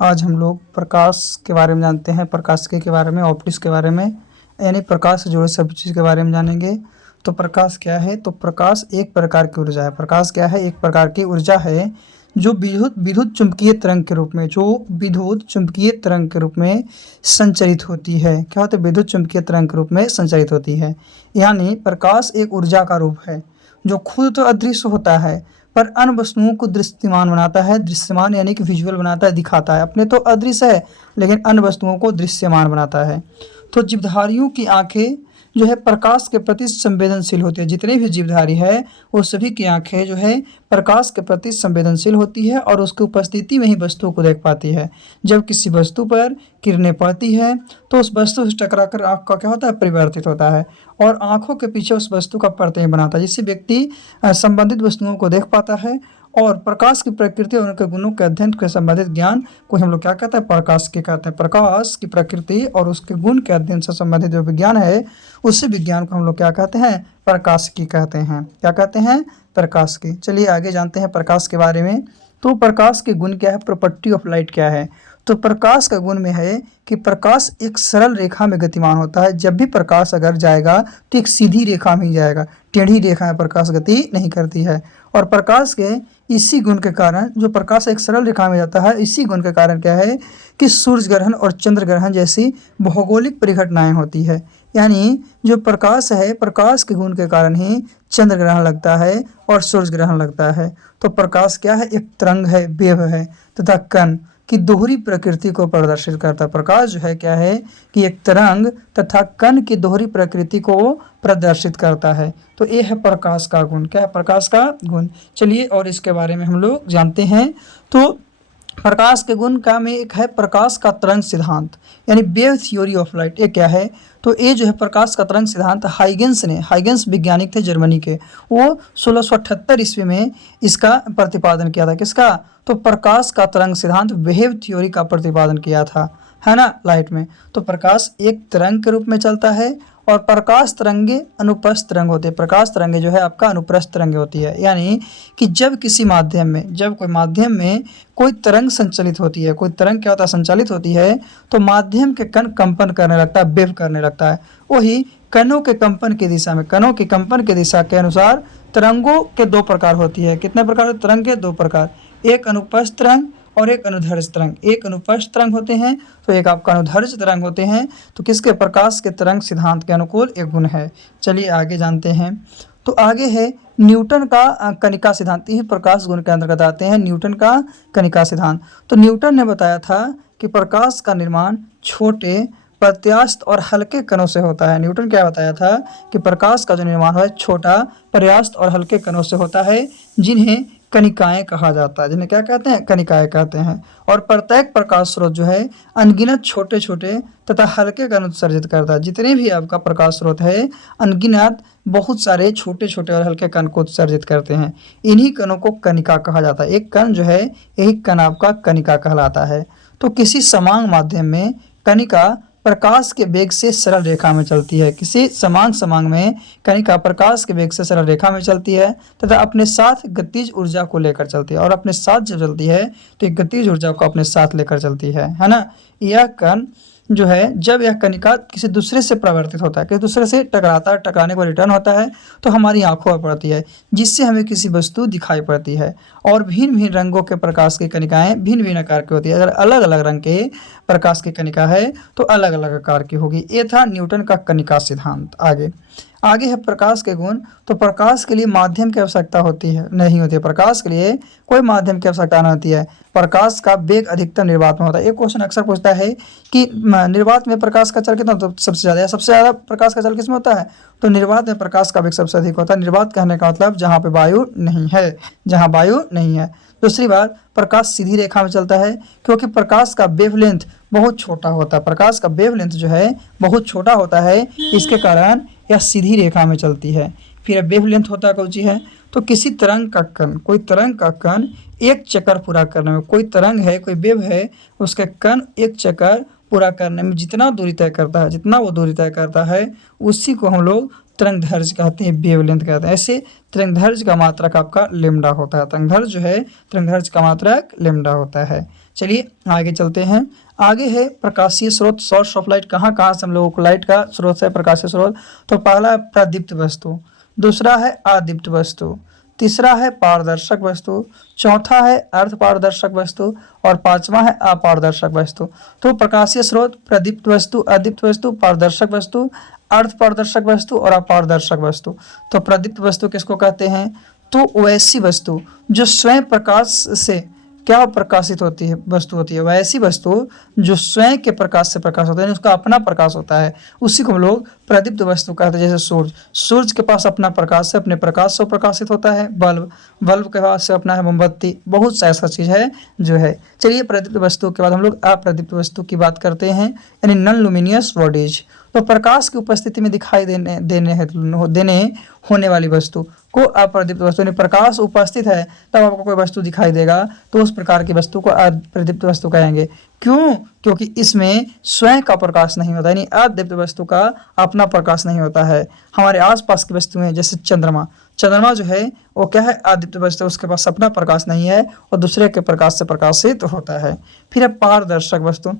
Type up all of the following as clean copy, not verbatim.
आज हम लोग प्रकाश के बारे में जानते हैं, प्रकाशिकी के बारे में, ऑप्टिक्स के बारे में, यानी प्रकाश से जुड़े सब चीज़ के बारे में जानेंगे। तो प्रकाश क्या है? तो प्रकाश एक प्रकार की ऊर्जा है। प्रकाश क्या है? एक प्रकार की ऊर्जा है जो विद्युत चुम्बकीय तरंग के रूप में संचरित होती है। क्या होता है? विद्युत चुम्बकीय तरंग के रूप में संचरित होती है। यानी प्रकाश एक ऊर्जा का रूप है जो खुद तो अदृश्य होता है पर अन्य वस्तुओं को दृश्यमान बनाता है। दृश्यमान यानी कि विजुअल बनाता है, दिखाता है। अपने तो अदृश्य है लेकिन अन्य वस्तुओं को दृश्यमान बनाता है। तो जीवधारियों की आंखें जो है प्रकाश के प्रति संवेदनशील होती है। जितने भी जीवधारी है वो सभी की आंखें जो है प्रकाश के प्रति संवेदनशील होती है और उसकी उपस्थिति में ही वस्तुओं को देख पाती है। जब किसी वस्तु पर किरणें पड़ती है तो उस वस्तु से टकराकर आंख का क्या होता है? परिवर्तित होता है और आंखों के पीछे उस वस्तु का प्रतिबिंब बनाता है, जिससे व्यक्ति संबंधित वस्तुओं को देख पाता है। और प्रकाश की प्रकृति और उनके गुणों के अध्ययन के संबंधित ज्ञान को हम लोग क्या कहते हैं? प्रकाशिकी कहते हैं। प्रकाश की प्रकृति और उसके गुण के अध्ययन से संबंधित जो विज्ञान है उसी विज्ञान को हम लोग क्या कहते हैं? प्रकाशिकी कहते हैं। क्या कहते हैं? प्रकाशिकी। चलिए आगे जानते हैं प्रकाश के बारे में। तो प्रकाश के गुण क्या है? प्रॉपर्टी ऑफ लाइट क्या है? तो प्रकाश का गुण में है कि प्रकाश एक सरल रेखा में गतिमान होता है। जब भी प्रकाश अगर जाएगा तो एक सीधी रेखा में ही जाएगा, टेढ़ी रेखा में प्रकाश गति नहीं करती है। और प्रकाश के इसी गुण के कारण, जो प्रकाश एक सरल रेखा में जाता है, इसी गुण के कारण क्या है कि सूर्य ग्रहण और चंद्र ग्रहण जैसी भौगोलिक परिघटनाएं होती है। यानी जो प्रकाश है, प्रकाश के गुण के कारण ही चंद्र ग्रहण लगता है और सूर्य ग्रहण लगता है। तो प्रकाश क्या है? एक तरंग है, वेव है तथा कण की दोहरी प्रकृति को प्रदर्शित करता है। प्रकाश जो है क्या है कि एक तरंग तथा कण की दोहरी प्रकृति को प्रदर्शित करता है। तो ये है प्रकाश का गुण। क्या है? प्रकाश का गुण। चलिए और इसके बारे में हम लोग जानते हैं। तो प्रकाश के गुण का में एक है प्रकाश का तरंग सिद्धांत, यानी वेव थ्योरी ऑफ लाइट। ये क्या है? तो ये जो है प्रकाश का तरंग सिद्धांत हाइगेंस वैज्ञानिक थे जर्मनी के, वो 1678 ईस्वी में इसका प्रतिपादन किया था। किसका? तो प्रकाश का तरंग सिद्धांत, वेव थ्योरी का प्रतिपादन किया था, है ना, लाइट में। तो प्रकाश एक तरंग के रूप में चलता है और प्रकाश तरंगे अनुप्रस्थ तरंग होते हैं। प्रकाश तरंगे जो है आपका अनुप्रस्थ तरंगे होती है। यानी कि जब किसी माध्यम में, जब कोई माध्यम में कोई तरंग संचालित होती है, कोई तरंग क्या होता है? संचालित होती है, तो माध्यम के कण कंपन करने लगता है, वेव करने लगता है। वही कणों के कंपन की दिशा में, कणों के कंपन की दिशा के अनुसार तरंगों के दो प्रकार होती है। कितने प्रकार? तरंग के दो प्रकार, एक अनुप्रस्थ तरंग और एक अनुदैर्ध्य तरंग। एक अनुप्रस्थ तरंग होते हैं तो एक आपका अनुदैर्ध्य तरंग होते हैं। तो किसके? प्रकाश के तरंग सिद्धांत के अनुकूल एक गुण है। चलिए आगे जानते हैं। तो आगे है न्यूटन का कणिका सिद्धांत। ही प्रकाश गुण के अंतर्गत आते हैं न्यूटन का कणिका सिद्धांत। तो न्यूटन ने बताया था कि प्रकाश का निर्माण छोटे, प्रत्यास्थ और हल्के कणों से होता है। न्यूटन क्या बताया था कि प्रकाश का जो निर्माण है छोटा, प्रत्यास्थ और हल्के कणों से होता है, जिन्हें कणिकाएं कहा जाता है। जिन्हें क्या कहते हैं? कणिकाएं कहते हैं। और प्रत्येक प्रकाश स्रोत जो है अनगिनत छोटे छोटे तथा हल्के कण उत्सर्जित करता है। जितने भी आपका प्रकाश स्रोत है अनगिनत बहुत सारे छोटे छोटे और हल्के कण को उत्सर्जित करते हैं। इन्हीं कणों को कणिका कहा जाता है। एक कण जो है, यही कण आपका कणिका कहलाता है। तो किसी समान माध्यम में कणिका प्रकाश के वेग से सरल रेखा में चलती है। किसी समान में कणिका प्रकाश के वेग से सरल रेखा में चलती है तथा अपने साथ गतिज ऊर्जा को लेकर चलती है। और अपने साथ जब चलती है तो एक गतिज ऊर्जा को अपने साथ लेकर चलती है ना। यह कण जो है, जब यह कणिका किसी दूसरे से प्रवर्तित होता है, किसी दूसरे से टकराता है, टकराने को रिटर्न होता है, तो हमारी आंखों पर पड़ती है, जिससे हमें किसी वस्तु दिखाई पड़ती है। और भिन्न भिन्न रंगों के प्रकाश की कणिकाएं भिन्न भिन्न आकार की होती है। अगर अलग अलग रंग के प्रकाश की कणिका है तो अलग अलग आकार की होगी। ये था न्यूटन का कणिका सिद्धांत। आगे है प्रकाश के गुण। तो प्रकाश के लिए माध्यम की आवश्यकता होती है? नहीं होती है। प्रकाश के लिए कोई माध्यम की आवश्यकता नहीं होती है। प्रकाश का वेग अधिकतम निर्वात में होता है। एक क्वेश्चन अक्सर पूछता है कि निर्वात में प्रकाश का चल कितना? तो सबसे ज़्यादा प्रकाश का चल किसमें होता है? तो निर्वात में प्रकाश का वेग सबसे अधिक होता है। निर्वात कहने का मतलब जहाँ पे वायु नहीं है, जहाँ वायु नहीं है। दूसरी बात, प्रकाश सीधी रेखा में चलता है क्योंकि प्रकाश का वेवलेंथ बहुत छोटा होता है। प्रकाश का वेवलेंथ जो है बहुत छोटा होता है, इसके कारण यह सीधी रेखा में चलती है। फिर वेवलेंथ होता है कौन सी है? तो किसी तरंग का कण, कोई तरंग का कण एक चक्कर पूरा करने में, कोई तरंग है, कोई वेव है, उसके कण एक चक्कर पूरा करने में जितना दूरी तय करता है, जितना वो दूरी तय करता है, उसी को हम लोग तरंगदैर्घ्य कहते हैं, वेवलेंथ कहते हैं। ऐसे तरंगदैर्घ्य का मात्रक आपका लैम्डा होता है। तरंगदैर्घ्य जो है, तरंगदैर्घ्य का मात्रक लैम्डा होता है। चलिए आगे चलते हैं। आगे है प्रकाशीय स्रोत, सोर्स ऑफ लाइट। कहाँ कहाँ से हम लोगों को लाइट का स्रोत है, प्रकाशीय स्रोत। तो पहला है प्रदीप्त वस्तु, दूसरा है अदीप्त वस्तु, तीसरा है पारदर्शक वस्तु, चौथा है अर्धपारदर्शक वस्तु और पांचवा है अपारदर्शक वस्तु। तो प्रकाशीय स्रोत, प्रदीप्त वस्तु, अदीप्त वस्तु, पारदर्शक वस्तु, अर्धपारदर्शक वस्तु और अपारदर्शक वस्तु। तो प्रदीप्त वस्तु किसको कहते हैं? तो वैसी वस्तु जो स्वयं प्रकाश से क्या प्रकाशित होती है, वस्तु होती है, वैसी वस्तु जो स्वयं के प्रकाश से प्रकाश होता है, उसका अपना प्रकाश होता है, उसी को हम लोग प्रदीप्त वस्तु कहते हैं। जैसे सूर्य, सूर्य के पास अपना प्रकाश है, अपने प्रकाश से प्रकाशित होता है। बल्ब, बल्ब के पास से अपना है मोमबत्ती, बहुत सा ऐसा चीज है जो है। चलिए प्रदीप्त वस्तु के बाद हम लोग अप्रदीप्त वस्तु की बात करते हैं, यानी नॉन लुमिनियस बॉडीज। तो प्रकाश की उपस्थिति में दिखाई देने होने वाली वस्तु को अप्रदीप्त वस्तु, यानी प्रकाश उपस्थित है तब आपको कोई वस्तु दिखाई देगा, तो उस प्रकार की वस्तु को अप्रदीप्त वस्तु कहेंगे। क्यों? क्योंकि इसमें स्वयं का प्रकाश नहीं होता, यानी अदीप्त वस्तु का अपना प्रकाश नहीं होता है। हमारे आसपास की वस्तुएं जैसे चंद्रमा, चंद्रमा जो है वो क्या है? अदीप्त वस्तु, उसके पास अपना प्रकाश नहीं है और दूसरे के प्रकाश से प्रकाशित होता है। फिर है पारदर्शक वस्तु।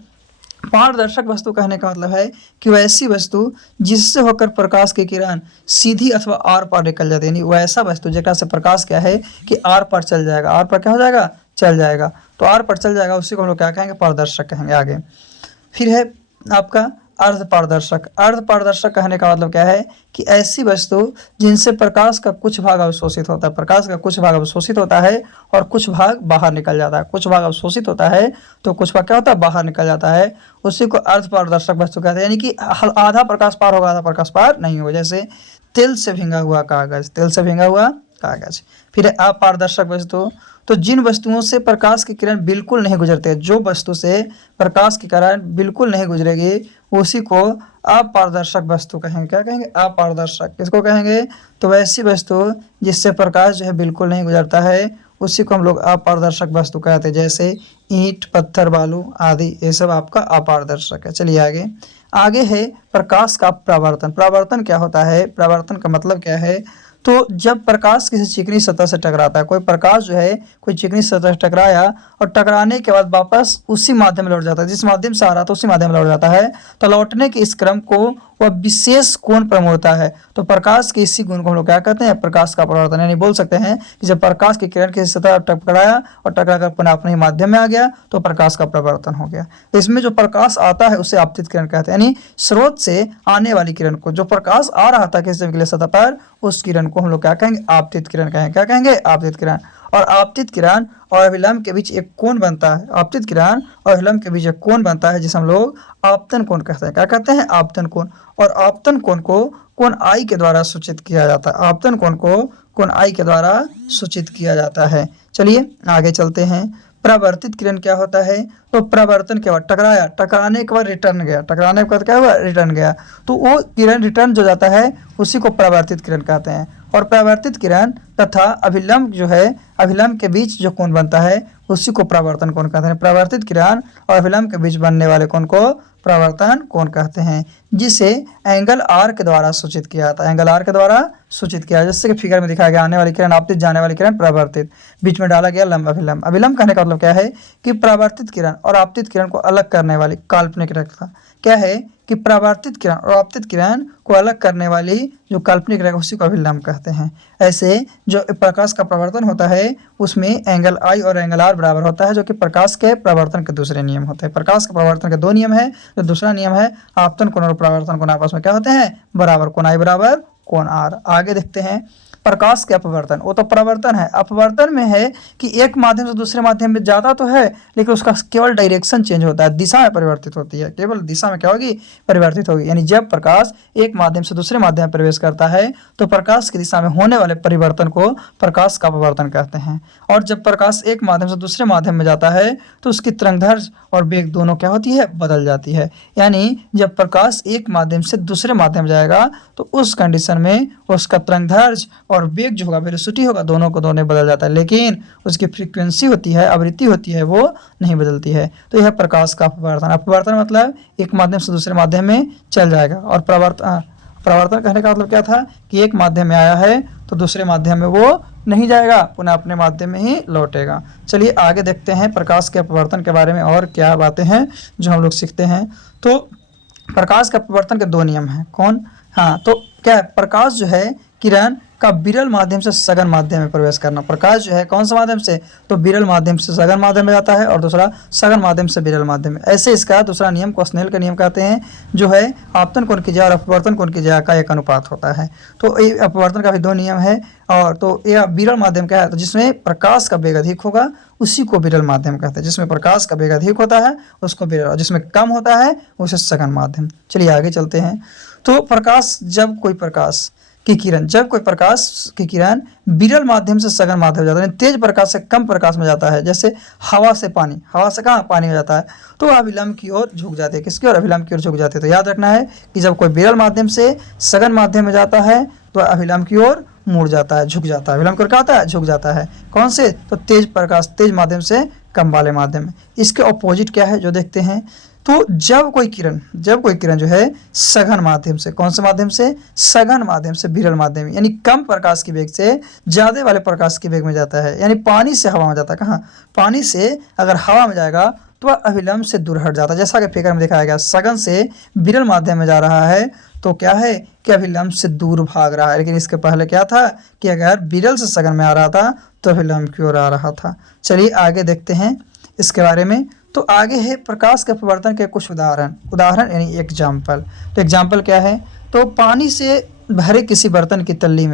पारदर्शक वस्तु कहने का मतलब है कि वैसी वस्तु जिससे होकर प्रकाश की किरण सीधी अथवा आर पार निकल जाती है, यानी वैसा वस्तु जेकरा से प्रकाश क्या है कि आर पार चल जाएगा, आर पार क्या हो जाएगा? चल जाएगा। तो आर पार चल जाएगा, उसी को हम लोग क्या कहेंगे? पारदर्शक कहेंगे। आगे फिर है आपका अर्धपारदर्शक। अर्धपारदर्शक कहने का मतलब क्या है कि ऐसी वस्तु जिनसे प्रकाश का कुछ भाग अवशोषित होता है, प्रकाश का कुछ भाग अवशोषित होता है और कुछ भाग बाहर निकल जाता है। कुछ भाग अवशोषित होता है तो कुछ भाग क्या होता है? बाहर निकल जाता है, उसी को अर्धपारदर्शक वस्तु कहते हैं। यानी कि आधा प्रकाश पार होगा, आधा प्रकाश पार नहीं होगा। जैसे तेल से भींगा हुआ कागज, तेल से भींगा हुआ कागज। फिर है अपारदर्शक वस्तु। तो जिन वस्तुओं से प्रकाश की किरण बिल्कुल नहीं गुजरते, जो वस्तु से प्रकाश की किरण बिल्कुल नहीं गुजरेगी, उसी को अपारदर्शक वस्तु कहेंगे। क्या कहेंगे? अपारदर्शक। किसको कहेंगे? तो वैसी वस्तु जिससे प्रकाश जो है बिल्कुल नहीं गुजरता है, उसी को हम लोग अपारदर्शक वस्तु कहते हैं। जैसे ईंट, पत्थर, बालू आदि, ये सब आपका अपारदर्शक है। चलिए आगे। आगे है प्रकाश का परावर्तन। परावर्तन क्या होता है? परावर्तन का मतलब क्या है? तो जब प्रकाश किसी चिकनी सतह से टकराता है, कोई प्रकाश जो है कोई चिकनी सतह से टकराया और टकराने के बाद वापस उसी माध्यम में लौट जाता है, जिस माध्यम से आ रहा था उसी माध्यम में लौट जाता है, तो लौटने के इस क्रम को वह विशेष कोण पर मोड़ता है। तो प्रकाश के इसी गुण को हम लोग क्या कहते हैं? प्रकाश का परावर्तन। यानी बोल सकते हैं कि जब प्रकाश की किरण किसी सतह पर टकराया और टकरा कर पुनः अपने ही माध्यम में आ गया तो प्रकाश का परावर्तन हो गया। तो इसमें जो प्रकाश आता है उसे आपतित किरण कहते हैं, यानी स्रोत से आने वाली किरण को, जो प्रकाश आ रहा था किसी के लिए सतह पर, उस किरण को हम लोग क्या कहेंगे? आपतित किरण कहेंगे। क्या कहेंगे? आपतित किरण। और आपतित किरण और अभिलंब के बीच एक कोण बनता है। आपतित किरण और अभिलंब के बीच एक कोण बनता है जिसे हम लोग आपतन कोण कहते हैं। क्या कहते हैं? आपतन कोण। और आपतन कोण को कोण आई के द्वारा सूचित किया जाता है। आपतन कोण को कोण आई के द्वारा सूचित किया जाता है। चलिए आगे चलते हैं। परावर्तित किरण क्या होता है? तो परावर्तन के बाद टकराया, टकराने के बाद रिटर्न गया, टकराने के बाद क्या हुआ? रिटर्न गया, तो वो किरण रिटर्न जो जाता है उसी को परावर्तित किरण कहते हैं। और परावर्तित किरण तथा अभिलंब जो है, अभिलंब के बीच जो कोण बनता है उसी को परावर्तन कोण कहते हैं। परावर्तित किरण और अभिलंब के बीच बनने वाले कोण को परावर्तन कोण कहते हैं, जिसे एंगल आर के द्वारा सूचित किया जाता है। एंगल आर के द्वारा सूचित किया, जैसे कि फिगर में दिखाया गया, आने वाली किरण आपतित, जाने वाली किरण परावर्तित, बीच में डाला गया लंब अभिलंब। अभिलंब कहने का मतलब क्या है कि परावर्तित किरण और आपतित किरण को अलग करने वाली काल्पनिक रेखा। क्या है कि परावर्तित किरण और आपतित किरण को अलग करने वाली जो काल्पनिक रेखा उसी को अभिलंब कहते हैं। ऐसे जो प्रकाश का परावर्तन होता है उसमें एंगल आई और एंगल आर बराबर होता है, जो कि प्रकाश के परावर्तन के दूसरे नियम होते हैं। प्रकाश के परावर्तन के दो नियम है, जो दूसरा नियम है आपतन कोण और परावर्तन कोण आपस में क्या होते हैं? बराबर। कोण आई बराबर कोण आर। आगे देखते हैं प्रकाश के अपवर्तन। वो तो परावर्तन है। अपवर्तन में है कि एक माध्यम से दूसरे माध्यम में जाता तो है, लेकिन उसका केवल डायरेक्शन चेंज होता है, दिशा में परिवर्तित होती है, केवल दिशा में क्या होगी? परिवर्तित होगी। यानी जब प्रकाश एक माध्यम से दूसरे माध्यम में प्रवेश करता है तो प्रकाश की दिशा में होने वाले परिवर्तन को प्रकाश का अपवर्तन कहते हैं। और जब प्रकाश एक माध्यम से दूसरे माध्यम में जाता है तो उसकी तरंगदैर्घ्य और वेग दोनों क्या होती है? बदल जाती है। यानी जब प्रकाश एक माध्यम से दूसरे माध्यम में जाएगा तो उस कंडीशन में उसका तरंगदैर्घ्य और वेग जो होगा, वेलोसिटी होगा, दोनों को दोनों बदल जाता है, लेकिन उसकी फ्रीक्वेंसी होती है, आवृत्ति होती है, वो नहीं बदलती है। तो यह प्रकाश का अपवर्तन। अपवर्तन मतलब एक माध्यम से दूसरे माध्यम में चल जाएगा। और प्रवर्तन कहने का मतलब क्या था कि एक माध्यम में आया है तो दूसरे माध्यम में वो नहीं जाएगा, पुनः अपने माध्यम में ही लौटेगा। चलिए आगे देखते हैं प्रकाश के अपवर्तन के बारे में और क्या बातें हैं जो हम लोग सीखते हैं। तो प्रकाश के अपवर्तन के 2 नियम हैं। कौन? हाँ, तो क्या है, प्रकाश जो है किरण का विरल माध्यम से सघन माध्यम में प्रवेश करना। प्रकाश जो है कौन सा माध्यम से? तो विरल माध्यम से सघन माध्यम में जाता है और दूसरा सघन माध्यम से विरल माध्यम में। ऐसे इसका दूसरा नियम को स्नेल का नियम कहते हैं, जो है आपतन कोण की जया और अपवर्तन कोण की जया का एक अनुपात होता है। तो ये अपवर्तन का भी 2 नियम है। और तो यह विरल माध्यम क्या है? तो जिसमें प्रकाश का वेग अधिक होगा उसी को विरल माध्यम कहते हैं। जिसमें प्रकाश का वेग अधिक होता है उसको विरल, और जिसमें कम होता है उसे सघन माध्यम। चलिए आगे चलते हैं। तो प्रकाश जब कोई प्रकाश की किरण विरल माध्यम से सघन माध्यम में जाता है, तेज प्रकाश से कम प्रकाश में जाता है, जैसे हवा से पानी, हवा से कहाँ पानी में जाता है, तो वह अभिलंब की ओर झुक जाते हैं। किसकी ओर? अभिलंब की ओर झुक जाते हैं। तो याद रखना है कि जब कोई विरल माध्यम से सघन माध्यम में जाता है तो अभिलंब की ओर मुड़ जाता है, झुक जाता है। अभिलंब की ओर क्या होता है? झुक जाता है। कौन से? तो तेज प्रकाश, तेज माध्यम से कम वाले माध्यम में। इसके ऑपोजिट क्या है जो देखते हैं। तो जब कोई किरण जो है सघन माध्यम से, कौन से माध्यम से? सघन माध्यम से विरल माध्यम, यानी कम प्रकाश के वेग से ज़्यादा वाले प्रकाश के वेग में जाता है, यानी पानी से हवा में जाता है। कहाँ? पानी से अगर हवा में जाएगा तो वह अभिलंब से दूर हट जाता है। जैसा कि फिगर में दिखाया गया, सघन से विरल माध्यम में जा रहा है तो क्या है कि अभिलंब से दूर भाग रहा है। लेकिन इसके पहले क्या था कि अगर विरल से सघन में आ रहा था तो अभिलंब की ओर आ रहा था। चलिए आगे देखते हैं इसके बारे में। तो आगे है प्रकाश के अपवर्तन के कुछ उदाहरण यानी एग्जाम्पल। तो एग्जाम्पल क्या है? तो पानी से भरे किसी बर्तन की तल्ली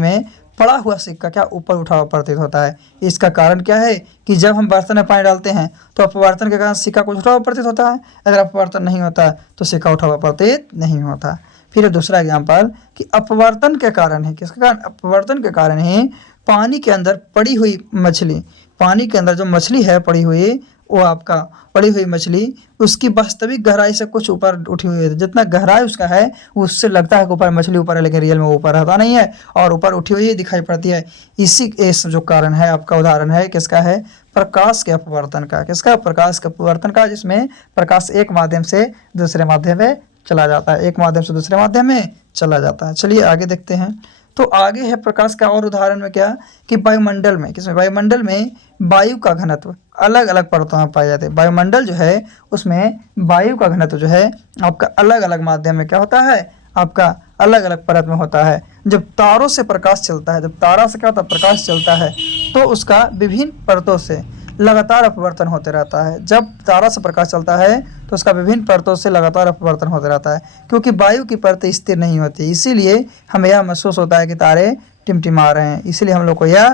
में पड़ा हुआ सिक्का क्या ऊपर उठा हुआ प्रतीत होता है। इसका कारण क्या है कि जब हम बर्तन में पानी डालते हैं तो अपवर्तन के कारण सिक्का कुछ उठा हुआ प्रतीत होता है, अगर अपवर्तन नहीं होता तो सिक्का उठा हुआ प्रतीत नहीं होता। फिर दूसरा एग्जाम्पल कि अपवर्तन के कारण है, किसके कारण? अपवर्तन के कारण ही पानी के अंदर पड़ी हुई मछली, पानी के अंदर जो मछली है पड़ी हुई, वो आपका पड़ी हुई मछली उसकी वास्तविक गहराई से कुछ ऊपर उठी हुई है। जितना गहराई उसका है उससे लगता है कि ऊपर मछली ऊपर है, लेकिन रियल में वो ऊपर रहता नहीं है और ऊपर उठी हुई दिखाई पड़ती है। इसी इस जो कारण है आपका उदाहरण है किसका है? प्रकाश के अपवर्तन का। किसका? प्रकाश के अपवर्तन का, जिसमें प्रकाश एक माध्यम से दूसरे माध्यम में चला जाता है, एक माध्यम से दूसरे माध्यम में चला जाता है। चलिए आगे देखते हैं। तो आगे है प्रकाश का और उदाहरण में क्या कि वायुमंडल में, किसमें? वायुमंडल में वायु का घनत्व अलग अलग परतों में पाए जाते हैं। वायुमंडल जो है उसमें वायु का घनत्व जो है आपका अलग अलग माध्यम में क्या होता है? आपका अलग अलग परत में होता है। जब तारों से प्रकाश चलता है, जब तारा से क्या होता है? प्रकाश चलता है तो उसका विभिन्न परतों से लगातार अपवर्तन होते रहता है। जब तारा से प्रकाश चलता है तो उसका विभिन्न परतों से लगातार अपवर्तन होते रहता है, क्योंकि वायु की परतें स्थिर नहीं होती। इसीलिए हमें यह महसूस होता है कि तारे टिमटिमा रहे हैं, इसीलिए हम लोग को यह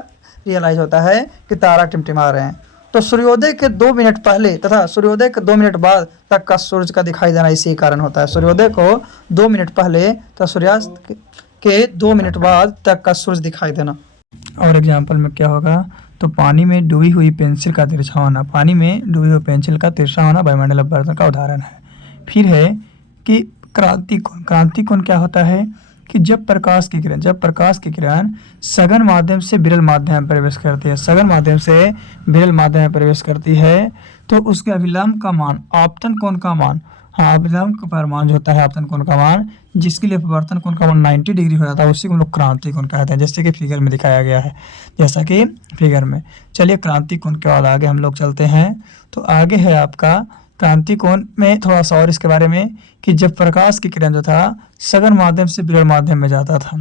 रियलाइज होता है कि तारा टिमटिमा रहे हैं। तो सूर्योदय के 2 मिनट पहले तथा सूर्योदय के 2 मिनट बाद तक का सूर्य का दिखाई देना इसी कारण होता है। सूर्योदय को 2 मिनट पहले तथा सूर्यास्त के 2 मिनट बाद तक का सूर्य दिखाई देना। और एग्जाम्पल में क्या होगा? तो पानी में डूबी हुई पेंसिल का तिरछा होना, पानी में डूबी हुई पेंसिल का तिरछा होना वायुमंडल अपवर्तन का उदाहरण है। फिर है कि क्रांति कोण। क्रांति कोण क्या होता है कि जब प्रकाश की किरण सघन माध्यम से विरल माध्यम में प्रवेश करती है, सघन माध्यम से विरल माध्यम में प्रवेश करती है तो उसके अभिलंब का मान, आपतन कोण का मान, हाँ अभिलंब का परिमाण जो होता है आपतन कोण का मान, जिसके लिए अपवर्तन कोण का मान 90 डिग्री हो जाता है, उसी को हम लोग क्रांति कोण कहते हैं, जैसे कि फिगर में दिखाया गया है, जैसा कि फिगर में। चलिए क्रांति कोण के बाद आगे हम लोग चलते हैं। तो आगे है आपका क्रांति कोण में थोड़ा सा और इसके बारे में कि जब प्रकाश की किरण जो था सघन माध्यम से विरल माध्यम में जाता था,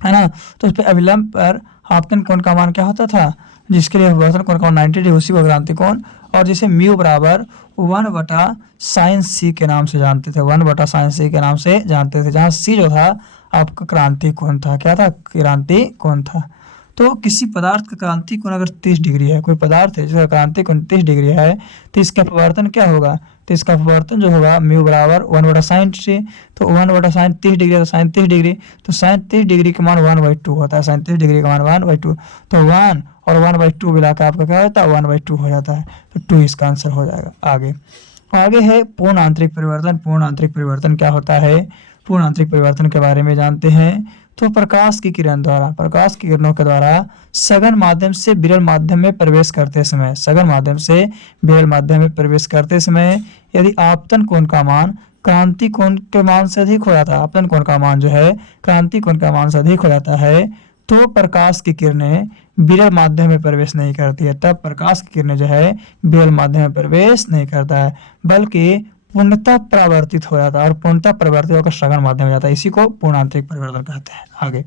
है ना, तो उस पर अभिलंब पर आपतन कोण का मान क्या होता था? जिसके लिए अपवर्तन कोण का मान 90 डिग्री, उसी को क्रांति कोण, और जिसे म्यू बराबर 1/sin c के नाम से जानते थे, 1/sin c के नाम से जानते थे, जहाँ c जो था आपका क्रांति कोण था। क्या था? क्रांति कोण था। तो किसी पदार्थ का क्रांति कोण अगर 30 डिग्री है, कोई पदार्थ है जिसका क्रांति कोण 30 डिग्री है, तो इसका अपवर्तन क्या होगा? तो इसका अपवर्तन जो होगा म्यू बराबर 1/sin c, तो 1/sin 30 डिग्री, तो sin 30 डिग्री, तो sin 30 डिग्री का मान 1/2 होता है, sin 30 डिग्री का मान 1/2, तो 1 और 1/2 मिलाकर आपका क्या होता है? 1/2 हो जाता है, तो 2 इसका आंसर हो जाएगा। आगे है पूर्ण आंतरिक परिवर्तन। पूर्ण आंतरिक परिवर्तन क्या होता है? पूर्ण आंतरिक परिवर्तन के बारे में जानते हैं। तो प्रकाश की किरणों के द्वारा सघन माध्यम से विरल माध्यम में प्रवेश करते समय यदि आपतन कोण का मान क्रांति कोण के मान से अधिक हो जाता है, आपतन कोण का मान जो है क्रांति कोण का मान से अधिक हो जाता है, तो प्रकाश की किरणें विरल माध्यम में प्रवेश नहीं करती है, तब प्रकाश की किरणें जो है विरल माध्यम में प्रवेश नहीं करता है, बल्कि पूर्णतः परावर्तित हो जाता है, और पूर्णतः परावर्तित होकर सघन माध्यम में जाता है। इसी को पूर्ण आंतरिक परिवर्तन कहते हैं। आगे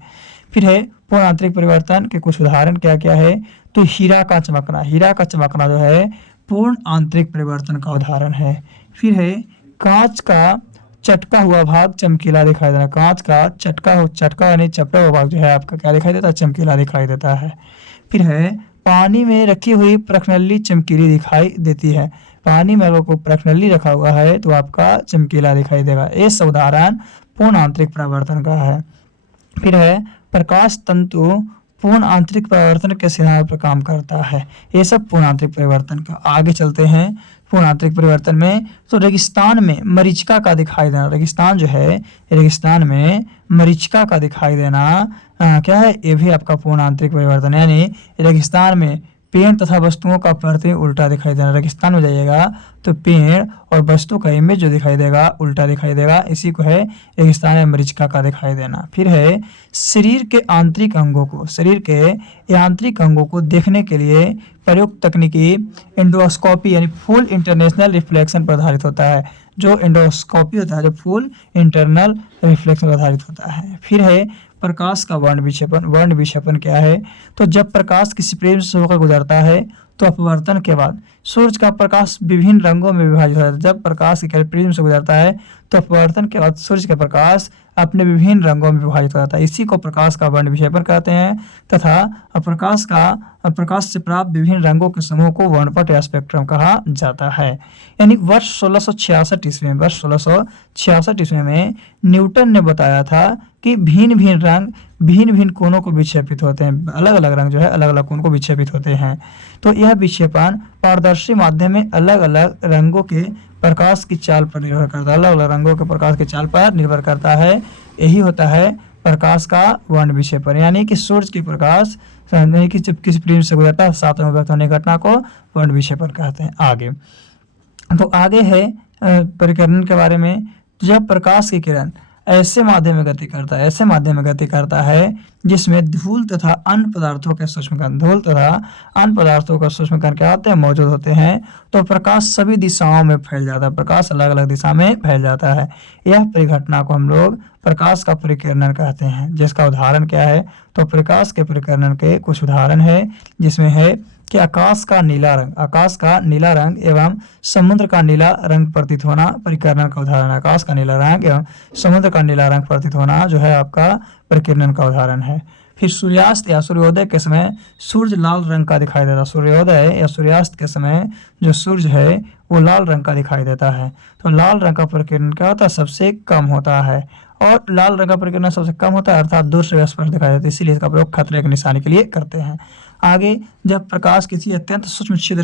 फिर है पूर्ण आंतरिक परिवर्तन के कुछ उदाहरण क्या क्या है। तो हीरा का चमकना, हीरा का चमकना जो है पूर्ण आंतरिक परिवर्तन का उदाहरण है। फिर है कांच का चटका हुआ भाग चमकीला दिखाई देना, कांच का चटका यानी चपटा हुआ भाग जो है आपका क्या दिखाई देता है, चमकीला दिखाई देता है। फिर है पानी में रखी हुई प्रखनल्ली चमकीली दिखाई देती है, पानी में अगर कोई प्रखनल्ली रखा हुआ है तो आपका चमकीला दिखाई देगा। ये सब उदाहरण पूर्ण आंतरिक परावर्तन का है। फिर है प्रकाश तंतु पूर्ण आंतरिक परिवर्तन के सिद्धांत पर काम करता है। ये सब पूर्ण आंतरिक परिवर्तन का। आगे चलते हैं पूर्ण आंतरिक परिवर्तन में। तो रेगिस्तान में मरीचिका का दिखाई देना, रेगिस्तान जो है रेगिस्तान में मरीचिका का दिखाई देना क्या है, ये भी आपका पूर्ण आंतरिक परिवर्तन है। यानी रेगिस्तान में पेड़ तथा वस्तुओं का प्रतिबिंब उल्टा दिखाई देना, रेगिस्तान में जाइएगा तो पेड़ और वस्तु का इमेज जो दिखाई देगा उल्टा दिखाई देगा, इसी को है रेगिस्तान में मरीचिका का दिखाई देना। फिर है शरीर के आंतरिक अंगों को, शरीर के आंतरिक अंगों को देखने के लिए प्रयुक्त तकनीकी एंडोस्कोपी यानी फुल इंटरनेशनल रिफ्लेक्शन पर आधारित होता है। जो एंडोस्कोपी होता है जो फुल इंटरनल रिफ्लेक्शन पर आधारित होता है। फिर है प्रकाश का वर्ण विक्षेपण, वर्ण विक्षेपण क्या है। तो जब प्रकाश किसी प्रिज्म से होकर गुजरता है तो अपवर्तन के बाद सूर्य का प्रकाश विभिन्न रंगों में विभाजित हो जाता है। जब प्रकाश किसी प्रिज्म से गुजरता है तो अपवर्तन के बाद सूर्य का प्रकाश अपने विभिन्न रंगों में विभाजित हो जाता है, इसी को प्रकाश का वर्ण विक्षेपण कहते हैं। तथा प्रकाश से प्राप्त विभिन्न रंगों के समूह को वर्णपट या स्पेक्ट्रम कहा जाता है। यानी वर्ष 1666 ईस्वी में न्यूटन ने बताया था कि भिन्न भिन्न रंग भिन्न भिन्न कोनों को विक्षेपित होते हैं, अलग अलग रंग जो है अलग अलग कोनों को विक्षेपित होते हैं। तो यह विक्षेपण पारदर्शी माध्यम में अलग अलग रंगों के प्रकाश की चाल पर निर्भर करता है, अलग अलग रंगों के प्रकाश की चाल पर निर्भर करता है। यही होता है प्रकाश का वर्ण विक्षेपण। यानी कि सूर्य की प्रकाश कि जब किसी प्रिज्म से गुजरता है सात रंगों में व्यक्त होने की घटना को वर्ण विक्षेपण कहते हैं। आगे है परिकरण के बारे में। जब प्रकाश की किरण ऐसे माध्यम में गति करता है जिसमें धूल तथा अन्य पदार्थों के सूक्ष्मकण क्या होते हैं मौजूद होते हैं, तो प्रकाश सभी दिशाओं में फैल जाता है, प्रकाश अलग अलग दिशा में फैल जाता है। यह परिघटना को हम लोग प्रकाश का परिकिरणन कहते हैं। जिसका उदाहरण क्या है, तो प्रकाश के परिकिरणन के कुछ उदाहरण है, जिसमें है कि आकाश का नीला रंग एवं समुद्र का नीला रंग प्रतीत होना परिकिरणन का उदाहरण है। आकाश का नीला रंग एवं समुद्र का नीला रंग प्रतीत होना जो है आपका परिकिरणन का उदाहरण है। फिर सूर्यास्त या सूर्योदय के समय सूर्य लाल रंग का दिखाई देता है। सूर्योदय या सूर्यास्त के समय जो सूर्य है वो लाल रंग का दिखाई देता है। तो लाल रंग का परिकिरण क्या होता है, सबसे कम होता है, और लाल रंग का परिकिरण सबसे कम होता है अर्थात दूर से स्पष्ट दिखाई देता है, इसीलिए इसका प्रयोग खतरे के निशानी के लिए करते हैं। आगे जब प्रकाश किसी अत्यंत सूक्ष्म छिद्र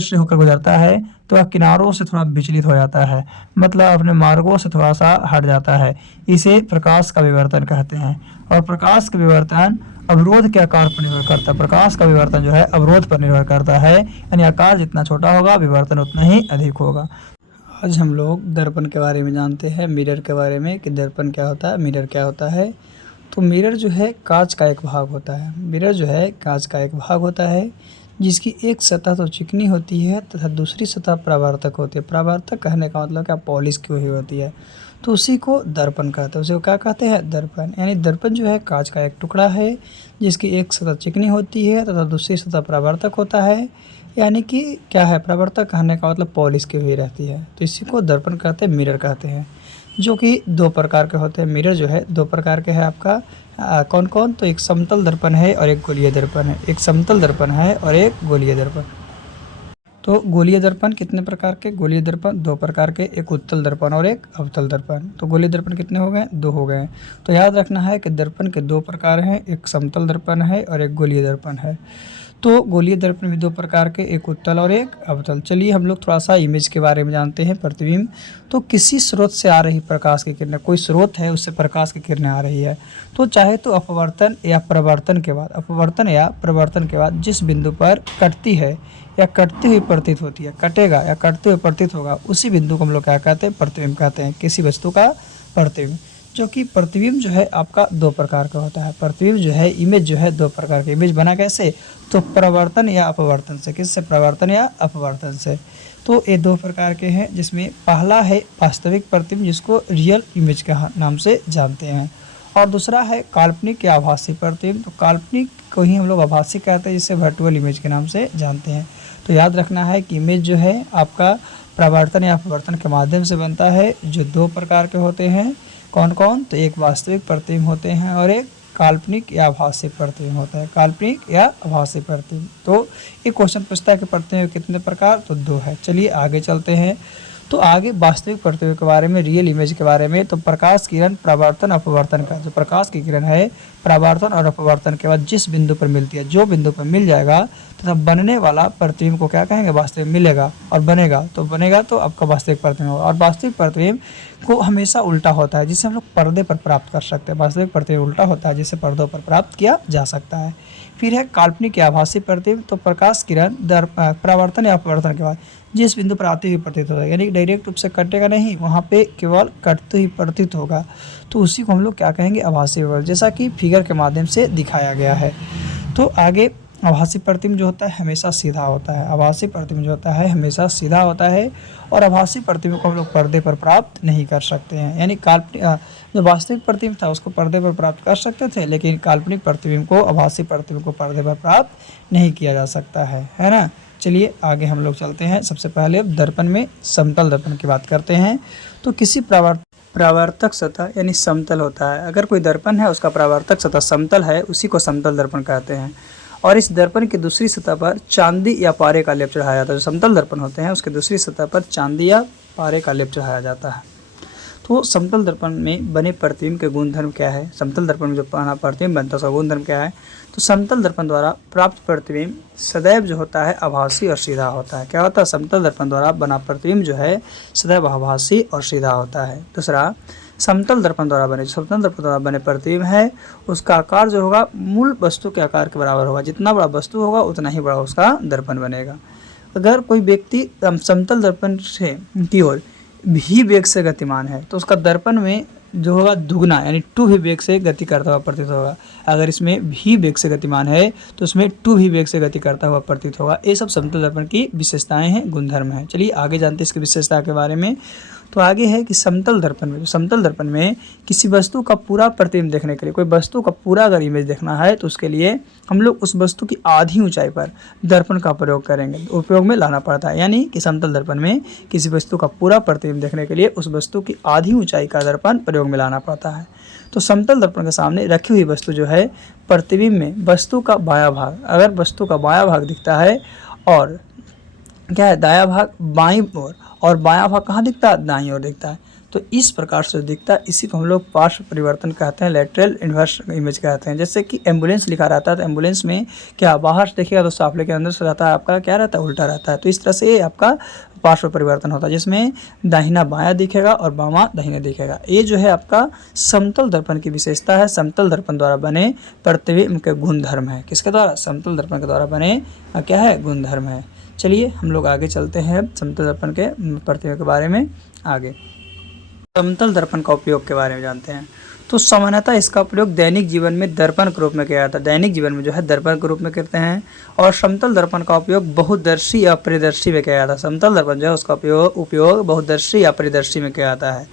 से होकर गुजरता है तो वह किनारों से थोड़ा विचलित हो जाता है, मतलब अपने मार्गों से थोड़ा सा हट जाता है, इसे प्रकाश का विवर्तन कहते हैं। और प्रकाश का विवर्तन अवरोध के आकार पर निर्भर करता है। प्रकाश का विवर्तन जो है अवरोध पर निर्भर करता है, यानी आकार जितना छोटा होगा विवर्तन उतना ही अधिक होगा। आज हम लोग दर्पण के बारे में जानते हैं, मिरर के बारे में, कि दर्पण क्या होता है, मिरर क्या होता है। तो मिरर जो है कांच का एक भाग होता है। मिरर जो है कांच का एक भाग होता है जिसकी एक सतह तो चिकनी होती है तथा दूसरी सतह परावर्तक होती है। परावर्तक कहने का मतलब क्या, पॉलिश की हुई होती है, तो उसी को दर्पण कहते हैं। उसी को क्या कहते हैं, दर्पण। यानी दर्पण जो है कांच का एक टुकड़ा है जिसकी एक सतह चिकनी होती है तथा दूसरी सतह परावर्तक होता है। यानी कि क्या है, परावर्तक कहने का मतलब पॉलिश की हुई रहती है, तो इसी को दर्पण कहते हैं, मिरर कहते हैं। जो कि दो प्रकार के होते हैं। मिरर जो है दो प्रकार के है आपका, कौन कौन, तो एक समतल दर्पण है और एक गोलीय दर्पण है। एक समतल दर्पण है और एक गोलीय दर्पण। तो गोलीय दर्पण कितने प्रकार के, गोलीय दर्पण दो प्रकार के, एक उत्तल दर्पण और एक अवतल दर्पण। तो गोलीय दर्पण कितने हो गए, दो हो गए। तो याद रखना है कि दर्पण के दो प्रकार हैं, एक समतल दर्पण है और एक गोलीय दर्पण है। तो गोलीय दर्पण भी दो प्रकार के, एक उत्तल और एक अवतल। चलिए हम लोग थोड़ा सा इमेज के बारे में जानते हैं। प्रतिबिंब, तो किसी स्रोत से आ रही प्रकाश की किरणें, कोई स्रोत है उससे प्रकाश की किरणें आ रही है, तो चाहे तो अपवर्तन या प्रवर्तन के बाद जिस बिंदु पर कटती है या कटती हुई प्रतीत होती है, कटेगा या कटते हुए प्रतीत होगा, उसी बिंदु को हम लोग क्या कहते हैं, प्रतिबिंब कहते हैं, किसी वस्तु का प्रतिबिंब। जो कि प्रतिबिंब जो है आपका दो प्रकार का होता है। प्रतिबिंब जो है इमेज जो है दो प्रकार की। इमेज बना कैसे? तो प्रवर्तन या अपवर्तन से। किससे? प्रवर्तन या अपवर्तन से। तो ये दो प्रकार के हैं, जिसमें पहला है वास्तविक प्रतिबिंब जिसको रियल इमेज के नाम से जानते हैं, और दूसरा है काल्पनिक या आभासी प्रतिबिंब। तो काल्पनिक को ही हम लोग आभासी कहते हैं, जिसे वर्चुअल इमेज के नाम से जानते हैं। तो याद रखना है कि इमेज जो है आपका प्रवर्तन या अपवर्तन के माध्यम से बनता है, जो दो प्रकार के होते हैं। कौन कौन? तो एक वास्तविक प्रतिबिंब होते हैं और एक काल्पनिक या आभासी प्रतिबिंब होता है। काल्पनिक या आभासी प्रतिबिंब। तो एक क्वेश्चन पूछता है कि प्रतिबिंब कितने प्रकार? तो दो है। चलिए आगे चलते हैं। तो आगे वास्तविक प्रतिबिंब के बारे में, रियल इमेज के बारे में। तो प्रकाश किरण प्रवर्तन अपवर्तन का, जो प्रकाश की किरण है प्रवर्तन और अपवर्तन के बाद जिस बिंदु पर मिलती है, जो बिंदु पर मिल जाएगा तथा बनने वाला प्रतिबिंब को क्या कहेंगे? वास्तविक। मिलेगा और बनेगा तो आपका वास्तविक प्रतिबिंब होगा। और वास्तविक प्रतिबिंब को हमेशा उल्टा होता है, जिसे हम लोग पर्दे पर प्राप्त कर सकते हैं। वास्तविक प्रतिबिंब उल्टा होता है, जिसे पर्दों पर प्राप्त किया जा सकता है। फिर है काल्पनिक या आभासी प्रतिबिंब। तो प्रकाश किरण प्रवर्तन या अपवर्तन के बाद जिस बिंदु पर आती हुई प्रतीत होगा, यानी डायरेक्ट रूप से कटेगा नहीं, वहाँ पे केवल कटते ही प्रतीत होगा, तो उसी को हम लोग क्या कहेंगे? आभासी प्रतिबिंब, जैसा कि फिगर के माध्यम से दिखाया गया है। तो आगे आभासी प्रतिबिंब जो होता है हमेशा सीधा होता है। आभासी प्रतिबिंब जो होता है हमेशा सीधा होता है, और आभासी प्रतिबिंब को हम लोग पर्दे पर प्राप्त नहीं कर सकते हैं। यानी काल्पनिक जो वास्तविक प्रतिबिंब था उसको पर्दे पर प्राप्त कर सकते थे, लेकिन काल्पनिक प्रतिबिंब को, आभासी प्रतिबिंब को पर्दे पर प्राप्त नहीं किया जा सकता है ना। चलिए आगे हम लोग चलते हैं। सबसे पहले अब दर्पण में समतल दर्पण की बात करते हैं। तो किसी परावर्तक सतह यानी समतल होता है। अगर कोई दर्पण है उसका परावर्तक सतह समतल है, उसी को समतल दर्पण कहते हैं। और इस दर्पण की दूसरी सतह पर चांदी या पारे का लेप चढ़ाया जाता है। जो समतल दर्पण होते हैं उसके दूसरी सतह पर चांदी या पारे का लेप चढ़ाया जाता है। तो समतल दर्पण में बने प्रतिबिंब के गुणधर्म क्या है? समतल दर्पण में जो प्रतिबिंब बनता है उसका गुणधर्म क्या है? तो समतल दर्पण द्वारा प्राप्त प्रतिबिंब सदैव जो होता है आभासी और सीधा होता है। क्या होता है? समतल दर्पण द्वारा बना प्रतिबिंब जो है सदैव आभासी और सीधा होता है। दूसरा, समतल दर्पण द्वारा बने प्रतिबिंब है उसका आकार जो होगा मूल वस्तु के आकार के बराबर होगा। जितना बड़ा वस्तु होगा उतना ही बड़ा उसका दर्पण बनेगा। अगर कोई व्यक्ति समतल दर्पण से की ओर भी वेग से गतिमान है तो उसका दर्पण में जो होगा दुगना यानी 2 भी वेग से गति करता हुआ प्रतीत होगा। अगर इसमें भी वेग से गतिमान है तो उसमें 2 भी वेग से गति करता हुआ प्रतीत होगा। ये सब समतल दर्पण की विशेषताएं हैं, गुणधर्म हैं। चलिए आगे जानते हैं इसकी विशेषता के बारे में। तो आगे है कि समतल दर्पण में किसी वस्तु का पूरा प्रतिबिंब देखने के लिए, कोई वस्तु का पूरा अगर इमेज देखना है तो उसके लिए हम लोग उस वस्तु की आधी ऊंचाई पर दर्पण का प्रयोग करेंगे, उपयोग में लाना पड़ता है। यानी कि समतल दर्पण में किसी वस्तु का पूरा प्रतिबिंब देखने के लिए उस वस्तु की आधी ऊंचाई का दर्पण प्रयोग में लाना पड़ता है। तो समतल दर्पण के सामने रखी हुई वस्तु जो है प्रतिबिंब में वस्तु का बायां भाग, अगर वस्तु का बायां भाग दिखता है और क्या है दायां भाग बाईं ओर और बायां भाग कहाँ दिखता है? दाईं ओर दिखता है। तो इस प्रकार से दिखता है, इसी को हम लोग पार्श्व परिवर्तन कहते हैं, लैटरल इन्वर्स इमेज कहते हैं। जैसे कि एम्बुलेंस लिखा रहता है तो एम्बुलेंस में क्या बाहर से देखिएगा तो साफ, लेकिन अंदर से रहता है आपका क्या रहता है? उल्टा रहता है। तो इस तरह से आपका पार्श्व परिवर्तन होता है, जिसमें दाहिना बायां दिखेगा और बायां दाहिने दिखेगा। ये जो है आपका समतल दर्पण की विशेषता है। समतल दर्पण द्वारा बने प्रतिबिंब के गुणधर्म है। किसके द्वारा? समतल दर्पण के द्वारा बने क्या है? गुणधर्म है। चलिए हम लोग आगे चलते हैं समतल दर्पण के प्रतिबिंब के बारे में। आगे समतल दर्पण का उपयोग के बारे में जानते हैं। तो सामान्यतः इसका प्रयोग दैनिक जीवन में दर्पण के रूप में किया जाता है। दैनिक जीवन में जो है दर्पण के रूप में करते हैं। और समतल दर्पण का उपयोग बहुदर्शी या परिदर्शी में किया जाता है। समतल दर्पण जो है उसका उपयोग बहुदर्शी या परिदर्शी में किया जाता है।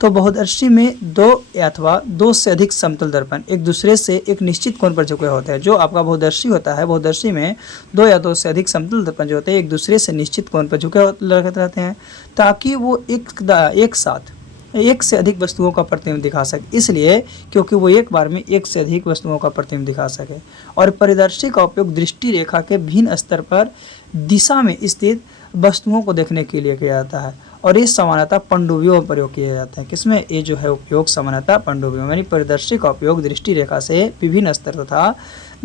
तो बहुदर्शी में 2 अथवा 2 से अधिक समतल दर्पण एक दूसरे से एक निश्चित कोण पर झुके होते हैं। जो आपका बहुदर्शी होता है, बहुदर्शी में 2 या 2 से अधिक समतल दर्पण जो होते हैं एक दूसरे से निश्चित कोण पर झुके रहते हैं, ताकि वो एक साथ एक से अधिक वस्तुओं का प्रतिबिंब दिखा सके। इसलिए क्योंकि वो एक बार में एक से अधिक वस्तुओं का प्रतिबिंब दिखा सके। और परिदर्शी का उपयोग दृष्टि रेखा के भिन्न स्तर पर दिशा में स्थित वस्तुओं को देखने के लिए किया जाता है। और ये सामान्यतः पनडुब्बियों में प्रयोग किए जाते हैं। किसमें? ये जो है उपयोग सामान्यतः पनडुब्बियों में, यानी परिदर्शी का उपयोग दृष्टि रेखा से विभिन्न स्तर तथा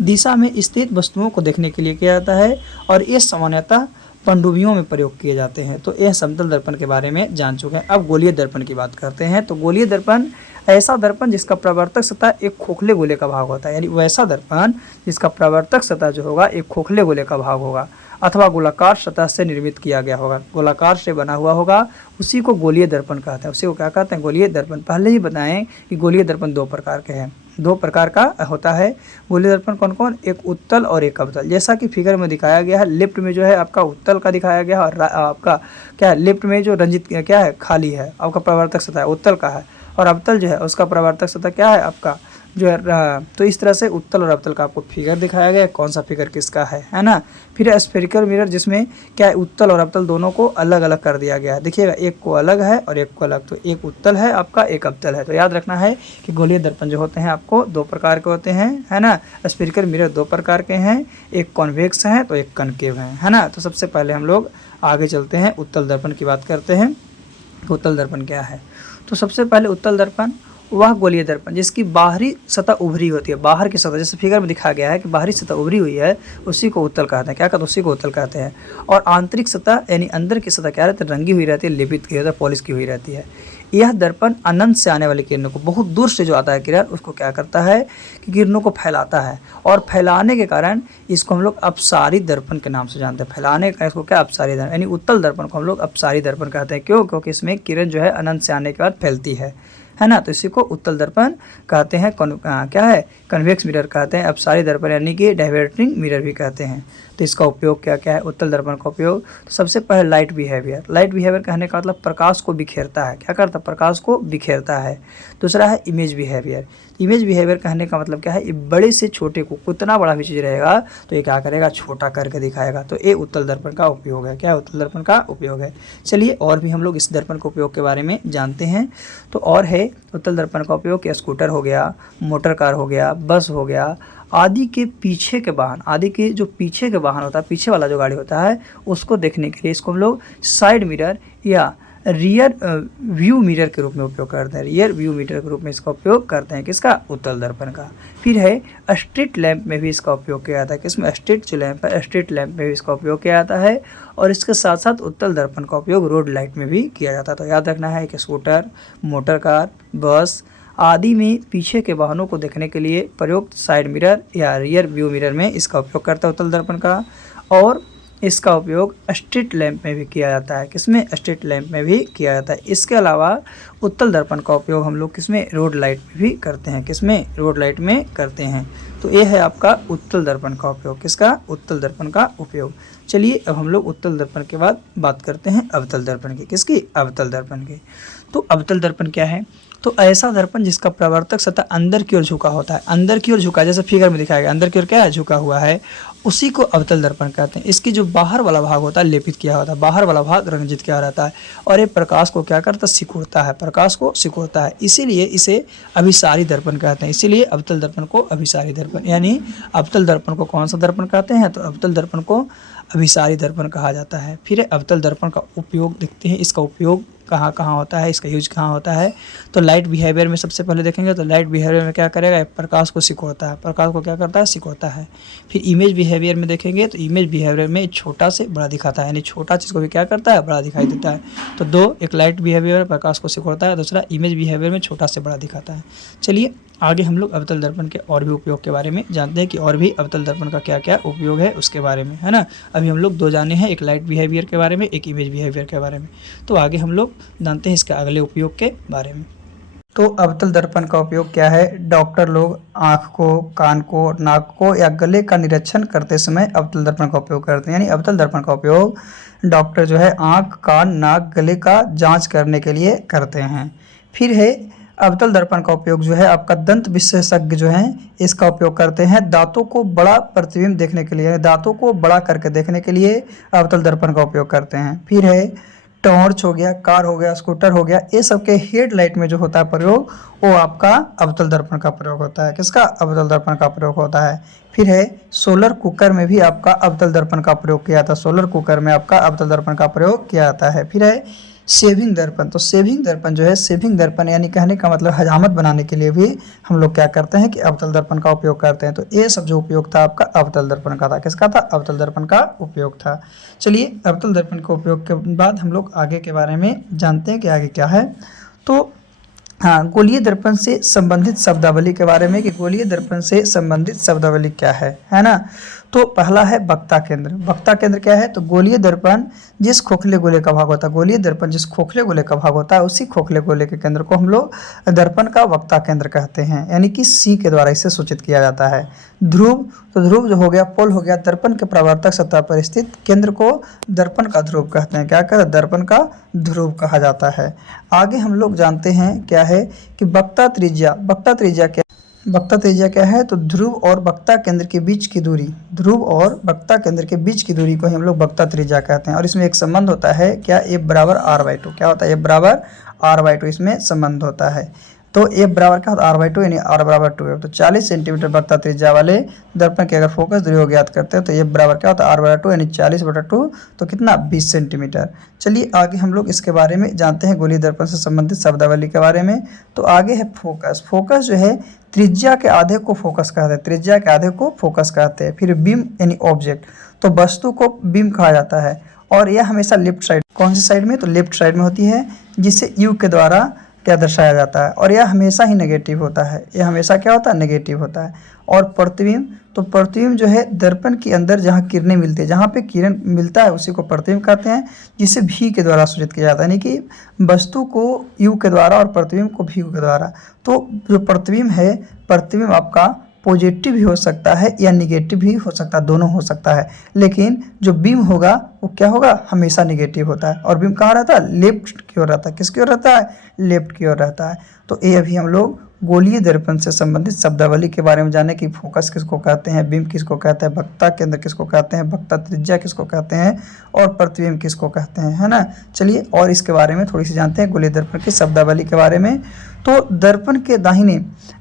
दिशा में स्थित वस्तुओं को देखने के लिए किया जाता है। और ये सामान्यतः पनडुब्बियों में प्रयोग किए जाते हैं। तो यह समतल दर्पण के बारे में जान चुके हैं। अब गोलीय दर्पण की बात करते हैं। तो गोलीय दर्पण ऐसा दर्पण जिसका प्रवर्तक सतह एक खोखले गोले का भाग होता है, यानी वैसा दर्पण जिसका प्रवर्तक सतह जो होगा एक खोखले गोले का भाग होगा। अथवा गोलाकार सतह से निर्मित किया गया होगा, गोलाकार से बना हुआ होगा, उसी को गोलीय दर्पण कहते हैं। उसी को क्या कहते हैं? गोलीय दर्पण। पहले ही बताएं कि गोलीय दर्पण दो प्रकार के हैं, दो प्रकार का होता है गोलीय दर्पण। कौन कौन? एक उत्तल और एक अवतल। जैसा कि फिगर में दिखाया गया है, लेफ्ट में जो है आपका उत्तल का दिखाया गया है और आपका क्या है, लेफ्ट में जो रंजित क्या है, खाली है, आपका परावर्तक सतह उत्तल का है, और अवतल जो है उसका परावर्तक सतह क्या है आपका जो है। तो इस तरह से उत्तल और अवतल का आपको फिगर दिखाया गया है, कौन सा फिगर किसका है ना। फिर स्फेरिकल मिरर, जिसमें क्या है, उत्तल और अवतल दोनों को अलग अलग कर दिया गया है। देखिएगा, एक को अलग है और एक को अलग, तो एक उत्तल है आपका, एक अवतल है। तो याद रखना है कि गोलीय दर्पण जो होते हैं आपको दो प्रकार के होते हैं, है ना। स्फेरिकल मिरर दो प्रकार के हैं, एक कॉन्वेक्स है तो एक कनकेव है ना। तो सबसे पहले हम लोग आगे चलते हैं, उत्तल दर्पण की बात करते हैं। उत्तल दर्पण क्या है? तो सबसे पहले उत्तल दर्पण वह गोलीय दर्पण जिसकी बाहरी सतह उभरी होती है, बाहर की सतह, जैसे फिगर में दिखाया गया है कि बाहरी सतह उभरी हुई है, उसी को उत्तल कहते हैं। क्या कहते हैं? उसी को उत्तल कहते हैं। और आंतरिक सतह यानी अंदर की सतह क्या रहती है? रंगी हुई रहती है, लेपित की रहती है, पॉलिश की हुई रहती है। यह दर्पण अनंत से आने वाली किरणों को, बहुत दूर से जो आता है किरण, उसको क्या करता है कि किरणों को फैलाता है, और फैलाने के कारण इसको हम लोग अपसारी दर्पण के नाम से जानते हैं। फैलाने का इसको क्या? अपसारी दर्पण, यानी उत्तल दर्पण को हम लोग अपसारी दर्पण कहते हैं। क्यों? क्योंकि इसमें किरण जो है अनंत से आने के बाद फैलती है ना। तो इसी को उत्तल दर्पण कहते हैं। क्या है? कन्वेक्स मिरर कहते हैं, अपसारी दर्पण यानी कि डाइवर्टिंग मिरर भी कहते हैं। तो इसका उपयोग क्या क्या है उत्तल दर्पण का उपयोग? तो सबसे पहले लाइट बिहेवियर। लाइट बिहेवियर कहने का मतलब प्रकाश को बिखेरता है। क्या करता है? प्रकाश को बिखेरता है। दूसरा है इमेज बिहेवियर। इमेज बिहेवियर कहने का मतलब क्या है? ये बड़े से छोटे को, कितना बड़ा भी चीज़ रहेगा तो ये क्या करेगा? छोटा करके दिखाएगा। तो ये उत्तल दर्पण का उपयोग है। क्या है? उत्तल दर्पण का उपयोग है। चलिए और भी हम लोग इस दर्पण के उपयोग के बारे में जानते हैं। तो और है उत्तल दर्पण का उपयोग कि स्कूटर हो गया, मोटर कार हो गया, बस हो गया, आदि के पीछे के वाहन, आदि के जो पीछे के वाहन होता है, पीछे वाला जो गाड़ी होता है, उसको देखने के लिए इसको हम लोग साइड मिरर या रियर व्यू मिरर के रूप में उपयोग करते हैं। रियर व्यू मिरर के रूप में इसका उपयोग करते हैं। किसका? उत्तल दर्पण का। फिर है स्ट्रीट लैंप में भी इसका उपयोग किया जाता है। किसमें? स्ट्रीट जो लैंप है, स्ट्रीट लैंप में भी इसका उपयोग किया जाता है। और इसके साथ साथ उत्तल दर्पण का उपयोग रोड लाइट में भी किया जाता है। तो याद रखना है कि स्कूटर, मोटर कार, बस आदि में पीछे के वाहनों को देखने के लिए प्रयुक्त साइड मिरर या रियर व्यू मिरर में इसका उपयोग करता है उत्तल दर्पण का। और इसका उपयोग स्ट्रीट लैंप में भी किया जाता है। किसमें? स्ट्रीट लैंप में भी किया जाता है। इसके अलावा उत्तल दर्पण का उपयोग हम लोग किसमें? रोड लाइट में भी करते हैं। किसमें? रोड लाइट में करते हैं। तो ये है आपका उत्तल दर्पण का उपयोग। किसका? उत्तल दर्पण का उपयोग। चलिए अब हम लोग उत्तल दर्पण के बाद बात करते हैं अवतल दर्पण की। किसकी? अवतल दर्पण की। तो अवतल दर्पण क्या है? तो ऐसा दर्पण जिसका प्रवर्तक सतह अंदर की ओर झुका होता है, अंदर की ओर झुका, जैसे फिगर में दिखाया गया अंदर की ओर क्या है? झुका हुआ है, उसी को अवतल दर्पण कहते हैं। इसकी जो बाहर वाला भाग होता है लेपित किया होता है, बाहर वाला भाग रंजित किया रहता है, और ये प्रकाश को क्या करता है? सिकुड़ता है, प्रकाश को सिकुड़ता है। इसीलिए इसे अभिसारी दर्पण कहते हैं। इसीलिए अवतल दर्पण को अभिसारी दर्पण, यानी अवतल दर्पण को कौन सा दर्पण कहते हैं? तो अवतल दर्पण को अभिसारी दर्पण कहा जाता है। फिर अवतल दर्पण का उपयोग देखते हैं। इसका उपयोग कहाँ कहाँ होता है, इसका यूज कहाँ होता है? तो लाइट बिहेवियर में सबसे पहले देखेंगे। तो लाइट बिहेवियर में क्या करेगा? प्रकाश को सिकुड़ता है, प्रकाश को क्या करता है? सिकुड़ता है। फिर इमेज बिहेवियर में देखेंगे तो इमेज बिहेवियर में छोटा से बड़ा दिखाता है, यानी छोटा चीज़ को भी क्या करता है? बड़ा दिखाई देता है। तो दो, एक लाइट बिहेवियर में प्रकाश को सिकुड़ता है, दूसरा इमेज बिहेवियर में छोटा से बड़ा दिखाता है। चलिए आगे हम लोग अवतल दर्पण के और भी उपयोग के बारे में जानते हैं कि और भी अवतल दर्पण का क्या क्या उपयोग है उसके बारे में, है ना। अभी हम लोग दो जाने हैं, एक लाइट बिहेवियर के बारे में, एक इमेज बिहेवियर के बारे में। तो आगे हम लोग जानते हैं इसके अगले उपयोग के बारे में। तो अवतल दर्पण का उपयोग क्या है? डॉक्टर लोग आँख को, कान को, नाक को या गले का निरीक्षण करते समय अवतल दर्पण का उपयोग करते हैं। यानी अवतल दर्पण का उपयोग डॉक्टर जो है आँख, कान, नाक, गले का जांच करने के लिए करते हैं। फिर है अवतल दर्पण का उपयोग जो है आपका दंत विशेषज्ञ जो हैं इसका उपयोग करते हैं दांतों को बड़ा प्रतिबिंब देखने के लिए, दांतों को बड़ा करके देखने के लिए अवतल दर्पण का उपयोग करते हैं। फिर है टॉर्च हो गया, कार हो गया, स्कूटर हो गया, ये सब के हेडलाइट में जो होता है प्रयोग वो आपका अवतल दर्पण का प्रयोग होता है। किसका? अवतल दर्पण का प्रयोग होता है। फिर है सोलर कुकर में भी आपका अवतल दर्पण का प्रयोग किया जाता है। सोलर कुकर में आपका अवतल दर्पण का प्रयोग किया जाता है। फिर है सेविंग दर्पण। तो सेविंग दर्पण जो है, सेविंग दर्पण यानी कहने का मतलब हजामत बनाने के लिए भी हम लोग क्या करते हैं कि अवतल दर्पण का उपयोग करते हैं। तो ये सब जो उपयोग था आपका अवतल दर्पण का था। किसका था? अवतल दर्पण का उपयोग था। चलिए अवतल दर्पण के उपयोग के बाद हम लोग आगे के बारे में जानते हैं कि आगे क्या है। तो हाँ, गोलीय दर्पण से संबंधित शब्दावली के बारे में कि गोलीय दर्पण से संबंधित शब्दावली क्या है ना। तो पहला है वक्ता केंद्र। वक्ता केंद्र क्या है? तो गोलीय दर्पण जिस खोखले गोले का भाग होता है, गोलीय दर्पण जिस खोखले गोले का भाग होता है, उसी खोखले गोले के केंद्र को हम लोग दर्पण का वक्ता केंद्र कहते हैं, यानी कि सी के द्वारा इसे सूचित किया जाता है। ध्रुव, तो ध्रुव जो हो गया, पोल हो गया, दर्पण के परावर्तक सतह पर स्थित केंद्र को दर्पण का ध्रुव कहते हैं। क्या कहते हैं? दर्पण का ध्रुव कहा जाता है। आगे हम लोग जानते हैं क्या है कि वक्ता त्रिज्या। वक्ता त्रिज्या क्या? वक्ता त्रिज्या क्या है? तो ध्रुव और वक्ता केंद्र के बीच की दूरी, ध्रुव और वक्ता केंद्र के बीच की दूरी को हम लोग वक्ता त्रिज्या कहते हैं। और इसमें एक संबंध होता है क्या? F बराबर r/2। क्या होता है? F बराबर r/2 इसमें संबंध होता है। तो F बराबर क्या होता है? r/2 यानी r बराबर 2F। तो 40 सेंटीमीटर वक्ता त्रिज्या वाले दर्पण की अगर फोकस दूरी को ज्ञात करते हैं तो F बराबर क्या होता है? r/2 यानी 40/2, तो कितना? 20 सेंटीमीटर। चलिए आगे हम लोग इसके बारे में जानते हैं, गोलीय दर्पण से संबंधित शब्दावली के बारे में। तो आगे है फोकस। फोकस जो है त्रिज्या के आधे को फोकस कहते हैं, त्रिज्या के आधे को फोकस कहते हैं। फिर बीम यानी ऑब्जेक्ट, तो वस्तु को बीम कहा जाता है और यह हमेशा लेफ्ट साइड, कौन सी साइड में? तो लेफ्ट साइड में होती है, जिसे यू के द्वारा क्या दर्शाया जाता है, और यह हमेशा ही नेगेटिव होता है। यह हमेशा क्या होता है? नेगेटिव होता है। और प्रतिबिंब, तो प्रतिबिंब जो है दर्पण के अंदर जहाँ किरणें मिलती है, जहाँ पे किरण मिलता है उसी को प्रतिबिंब कहते हैं, जिसे भी के द्वारा सूचित किया जाता है, यानी कि वस्तु को यू के द्वारा और प्रतिबिंब को भी के द्वारा। तो जो प्रतिबिंब है, प्रतिबिंब आपका पॉजिटिव भी हो सकता है या निगेटिव भी हो सकता है, दोनों हो सकता है। लेकिन जो बीम होगा वो क्या होगा? हमेशा निगेटिव होता है। और बीम कहाँ रहता है? लेफ्ट की ओर रहता है। किसकी ओर रहता है? लेफ्ट की ओर रहता है। तो ये अभी हम लोग गोलीय दर्पण से संबंधित शब्दावली के बारे में जाने कि फोकस किसको कहते हैं, बीम किसको कहते हैं, वक्ता केंद्र किसको कहते हैं, वक्ता त्रिज्या किसको कहते हैं, और प्रतिबिंब किसको कहते हैं, है ना। चलिए और इसके बारे में थोड़ी सी जानते हैं, गोलीय दर्पण की शब्दावली के बारे में। तो दर्पण के दाहिने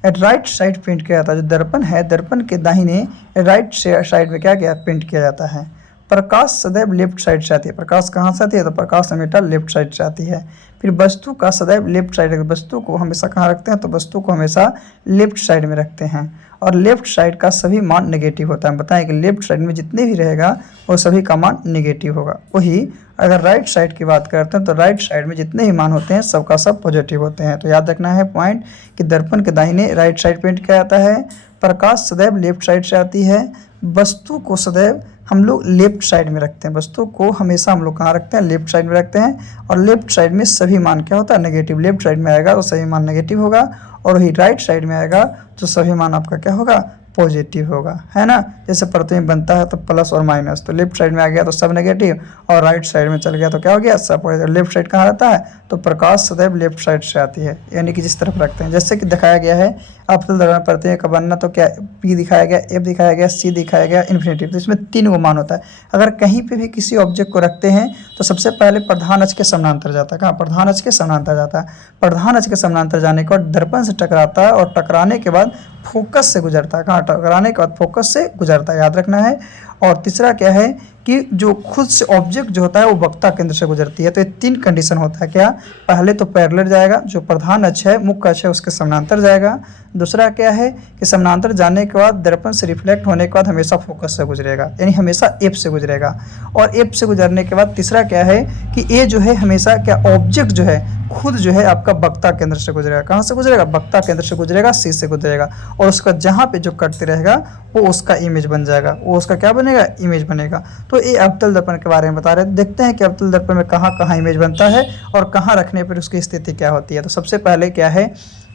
राइट साइड पेंट किया जाता है। जो दर्पण है, दर्पण के दाहिने राइट साइड में क्या किया? पेंट किया जाता है। प्रकाश सदैव लेफ्ट साइड से आती है। प्रकाश कहाँ से आती है? तो प्रकाश हमेशा लेफ्ट साइड से आती है। फिर वस्तु का सदैव लेफ्ट साइड, वस्तु को हमेशा कहाँ रखते हैं? तो वस्तु को हमेशा लेफ्ट साइड में रखते हैं। और लेफ्ट साइड का सभी मान नेगेटिव होता है। बताएं कि लेफ्ट साइड में जितने भी रहेगा वो सभी का मान नेगेटिव होगा। वही अगर राइट साइड की बात करते हैं तो राइट साइड में जितने भी मान होते हैं सबका सब पॉजिटिव होते हैं। तो याद रखना है पॉइंट कि दर्पण के दाहिने राइट साइड पेंट किया जाता है, प्रकाश सदैव लेफ्ट साइड से आती है, वस्तु को सदैव हम लोग लेफ्ट साइड में रखते हैं। वस्तु को हमेशा हम लोग कहाँ रखते हैं? लेफ्ट साइड में रखते हैं। और लेफ्ट साइड में सभी मान क्या होता है? नेगेटिव। लेफ्ट साइड में आएगा तो सभी मान नेगेटिव होगा, और वही राइट साइड में आएगा तो सभी मान आपका क्या होगा? पॉजिटिव होगा, है ना। जैसे प्रतिबिंब बनता है तो प्लस और माइनस, तो लेफ्ट साइड में आ गया तो सब नेगेटिव, और राइट साइड में चल गया तो क्या हो गया? सब पॉजिटिव। लेफ्ट साइड कहाँ रहता है? तो प्रकाश सदैव लेफ्ट साइड से आती है, यानी कि जिस तरफ रखते हैं। जैसे कि दिखाया गया है अवतल दर्पण प्रतिबिंब का बनना, तो क्या P दिखाया गया, F दिखाया गया, C दिखाया गया, इन्फिनिटी। तो इसमें 3 गो मान होता है। अगर कहीं पे भी किसी ऑब्जेक्ट को रखते हैं तो सबसे पहले प्रधान अक्ष के समानांतर जाता है। कहाँ? प्रधान अक्ष के समानांतर जाता है। प्रधान अक्ष के समानांतर जाने के बाद दर्पण से टकराता है, और टकराने के बाद फोकस से गुजरता है। कहाँ? टकराने के बाद फोकस से गुजरता है, याद रखना है। और तीसरा क्या है कि जो खुद से ऑब्जेक्ट जो होता है वो वक्ता केंद्र से गुजरती है। तो ये 3 कंडीशन होता है। क्या? पहले तो पैरेलल जाएगा, जो प्रधान अक्ष है, मुख्य अक्ष है, उसके समानांतर जाएगा। दूसरा क्या है कि समानांतर जाने के बाद दर्पण से रिफ्लेक्ट होने के बाद हमेशा फोकस से गुजरेगा, यानी हमेशा एफ से गुजरेगा। और एफ से गुजरने के बाद तीसरा क्या है कि ए जो है हमेशा क्या? ऑब्जेक्ट जो है खुद जो है आपका वक्ता केंद्र से गुजरेगा। कहाँ से गुजरेगा? वक्ता केंद्र से गुजरेगा, सी से गुजरेगा, और उसका जहाँ पे जो कटते रहेगा वो उसका इमेज बन जाएगा, वो उसका क्या बनेगा? इमेज बनेगा। तो ये अवतल दर्पण के बारे में बता रहे हैं। देखते हैं कि अवतल दर्पण में कहाँ कहाँ इमेज बनता है और कहाँ रखने पर उसकी स्थिति क्या होती है। तो सबसे पहले क्या है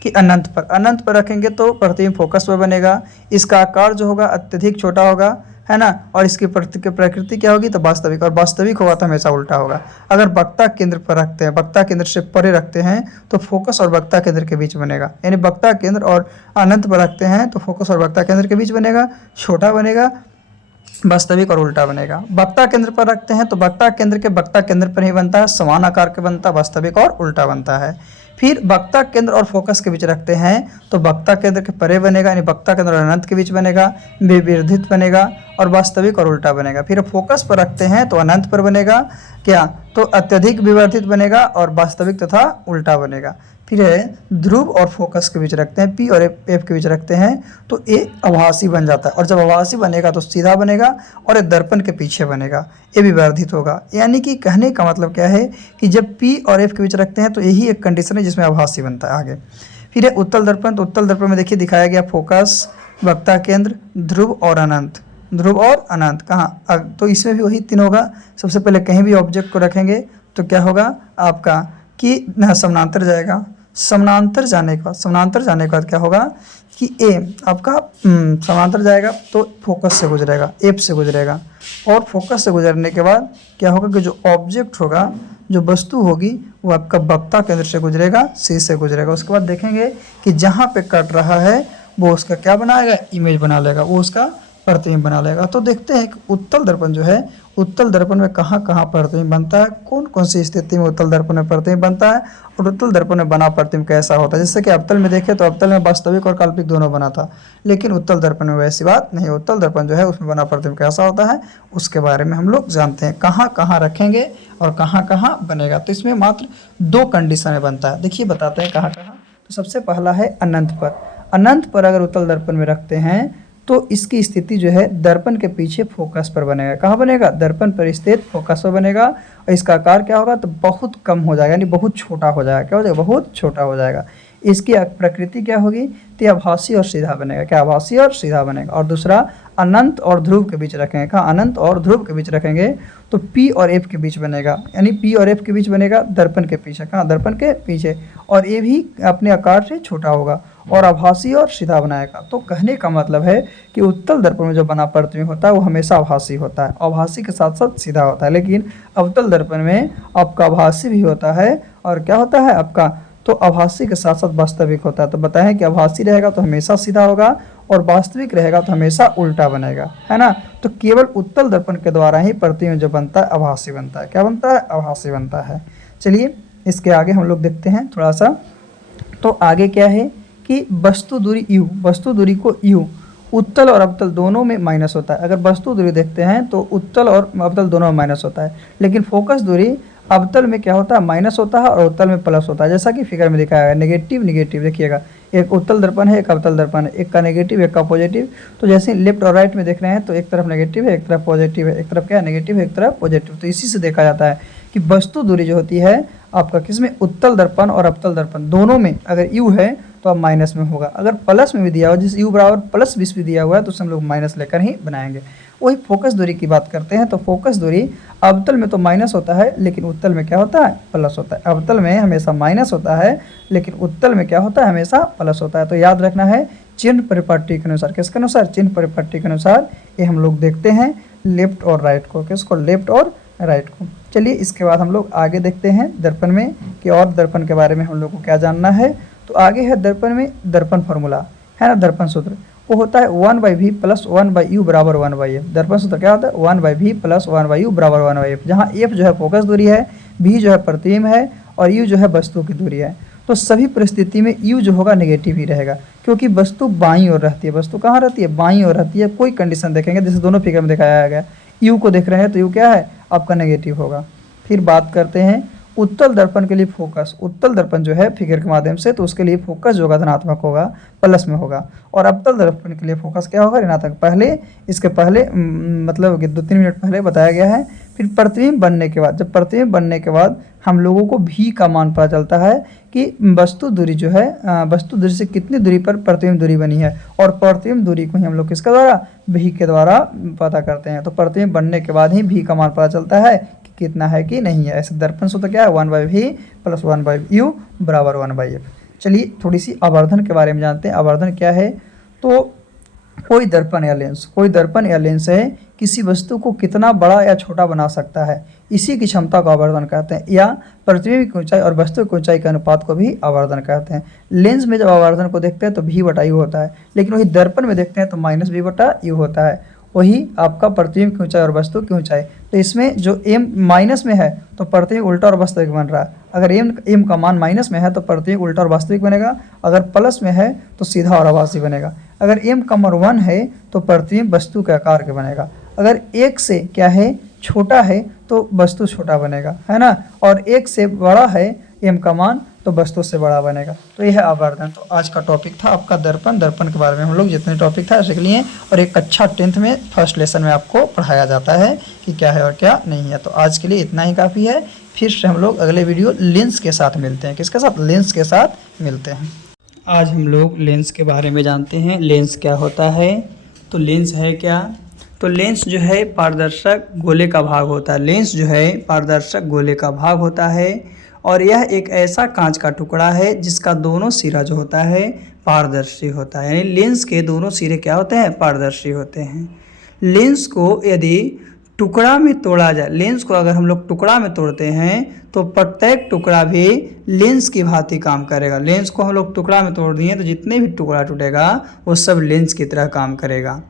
कि अनंत पर, अनंत पर रखेंगे तो प्रतिबिंब फोकस पर बनेगा। इसका आकार जो होगा अत्यधिक छोटा होगा, है ना। और इसकी प्रकृति क्या होगी? तो वास्तविक, और वास्तविक होगा तो हमेशा उल्टा होगा। अगर वक्ता केंद्र पर रखते हैं, वक्ता केंद्र से परे रखते हैं तो फोकस और वक्ता केंद्र के बीच बनेगा, यानी वक्ता केंद्र और अनंत पर रखते हैं तो फोकस और वक्ता केंद्र के बीच बनेगा, छोटा बनेगा, वास्तविक और उल्टा बनेगा। वक्ता केंद्र पर रखते हैं तो वक्ता केंद्र के वक्ता केंद्र पर ही बनता है, समान आकार के बनता है, वास्तविक और उल्टा बनता है। फिर वक्ता केंद्र और फोकस के बीच रखते हैं तो वक्ता केंद्र के परे बनेगा, यानी वक्ता केंद्र और अनंत के बीच बनेगा, विवर्धित बनेगा, और वास्तविक और उल्टा बनेगा। फिर फोकस पर रखते हैं तो अनंत पर बनेगा, क्या? तो अत्यधिक विवर्धित बनेगा और वास्तविक तथा उल्टा बनेगा। फिर है ध्रुव और फोकस के बीच रखते हैं, पी और एफ के बीच रखते हैं तो ए आभासी बन जाता है, और जब आभासी बनेगा तो सीधा बनेगा, और ये दर्पण के पीछे बनेगा, ये विवर्धित होगा। यानी कि कहने का मतलब क्या है कि जब पी और एफ के बीच रखते हैं तो यही एक कंडीशन है जिसमें आभासी बनता है। आगे फिर है उत्तल दर्पण। तो उत्तल दर्पण में देखिए दिखाया गया फोकस, वक्ता केंद्र, ध्रुव और अनंत, ध्रुव और अनंत। कहाँ? तो इसमें भी वही 3 होगा। सबसे पहले कहीं भी ऑब्जेक्ट को रखेंगे तो क्या होगा आपका कि समानांतर जाएगा। समानांतर जाने के बाद क्या होगा कि ए आपका समानांतर जाएगा तो फोकस से गुजरेगा, एफ से गुजरेगा, और फोकस से गुजरने के बाद क्या होगा कि जो ऑब्जेक्ट होगा, जो वस्तु होगी, वो आपका वक्ता केंद्र से गुजरेगा, सी से गुजरेगा। उसके बाद देखेंगे कि जहाँ पे कट रहा है वो उसका क्या बनाएगा, इमेज बना लेगा, वो उसका प्रतिबिंब बना लेगा। तो देखते हैं कि उत्तल दर्पण जो है, उत्तल दर्पण में कहाँ कहाँ प्रतिबिंब बनता है, कौन कौन सी स्थिति में उत्तल दर्पण में प्रतिबिंब बनता है, और उत्तल दर्पण में बना प्रतिबिंब कैसा होता है। जैसे कि अवतल में देखें तो अवतल में वास्तविक और काल्पनिक दोनों बना था, लेकिन उत्तल दर्पण में वैसी बात नहीं। उत्तल दर्पण जो है उसमें बना प्रतिबिंब कैसा होता है उसके बारे में हम लोग जानते हैं, कहाँ कहाँ रखेंगे और कहाँ कहाँ बनेगा। तो इसमें मात्र 2 कंडीशन में बनता है। देखिए बताते हैं कहाँ कहाँ। तो सबसे पहला है अनंत पर। अनंत पर अगर उत्तल दर्पण में रखते हैं तो इसकी स्थिति जो है दर्पण के पीछे फोकस पर बनेगा। कहाँ बनेगा? दर्पण पर स्थित फोकस पर बनेगा, और इसका आकार क्या होगा तो बहुत कम हो जाएगा, यानी बहुत छोटा हो जाएगा। क्या हो जाएगा? बहुत छोटा हो जाएगा। इसकी प्रकृति क्या होगी तो आभासी और सीधा बनेगा। क्या? आभासी और सीधा बनेगा। और दूसरा अनंत और ध्रुव के बीच रखेंगे। कहाँ? अनंत और ध्रुव के बीच रखेंगे तो पी और एफ के बीच बनेगा, यानी पी और एफ के बीच बनेगा दर्पण के पीछे। कहाँ? दर्पण के पीछे। और ये भी अपने आकार से छोटा होगा और आभासी और सीधा बनाएगा। तो कहने का मतलब है कि उत्तल दर्पण में जो बना प्रतिबिंब होता है वो हमेशा आभासी होता है, आभासी के साथ साथ सीधा होता है। लेकिन अवतल दर्पण में आपका आभासी भी होता है और क्या होता है आपका, तो आभासी के साथ साथ वास्तविक होता है। तो बताएं कि आभासी रहेगा तो हमेशा सीधा होगा और वास्तविक रहेगा तो हमेशा उल्टा बनेगा, है ना। तो केवल उत्तल दर्पण के द्वारा ही प्रतिबिंब जो बनता है आभासी बनता है। क्या बनता है? आभासी बनता है। चलिए इसके आगे हम लोग देखते हैं थोड़ा सा। तो आगे क्या है कि वस्तु दूरी u, वस्तु दूरी को u उत्तल और अवतल दोनों में माइनस होता है। अगर वस्तु दूरी देखते हैं तो उत्तल और अवतल दोनों में माइनस होता है, लेकिन फोकस दूरी अवतल में क्या होता है? माइनस होता है और उत्तल में प्लस होता है। जैसा कि फिगर में दिखाया है, नेगेटिव नेगेटिव देखिएगा, एक उत्तल दर्पण है एक अवतल दर्पण है, एक का नेगेटिव एक का पॉजिटिव। तो जैसे लेफ्ट और राइट में देख रहे हैं तो एक तरफ नेगेटिव है एक तरफ पॉजिटिव है, एक तरफ क्या है नेगेटिव है एक तरफ पॉजिटिव। तो इसी से देखा जाता है कि वस्तु दूरी जो होती है आपका किसमें, उत्तल दर्पण और अवतल दर्पण दोनों में अगर u है तो अब माइनस में होगा। अगर प्लस में भी दिया हुआ, जैसे u बराबर प्लस 20 भी दिया हुआ है तो उसे हम लोग माइनस लेकर ही बनाएंगे। वही फोकस दूरी की बात करते हैं तो फोकस दूरी अवतल में तो माइनस होता है लेकिन उत्तल में क्या होता है? प्लस होता है। अवतल में हमेशा माइनस होता है लेकिन उत्तल में क्या होता है? हमेशा प्लस होता है। तो याद रखना है चिन्ह परिपाटी के अनुसार। किसके अनुसार? चिन्ह परिपाटी के अनुसार ये हम लोग देखते हैं लेफ्ट और राइट को। किसको? लेफ्ट और राइट को। चलिए इसके बाद हम लोग आगे देखते हैं दर्पण में कि और दर्पण के बारे में हम लोग को क्या जानना है। तो आगे है दर्पण में दर्पण फार्मूला, है ना, दर्पण सूत्र। वो होता है 1/v प्लस 1/u बराबर 1/f। दर्पण सूत्र क्या होता है? 1/v प्लस 1/u बराबर 1/f, जहाँ f जो है फोकस दूरी है, v जो है प्रतिबिंब है और u जो है वस्तु की दूरी है। तो सभी परिस्थिति में u जो होगा नेगेटिव ही रहेगा, क्योंकि वस्तु बाईं ओर रहती है। वस्तु कहाँ रहती है? बाईं ओर रहती है। कोई कंडीशन देखेंगे जैसे दोनों फिगर में दिखाया गया, u को देख रहे हैं तो u क्या है आपका? नेगेटिव होगा। फिर बात करते हैं उत्तल दर्पण के लिए फोकस। उत्तल दर्पण जो है फिगर के माध्यम से, तो उसके लिए फोकस जो होगा धनात्मक होगा, प्लस में होगा। और अवतल दर्पण के लिए फोकस क्या होगा? ऋणात्मक। पहले इसके पहले मतलब कि 2-3 मिनट पहले बताया गया है। फिर प्रतिबिंब बनने के बाद, जब प्रतिबिंब बनने के बाद हम लोगों को भी का मान पता चलता है कि वस्तु दूरी जो है वस्तु दूरी से कितनी दूरी पर प्रतिबिंब दूरी बनी है, और प्रतिबिंब दूरी को ही हम लोग किसके द्वारा? भी के द्वारा पता करते हैं। तो प्रतिबिंब बनने के बाद ही भी का मान पता चलता है कि कितना है कि नहीं है। ऐसे दर्पण सूत्र क्या है? 1/v प्लस 1/u बराबर 1/f। चलिए थोड़ी सी आवर्धन के बारे में जानते हैं। आवर्धन क्या है? तो कोई दर्पण या लेंस है किसी वस्तु को कितना बड़ा या छोटा बना सकता है, इसी की क्षमता को आवर्धन कहते हैं। या प्रतिबिंब की ऊंचाई और वस्तु की ऊंचाई के अनुपात को भी आवर्धन कहते हैं। लेंस में जब आवर्धन को देखते हैं तो v/u होता है, लेकिन वही दर्पण में देखते हैं तो -v/u होता है। वही आपका प्रतिबिंब की ऊंचाई और वस्तु की ऊंचाई। तो इसमें जो m माइनस में है तो प्रतिबिंब उल्टा और वास्तविक बन रहा है। अगर m का मान माइनस में है तो प्रतिबिंब उल्टा और वास्तविक बनेगा, अगर प्लस में है तो सीधा और आभासी बनेगा। अगर m का मान 1 है तो प्रतिबिंब वस्तु के आकार के बनेगा। अगर 1 से क्या है? छोटा है तो वस्तु छोटा बनेगा, है ना। और 1 से बड़ा है m का मान तो वस्तु से बड़ा बनेगा। तो यह है आवर्धन। तो आज का टॉपिक था आपका दर्पण के बारे में हम लोग जितने टॉपिक था सीख लिए, और एक अच्छा 10th में फर्स्ट लेसन में आपको पढ़ाया जाता है कि क्या है और क्या नहीं है। तो आज के लिए इतना ही काफ़ी है। फिर से हम लोग अगले वीडियो लेंस के साथ मिलते हैं। किसके साथ? लेंस के साथ मिलते हैं। आज हम लोग लेंस के बारे में जानते हैं। लेंस क्या होता है? तो लेंस है क्या? तो लेंस जो है पारदर्शक गोले का भाग होता है। लेंस जो है पारदर्शक गोले का भाग होता है और यह एक ऐसा कांच का टुकड़ा है जिसका दोनों सिरा जो होता है पारदर्शी होता है। यानी लेंस के दोनों सिरे क्या होते हैं? पारदर्शी होते हैं। लेंस को यदि टुकड़ा में तोड़ा जाए, लेंस को अगर हम लोग टुकड़ा में तोड़ते हैं तो प्रत्येक टुकड़ा भी लेंस की भांति काम करेगा। लेंस को हम लोग टुकड़ा में तोड़ दिए तो जितने भी टुकड़ा टूटेगा वो सब लेंस की तरह काम करेगा।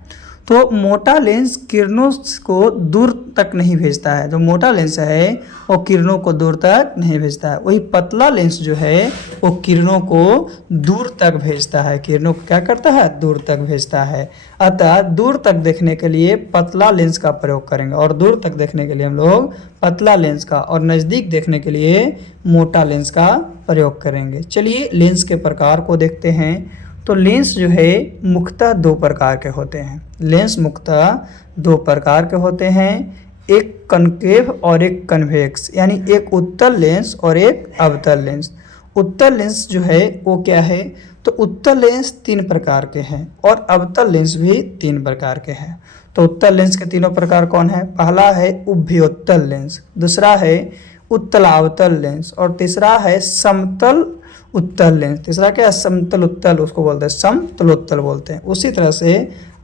तो मोटा लेंस किरणों को दूर तक नहीं भेजता है। जो मोटा लेंस है वो किरणों को दूर तक नहीं भेजता है। वही पतला लेंस जो है वो किरणों को दूर तक भेजता है। किरणों को क्या करता है? दूर तक भेजता है। अतः दूर तक देखने के लिए पतला लेंस का प्रयोग करेंगे और दूर तक देखने के लिए हम लोग पतला लेंस का, और नज़दीक देखने के लिए मोटा लेंस का प्रयोग करेंगे। चलिए लेंस के प्रकार को देखते हैं। तो लेंस जो है मुख्यतः दो प्रकार के होते हैं। लेंस मुख्यतः दो प्रकार के होते हैं, एक कनकेव और एक कन्वेक्स, यानी एक उत्तल लेंस और एक अवतल लेंस। उत्तल लेंस जो है वो क्या है? तो उत्तल लेंस 3 प्रकार के हैं और अवतल लेंस भी 3 प्रकार के हैं। तो उत्तल लेंस के तीनों प्रकार कौन है? पहला है उभयोत्तल लेंस, दूसरा है उत्तलावतल लेंस और तीसरा है समतल उत्तल लेंस। तीसरा क्या है? समतल उत्तल, उसको बोलते हैं समतलोत्तल बोलते हैं। उसी तरह से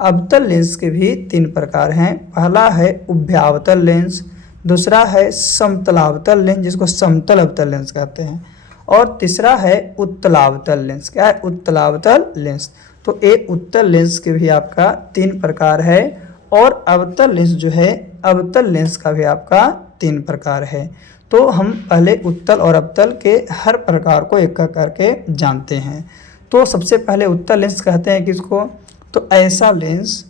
अवतल लेंस के भी 3 प्रकार हैं। पहला है उभयावतल लेंस, दूसरा है समतलावतल लेंस जिसको समतल अवतल लेंस कहते हैं, और तीसरा है उत्तलावतल लेंस। क्या है? उत्तलावतल लेंस। तो एक उत्तल लेंस के भी आपका 3 प्रकार है और अवतल लेंस जो है अवतल लेंस का भी आपका 3 प्रकार है। तो हम पहले उत्तल और अवतल के हर प्रकार को एक करके जानते हैं। तो सबसे पहले उत्तल लेंस कहते हैं किसको? तो ऐसा लेंस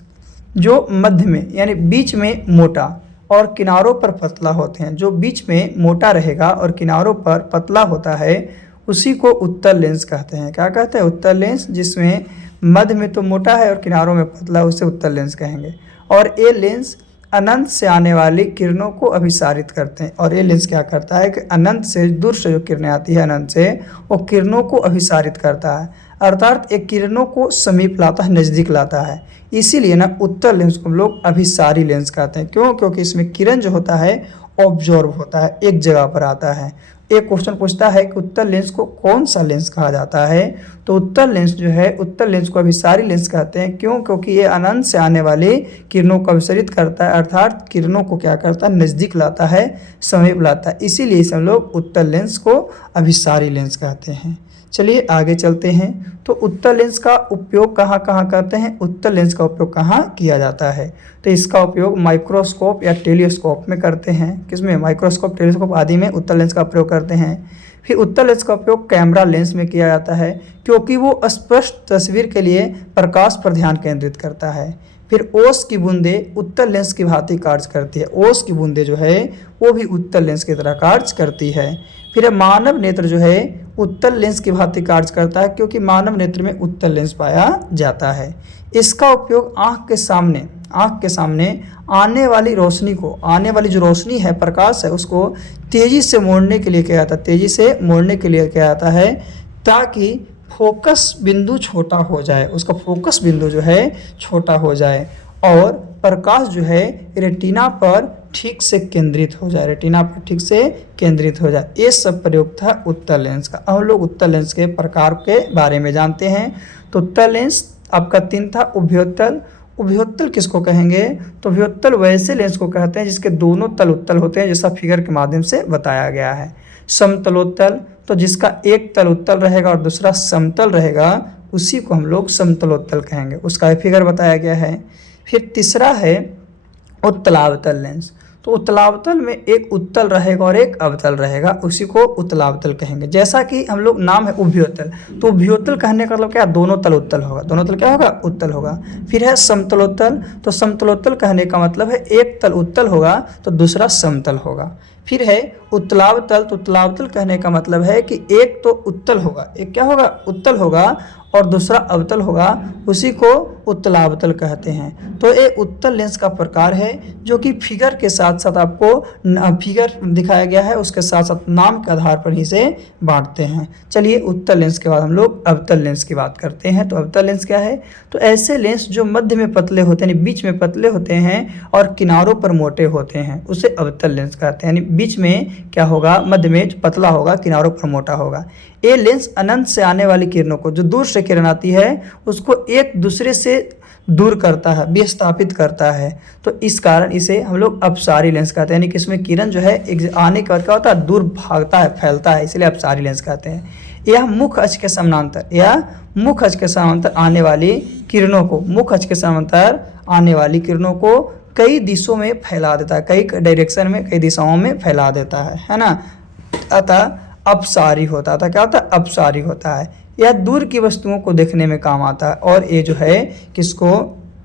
जो मध्य में यानी बीच में मोटा और किनारों पर पतला होते हैं। जो बीच में मोटा रहेगा और किनारों पर पतला होता है उसी को उत्तल लेंस कहते हैं। क्या कहते हैं? उत्तल लेंस। जिसमें मध्य में तो मोटा है और किनारों में पतला, उसे उत्तल लेंस कहेंगे। और ये लेंस अनंत से आने वाली किरणों को अभिसारित करते हैं। और ये लेंस क्या करता है कि अनंत से दूर से जो किरणें आती है अनंत से, वो किरणों को अभिसारित करता है, अर्थात एक किरणों को समीप लाता है, नज़दीक लाता है। इसीलिए ना उत्तल लेंस को हम लोग अभिसारी लेंस कहते हैं। क्यों? क्योंकि इसमें किरण जो होता है ऑब्जॉर्व होता है, एक जगह पर आता है। एक क्वेश्चन पूछता है कि उत्तल लेंस को कौन सा लेंस कहा जाता है? तो उत्तल लेंस जो है उत्तल लेंस को अभिसारी लेंस कहते हैं। क्यों? क्योंकि ये अनंत से आने वाली किरणों को अभिसारित करता है, अर्थात किरणों को क्या करता है? नज़दीक लाता है, समीप लाता है। इसीलिए इसे हम लोग उत्तल लेंस को अभिसारी लेंस कहते हैं। चलिए आगे चलते हैं। तो उत्तल लेंस का उपयोग कहाँ कहाँ करते हैं? उत्तल लेंस का उपयोग कहाँ किया जाता है? तो इसका उपयोग माइक्रोस्कोप या टेलीस्कोप में करते हैं। किसमें? माइक्रोस्कोप, टेलीस्कोप आदि में उत्तल लेंस का प्रयोग करते हैं। फिर उत्तल लेंस का उपयोग कैमरा लेंस में किया जाता है क्योंकि वो स्पष्ट तस्वीर के लिए प्रकाश पर ध्यान केंद्रित करता है। फिर ओस की बूंदें उत्तल लेंस की भांति कार्य करती है। ओस की बूंदें जो है वो भी उत्तल लेंस की तरह कार्य करती है। फिर मानव नेत्र जो है उत्तल लेंस की भांति कार्य करता है क्योंकि मानव नेत्र में उत्तल लेंस पाया जाता है। इसका उपयोग आँख के सामने आने वाली रोशनी को, आने वाली जो रोशनी है, प्रकाश है, उसको तेज़ी से मोड़ने के लिए किया जाता है। तेज़ी से मोड़ने के लिए किया जाता है ताकि फोकस बिंदु छोटा हो जाए, उसका फोकस बिंदु जो है छोटा हो जाए और प्रकाश जो है रेटिना पर ठीक से केंद्रित हो जाए, रेटिना पर ठीक से केंद्रित हो जाए। ये सब प्रयोग था उत्तल लेंस का। हम लोग उत्तल लेंस के प्रकार के बारे में जानते हैं। तो उत्तल लेंस आपका 3 था। उभयोत्तल, उभयोत्तल किसको कहेंगे? तो उभयोत्तल वैसे लेंस को कहते हैं जिसके दोनों तल उत्तल होते हैं, जैसा फिगर के माध्यम से बताया गया है। समतलोत्तल, तो जिसका एक तल उत्तल रहेगा और दूसरा समतल रहेगा, उसी को हम लोग समतलोत्तल कहेंगे। उसका फिगर बताया गया है। फिर तीसरा है उत्तलावतल लेंस। तो उत्तलावतल में एक उत्तल रहेगा और एक अवतल रहेगा, उसी को उत्तलावतल कहेंगे। जैसा कि हम लोग नाम है उभयोत्तल, तो उभयोत्तल कहने का मतलब क्या? दोनों तल उत्तल होगा। दोनों तल क्या होगा? उत्तल होगा। फिर है समतलोत्तल, तो समतलोत्तल कहने का मतलब है एक तल उत्तल होगा तो दूसरा समतल होगा। फिर है उत्तलावतल, तो उत्तलावतल कहने का मतलब है कि एक तो उत्तल होगा, एक क्या होगा? उत्तल होगा, और दूसरा अवतल होगा, उसी को उत्तलावतल कहते हैं। तो ये उत्तल लेंस का प्रकार है जो कि फिगर के साथ साथ आपको फिगर दिखाया गया है, उसके साथ साथ नाम के आधार पर ही से बांटते हैं। चलिए उत्तल लेंस के बाद हम लोग अवतल लेंस की बात करते हैं। तो अवतल लेंस क्या है? तो ऐसे लेंस जो मध्य में पतले होते हैं, यानी बीच में पतले होते हैं और किनारों पर मोटे होते हैं, उसे अवतल लेंस कहते हैं। यानी बीच में क्या होगा, मध्य में पतला होगा, किनारों पर मोटा होगा। ये लेंस अनंत से आने वाली किरणों को, जो दूर से किरण आती है उसको एक दूसरे से दूर करता है, विस्थापित करता है। तो इस कारण इसे हम लोग अपसारी लेंस कहते हैं। यानी कि इसमें किरण जो है एक आने के बाद क्या होता है, दूर भागता है, फैलता है, इसलिए अपसारी लेंस कहते हैं। यह मुख्य अक्ष के समानांतर, मुख्य अक्ष के समानांतर आने वाली किरणों को, मुख्य अक्ष के समानांतर आने वाली किरणों को कई दिशों में फैला देता है, कई डायरेक्शन में, कई दिशाओं में फैला देता है ना। अतः अपसारी होता है। क्या होता है? अपसारी होता है। यह दूर की वस्तुओं को देखने में काम आता है। और ये जो है किसको,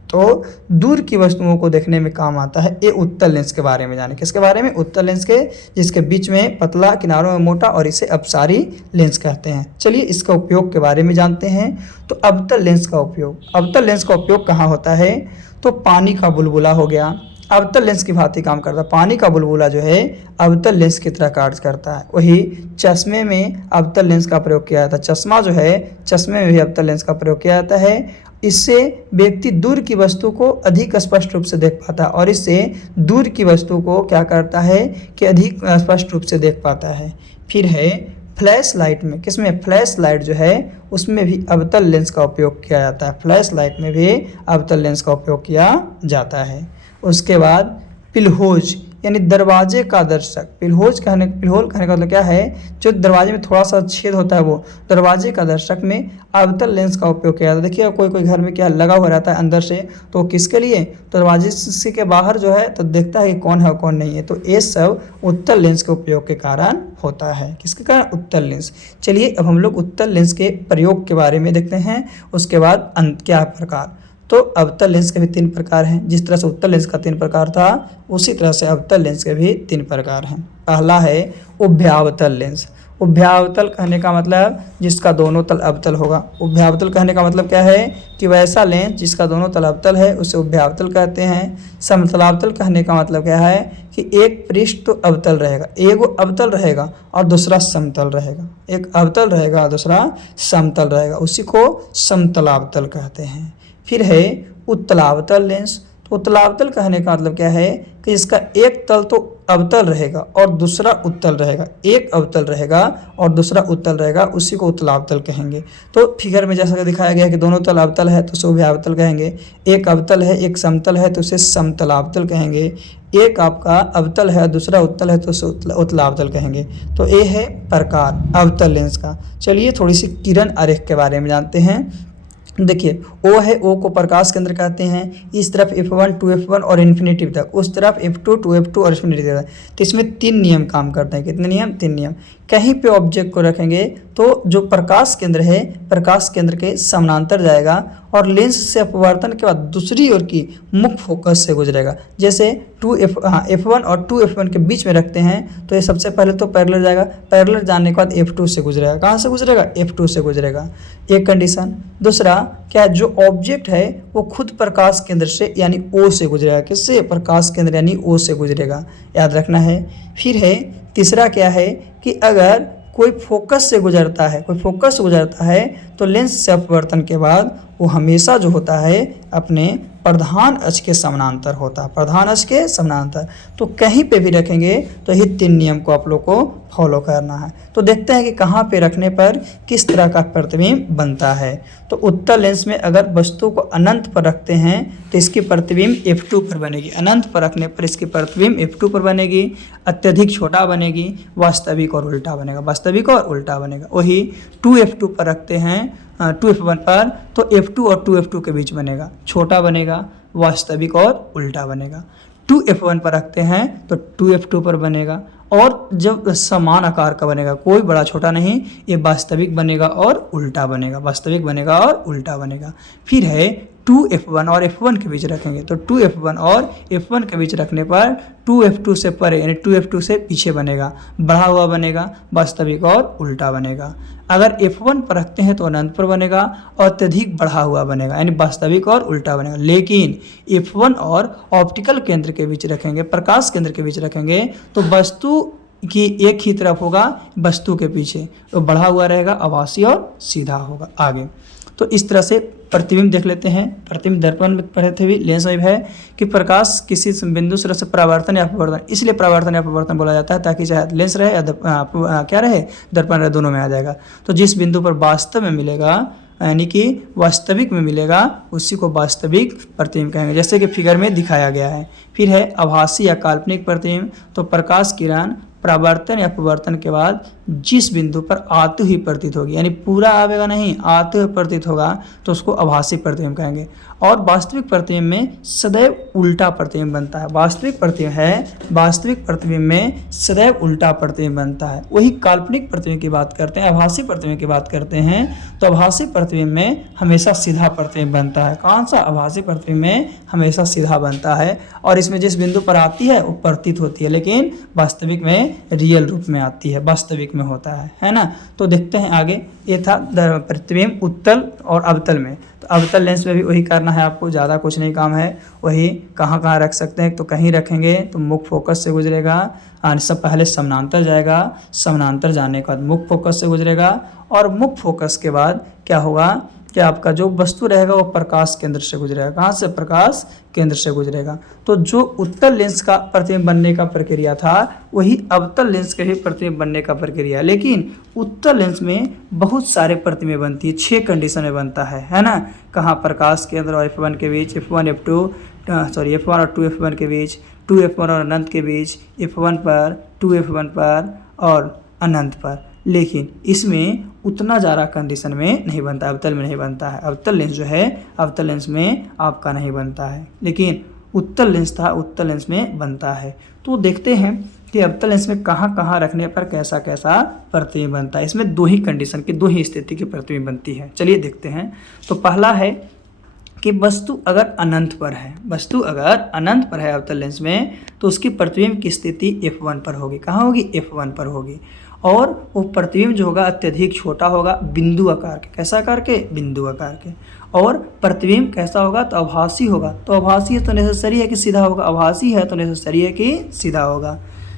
तो दूर की वस्तुओं को देखने में काम आता है। ये उत्तल लेंस के बारे में जाने, किसके बारे में? उत्तल लेंस के, जिसके बीच में पतला, किनारों में मोटा, और इसे अपसारी लेंस कहते हैं। चलिए इसका उपयोग के बारे में जानते हैं। तो अवतल लेंस का उपयोग, अवतल लेंस का उपयोग कहाँ होता है? तो पानी का बुलबुला हो गया, अवतल लेंस की भांति काम करता है। पानी का बुलबुला जो है अवतल लेंस की तरह कार्य करता है। वही चश्मे में अवतल लेंस का प्रयोग किया जाता है। चश्मा जो है, चश्मे में भी अवतल लेंस का प्रयोग किया जाता है। इससे व्यक्ति दूर की वस्तु को अधिक स्पष्ट रूप से देख पाता है, और इससे दूर की वस्तु को क्या करता है कि अधिक स्पष्ट रूप से देख पाता है। फिर है फ्लैश लाइट में, किसमें? फ्लैश लाइट जो है उसमें भी अवतल लेंस का उपयोग किया जाता है। फ्लैश लाइट में भी अवतल लेंस का उपयोग किया जाता है। उसके बाद पिलहोज, यानी दरवाजे का दर्शक। पिलहोल कहने का मतलब क्या है? जो दरवाजे में थोड़ा सा छेद होता है, वो दरवाजे का दर्शक में अवतल लेंस का उपयोग किया जाता है। देखिए कोई घर में क्या लगा हुआ रहता है अंदर से, तो किसके लिए? तो दरवाजे से के बाहर जो है तो देखता है कि कौन है और कौन नहीं है। तो ये सब उत्तल लेंस के उपयोग के कारण होता है। किसके कारण? उत्तल लेंस। चलिए अब हम लोग उत्तल लेंस के प्रयोग के बारे में देखते हैं। उसके बाद क्या प्रकार। तो अवतल लेंस के भी 3 प्रकार हैं। जिस तरह से उत्तल लेंस का 3 प्रकार था, उसी तरह से अवतल लेंस के भी 3 प्रकार हैं। पहला है उभयावतल लेंस। उभयावतल कहने का मतलब जिसका दोनों तल अवतल होगा। उभयावतल कहने का मतलब क्या है कि वैसा लेंस जिसका दोनों तल अवतल है उसे उभयावतल कहते हैं। समतलावतल कहने का मतलब क्या है कि एक पृष्ठ तो अवतल रहेगा, एक अवतल रहेगा और दूसरा समतल रहेगा। एक अवतल रहेगा और दूसरा समतल रहेगा, उसी को समतलावतल कहते हैं। फिर है उत्तलावतल लेंस। तो उत्तलावतल कहने का मतलब क्या है कि इसका एक तल तो अवतल रहेगा और दूसरा उत्तल रहेगा। एक अवतल रहेगा और दूसरा उत्तल रहेगा, उसी को उत्तलावतल कहेंगे। तो फिगर में जैसा कि दिखाया गया है कि दोनों तल अवतल है तो उसे उभयावतल कहेंगे। एक अवतल है, एक समतल है तो उसे समतलावतल कहेंगे। एक आपका अवतल है, दूसरा उत्तल है तो उसे उत्तलावतल कहेंगे। तो ये है प्रकार अवतल लेंस का। चलिए थोड़ी सी किरण आरेख के बारे में जानते हैं। देखिए ओ है, ओ को प्रकाश केंद्र कहते हैं। इस तरफ F1 टू F1 और इन्फिनिटी तक, उस तरफ F2 टू F2 और इन्फिनिटी तक। तो इसमें 3 नियम काम करते हैं। कितने नियम? 3 नियम। कहीं पे ऑब्जेक्ट को रखेंगे तो जो प्रकाश केंद्र है, प्रकाश केंद्र के समानांतर जाएगा और लेंस से अपवर्तन के बाद दूसरी ओर की मुख्य फोकस से गुजरेगा। जैसे F1 और 2F1 के बीच में रखते हैं तो ये सबसे पहले तो पैरेलल जाएगा, पैरेलल जाने के बाद F2 से गुजरेगा। कहाँ से गुजरेगा? F2 से गुजरेगा। एक कंडीशन। दूसरा क्या, जो ऑब्जेक्ट है वो खुद प्रकाश केंद्र से यानी O से गुजरेगा। किससे? प्रकाश केंद्र यानी O से गुजरेगा, याद रखना है। फिर है तीसरा क्या है कि अगर कोई फोकस से गुजरता है, तो लेंस से अपवर्तन के बाद वो हमेशा जो होता है अपने प्रधान अक्ष के समानांतर होता है, प्रधान अक्ष के समानांतर। तो कहीं पे भी रखेंगे तो ये 3 नियम को आप लोग को फॉलो करना है। तो देखते हैं कि कहाँ पे रखने पर किस तरह का प्रतिबिंब बनता है। तो उत्तल लेंस में अगर वस्तु को अनंत पर रखते हैं तो इसकी प्रतिबिंब F2 पर बनेगी। अनंत पर रखने पर इसकी प्रतिबिंब F2 पर बनेगी। अत्यधिक छोटा बनेगी, वास्तविक और उल्टा बनेगा, वास्तविक और उल्टा बनेगा। वही 2F2 पर रखते हैं 2F1 पर तो F2 और 2F2 के बीच बनेगा, छोटा बनेगा, वास्तविक और उल्टा बनेगा। 2F1 पर रखते हैं तो 2F2 पर बनेगा और जब समान आकार का बनेगा, कोई बड़ा छोटा नहीं, ये वास्तविक बनेगा और उल्टा बनेगा, वास्तविक बनेगा और उल्टा बनेगा। फिर है 2f1 और f1 के बीच रखेंगे तो 2f1 और f1 के बीच रखने पर 2f2 से परे यानी 2f2 से पीछे बनेगा, बढ़ा हुआ बनेगा, वास्तविक और उल्टा बनेगा। अगर f1 पर रखते हैं तो अनंत पर बनेगा और अत्यधिक बढ़ा हुआ बनेगा यानी वास्तविक और उल्टा बनेगा। लेकिन f1 और ऑप्टिकल केंद्र के बीच रखेंगे, प्रकाश केंद्र के बीच रखेंगे तो वस्तु की एक ही तरफ होगा, वस्तु के पीछे तो बढ़ा हुआ रहेगा, आभासी और सीधा होगा आगे। तो इस तरह से प्रतिबिंब देख लेते हैं। प्रतिबिंब दर्पण में पढ़े थे भी, लेंस में भी है कि प्रकाश किसी बिंदु से से परावर्तन या अपवर्तन, इसलिए परावर्तन या अपवर्तन बोला जाता है ताकि चाहे लेंस रहे या क्या रहे, दर्पण रहे, दोनों में आ जाएगा। तो जिस बिंदु पर वास्तव में मिलेगा यानी कि वास्तविक में मिलेगा उसी को वास्तविक प्रतिबिंब कहेंगे, जैसे कि फिगर में दिखाया गया है। फिर है आभासी या काल्पनिक प्रतिबिंब। तो प्रकाश किरण परावर्तन या अपवर्तन के बाद जिस बिंदु पर आते हुए प्रतीत होगी यानी पूरा आवेगा नहीं, आते हुए प्रतीत होगा तो उसको आभासी प्रतिबिंब कहेंगे। और वास्तविक प्रतिबिंब में सदैव उल्टा प्रतिबिंब बनता है। वास्तविक प्रतिबिंब है, वास्तविक प्रतिबिंब में सदैव उल्टा प्रतिबिंब बनता है। वही काल्पनिक प्रतिबिंब की बात करते हैं, आभासी प्रतिबिंब की बात करते हैं तो आभासी प्रतिबिंब में हमेशा सीधा प्रतिबिंब बनता है। कौन सा? आभासी प्रतिबिंब में हमेशा सीधा बनता है और इसमें जिस बिंदु पर आती है वो प्रतीत होती है, लेकिन वास्तविक में रियल रूप में आती है, वास्तविक में होता है ना। तो देखते हैं आगे। ये था प्रतिबिंब उत्तल और अवतल में। तो अवतल लेंस में भी वही करना है आपको, ज़्यादा कुछ नहीं काम है। वही कहाँ रख सकते हैं तो कहीं रखेंगे तो मुख्य फोकस से गुजरेगा, सब पहले समानांतर जाएगा, समानांतर जाने के बाद मुख्य फोकस से गुजरेगा और मुख्य फोकस के बाद क्या होगा कि आपका जो वस्तु रहेगा वो प्रकाश केंद्र से गुजरेगा। कहाँ से? प्रकाश केंद्र से गुजरेगा। तो जो उत्तल लेंस का प्रतिबिंब बनने का प्रक्रिया था वही अवतल लेंस के भी प्रतिबिंब बनने का प्रक्रिया है। लेकिन उत्तल लेंस में बहुत सारे प्रतिबिंब बनती है, 6 कंडीशन में बनता है ना। कहाँ? प्रकाश केंद्र और f1 के बीच, f1 और 2f1 के बीच, 2f1 और अनंत के बीच, f1 पर, 2f1 पर और अनंत पर। लेकिन इसमें उतना ज़्यादा कंडीशन में नहीं बनता, अवतल में नहीं बनता है। अवतल लेंस जो है, अवतल लेंस में आपका नहीं बनता है, लेकिन उत्तल लेंस था, उत्तल लेंस में बनता है। तो देखते हैं कि अवतल लेंस में कहाँ रखने पर कैसा कैसा प्रतिबिंब बनता है। इसमें 2 ही कंडीशन की, 2 ही स्थिति की प्रतिबिंब बनती है। चलिए देखते हैं। तो पहला है कि वस्तु अगर अनंत पर है, वस्तु अगर अनंत पर है अवतल लेंस में तो उसकी प्रतिबिंब की स्थिति f1 पर होगी। कहाँ होगी? f1 पर होगी। और वो प्रतिबिंब जो होगा अत्यधिक छोटा होगा, बिंदु आकार के। कैसा आकार के? बिंदु आकार के। और प्रतिबिंब कैसा होगा? तो आभासी होगा। तो आभासी है तो नेसेसरी है कि सीधा होगा, आभासी है तो नेसेसरी है कि सीधा होगा।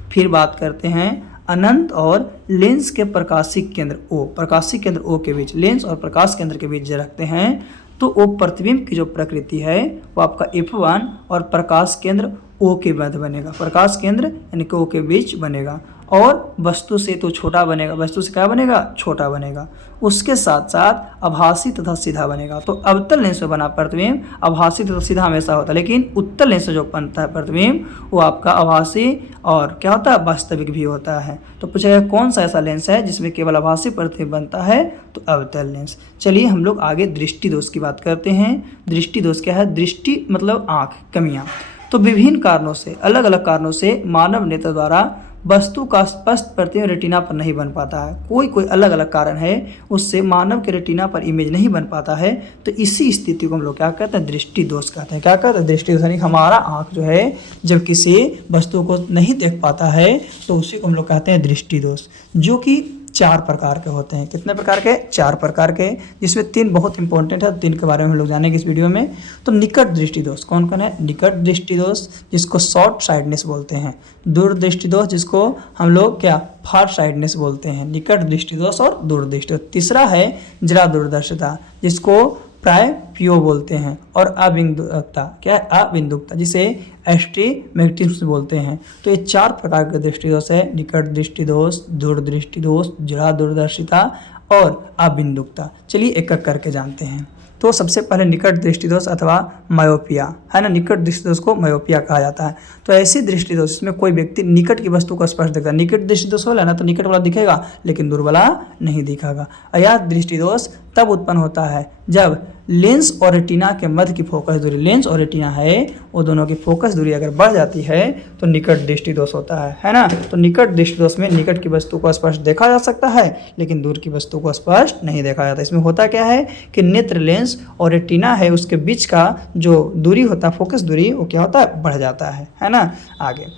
फिर बात करते हैं अनंत और लेंस के प्रकाशिक केंद्र O, प्रकाशिक केंद्र O के बीच, लेंस और प्रकाश केंद्र के बीच जो रखते हैं तो वो प्रतिबिंब की जो प्रकृति है वो आपका f1 और प्रकाश केंद्र O के मध्य बनेगा, प्रकाश केंद्र यानी कि O के बीच बनेगा। और वस्तु से तो छोटा बनेगा, वस्तु से क्या बनेगा? छोटा बनेगा। उसके साथ साथ आभासी तथा सीधा बनेगा। तो अवतल लेंस से बना प्रतिबिंब आभासी तथा सीधा हमेशा होता है, लेकिन उत्तल लेंस से जो बनता है प्रतिबिंब वो आपका आभासी और क्या होता है? वास्तविक भी होता है। तो पूछेगा कौन सा ऐसा लेंस है जिसमें केवल आभासी प्रतिबिंब बनता है? तो अवतल लेंस। चलिए हम लोग आगे दृष्टि दोष की बात करते हैं। दृष्टि दोष क्या है? दृष्टि मतलब आँख, कमियाँ। तो विभिन्न कारणों से, अलग अलग कारणों से मानव नेत्र द्वारा वस्तु का स्पष्ट प्रतिबिंब रेटिना पर नहीं बन पाता है। कोई अलग अलग कारण है उससे मानव के रेटिना पर इमेज नहीं बन पाता है। तो इसी स्थिति को हम लोग क्या कहते हैं? दृष्टि दोष कहते हैं। क्या कहते हैं? दृष्टि दोष। यानी हमारा आँख जो है जब किसी वस्तु को नहीं देख पाता है तो उसी को हम लोग कहते हैं दृष्टि दोष, जो कि 4 प्रकार के होते हैं। कितने प्रकार के? 4 प्रकार के, जिसमें 3 बहुत इंपॉर्टेंट है। 3 के बारे में हम लोग जानेंगे इस वीडियो में। तो निकट दृष्टि दोष कौन कौन है? निकट दृष्टि दोष जिसको शॉर्ट साइडनेस बोलते हैं, दूर दृष्टि दोष जिसको हम लोग क्या फार साइडनेस बोलते हैं। निकट दृष्टि दोष और दूर दृष्टि दोष। तीसरा है जरा दूरदर्शिता जिसको प्राय पीओ बोलते हैं। और अबिंदुकता, क्या है? अबिंदुकता जिसे एस्टिग्मेटिज्म बोलते हैं। तो ये 4 प्रकार के दृष्टि दोष है, निकट दृष्टि दोष, दूर दृष्टि दोष, जरा दूरदर्शिता और अबिंदुकता। चलिए एक एक करके जानते हैं। तो सबसे पहले निकट दृष्टि दोष अथवा मायोपिया है ना। निकट दृष्टि दोष को मायोपिया कहा जाता है। तो ऐसी दृष्टि दोष जिसमें कोई व्यक्ति निकट की वस्तु को स्पष्ट देखता है। निकट दृष्टि दोष वाला ना तो निकट वाला दिखेगा लेकिन दूर वाला नहीं दिखेगा। यह दृष्टि दोष तब उत्पन्न होता है जब लेंस और रेटिना के मध्य की फोकस दूरी, लेंस और रेटिना है वो दोनों की फोकस दूरी अगर बढ़ जाती है तो निकट दृष्टि दोष होता है ना। तो निकट दृष्टि दोष में निकट की वस्तु को स्पष्ट देखा जा सकता है लेकिन दूर की वस्तु को स्पष्ट नहीं देखा जाता। इसमें होता क्या है कि नेत्र लेंस और रेटिना है उसके बीच का जो दूरी होता है, फोकस दूरी, वो क्या होता है, बढ़ जाता है ना। आगे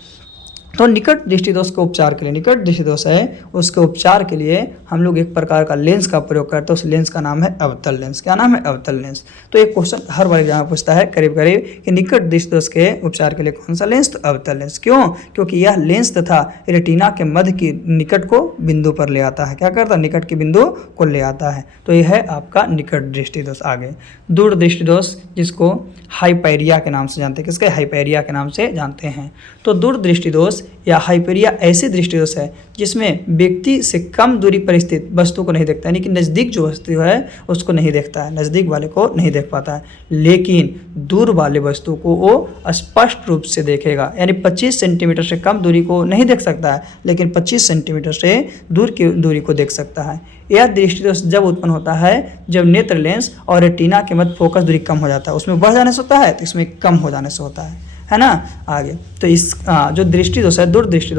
तो निकट दृष्टि दोष के उपचार के लिए, निकट दृष्टि दोष है उसके उपचार के लिए हम लोग एक प्रकार का लेंस का प्रयोग करते हैं। उस लेंस का नाम है अवतल लेंस। क्या नाम है? अवतल लेंस। तो एक क्वेश्चन हर बार एग्जाम में पूछता है करीब करीब कि निकट दृष्टि दोष के उपचार के लिए कौन सा लेंस? तो अवतल लेंस। क्यों? क्योंकि यह लेंस तथा रेटिना के मध्य की निकट को बिंदु पर ले आता है। क्या करता है? निकट के बिंदु को ले आता है। तो यह है आपका निकट दृष्टि दोष। आगे दूर दृष्टि दोष, जिसको हाइपेरिया के नाम से जानते हैं। किसके? हाइपेरिया के नाम से जानते हैं। तो दूर दृष्टि दोष या हाइपेरिया ऐसी दृष्टि दोष है जिसमें व्यक्ति से कम दूरी पर स्थित वस्तु को नहीं देखता, यानी कि नज़दीक जो वस्तु है उसको नहीं देखता है, नज़दीक वाले को नहीं देख पाता है, लेकिन दूर वाले वस्तु को वो स्पष्ट रूप से देखेगा। यानी 25 सेंटीमीटर से कम दूरी को नहीं देख सकता है लेकिन 25 सेंटीमीटर से दूर की दूरी को देख सकता है। यह दृष्टि दोष जब उत्पन्न होता है जब नेत्र लेंस और रेटिना के मध्य फोकस दूरी कम हो जाता है। उसमें बढ़ जाने से होता है तो इसमें कम हो जाने से होता है ना। आगे तो इस जो दृष्टि दोष है, दूर दृष्टि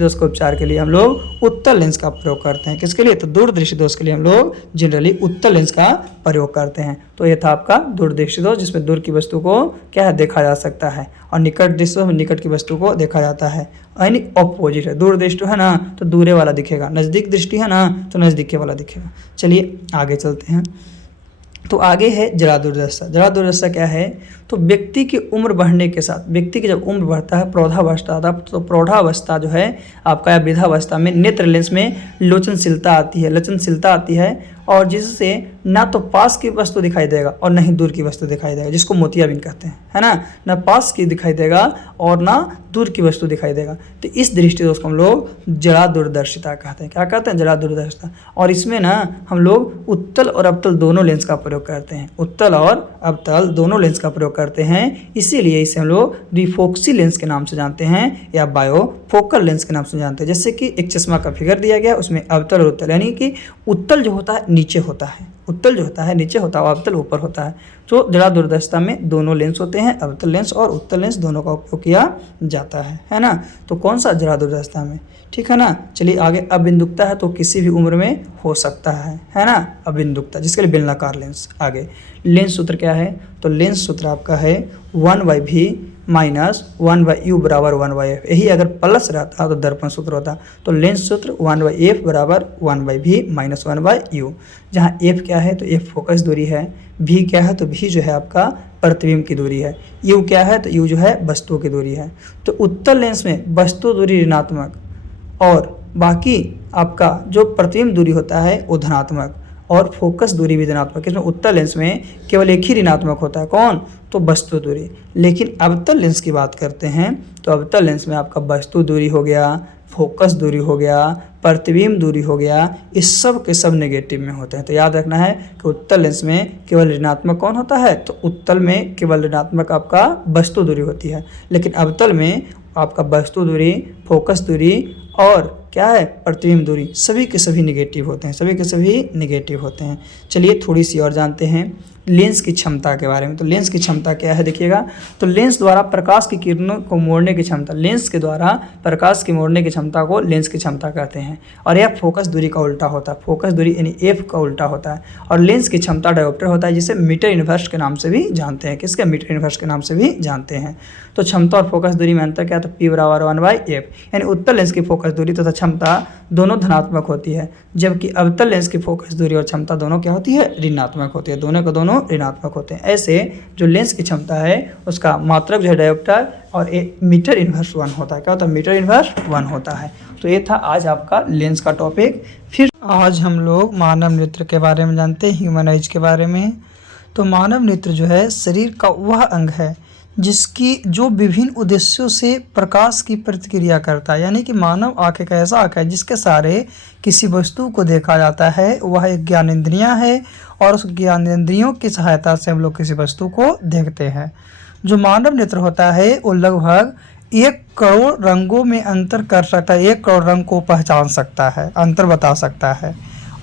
दोष के उपचार के लिए हम लोग उत्तल लेंस का प्रयोग करते हैं। किसके लिए? तो दूर दृष्टि दोष के लिए हम लोग जनरली उत्तल लेंस का प्रयोग करते हैं। तो ये था आपका दूर दृष्टि दोष, जिसमें दूर की वस्तु को क्या है, देखा जा सकता है, और निकट दृष्टि दोष में निकट की वस्तु को देखा जाता है, यानी ऑपोजिट है। दूर दृष्टि है ना तो दूरे वाला दिखेगा, नज़दीक दृष्टि है ना तो नज़दीक वाला दिखेगा। चलिए आगे चलते हैं। तो आगे है जरा दुर्दशा। जरा दुर्दशा क्या है? तो व्यक्ति की उम्र बढ़ने के साथ, व्यक्ति की जब उम्र बढ़ता है, प्रौढ़ावस्था आता है, तो प्रौढ़ावस्था जो है आपका वृद्धावस्था में नेत्र लेंस में लचनशीलता आती है और जिससे ना तो पास की वस्तु दिखाई देगा और ना ही दूर की वस्तु दिखाई देगा, जिसको मोतियाबिंद कहते हैं, है ना। ना पास की दिखाई देगा और ना दूर की वस्तु दिखाई देगा। तो इस दृष्टि दोष को हम लोग जरा दूरदर्शिता कहते हैं। क्या कहते हैं? जरा दूरदर्शिता। और इसमें ना हम लोग उत्तल और अवतल दोनों लेंस का प्रयोग करते हैं। उत्तल और अवतल दोनों लेंस का प्रयोग करते हैं, इसीलिए इसे हम लोग द्विफोक्सी लेंस के नाम से जानते हैं या बायोफोकल लेंस के नाम से जानते हैं। जैसे कि एक चश्मा का फिगर दिया गया, उसमें अवतल और उत्तल, यानी कि उत्तल जो होता है नीचे होता है, उत्तल जो होता है नीचे होता है और अवतल ऊपर होता है। तो जरा दूरदर्शिता में दोनों लेंस होते हैं, अवतल लेंस और उत्तल लेंस दोनों का उपयोग किया जाता है ना। तो कौन सा? जरा दूरदर्शिता में, ठीक है ना। चलिए आगे, अबिंदुकता है तो किसी भी उम्र में हो सकता है ना, अबिंदुकता, जिसके लिए बेलनाकार लेंस। आगे लेंस सूत्र क्या है? तो लेंस सूत्र आपका है 1/v माइनस 1/u बराबर 1/f। यही अगर प्लस रहता तो दर्पण सूत्र होता। तो लेंस सूत्र 1/f बराबर 1/v माइनस 1/u, जहाँ f क्या है? तो f फोकस दूरी है, v क्या है? तो v जो है आपका प्रतिबिंब की दूरी है, u क्या है? तो u जो है वस्तु की दूरी है। तो उत्तल लेंस में वस्तु दूरी ऋणात्मक और बाकी आपका जो प्रतिबिंब दूरी होता है वो धनात्मक, और फोकस दूरी भी धनात्मक। इसमें उत्तल लेंस में केवल एक ही ऋणात्मक होता है, कौन? तो वस्तु दूरी। लेकिन अवतल लेंस की बात करते हैं तो अवतल लेंस में आपका वस्तु दूरी हो गया, फोकस दूरी हो गया, प्रतिबिंब दूरी हो गया, इस सब के सब नेगेटिव में होते हैं। तो याद रखना है कि उत्तल लेंस में केवल ऋणात्मक कौन होता है? तो उत्तल में केवल ऋणात्मक आपका वस्तु दूरी होती है, लेकिन अवतल में आपका वस्तु दूरी, फोकस दूरी और क्या है, प्रतिबिंब दूरी, सभी के सभी निगेटिव होते हैं, सभी के सभी निगेटिव होते हैं। चलिए थोड़ी सी और जानते हैं लेंस की क्षमता के बारे में। तो लेंस की क्षमता क्या है देखिएगा, तो लेंस द्वारा प्रकाश की किरणों को मोड़ने की क्षमता, लेंस के द्वारा प्रकाश की मोड़ने की क्षमता को लेंस की क्षमता कहते हैं। और यह फोकस दूरी का उल्टा होता है, फोकस दूरी यानी एफ का उल्टा होता है। और लेंस की क्षमता डायोप्टर होता है, जिसे मीटर इनवर्स के नाम से भी जानते हैं। किसके? मीटर इनवर्स के नाम से भी जानते हैं। तो क्षमता और फोकस दूरी में अंतर क्या है? तो P बराबर 1/f, यानी उत्तल लेंस की फोकस दूरी तथा क्षमता दोनों धनात्मक होती है, जबकि अवतल लेंस की फोकस दूरी और क्षमता दोनों क्या होती है? ऋणात्मक होती है, दोनों के दोनों ऋणात्मक होते हैं। ऐसे जो लेंस की क्षमता है उसका मात्रक जो है डायोप्टर और मीटर इनवर्स 1 होता है। क्या होता है? मीटर इनवर्स 1 होता है। तो ये था आज आपका लेंस का टॉपिक। फिर आज हम लोग मानव नेत्र के बारे में जानते हैं, ह्यूमन आइज के बारे में। तो मानव नेत्र जो है शरीर का वह अंग है जिसकी जो विभिन्न उद्देश्यों से प्रकाश की प्रतिक्रिया करता है, यानी कि मानव आँख एक ऐसा आँख है जिसके सहारे किसी वस्तु को देखा जाता है। वह एक ज्ञानेंद्रियाँ है और उस ज्ञानेंद्रियों की सहायता से हम लोग किसी वस्तु को देखते हैं। जो मानव नेत्र होता है वो लगभग 1 करोड़ रंगों में अंतर कर सकता है, 1 करोड़ रंग को पहचान सकता है, अंतर बता सकता है।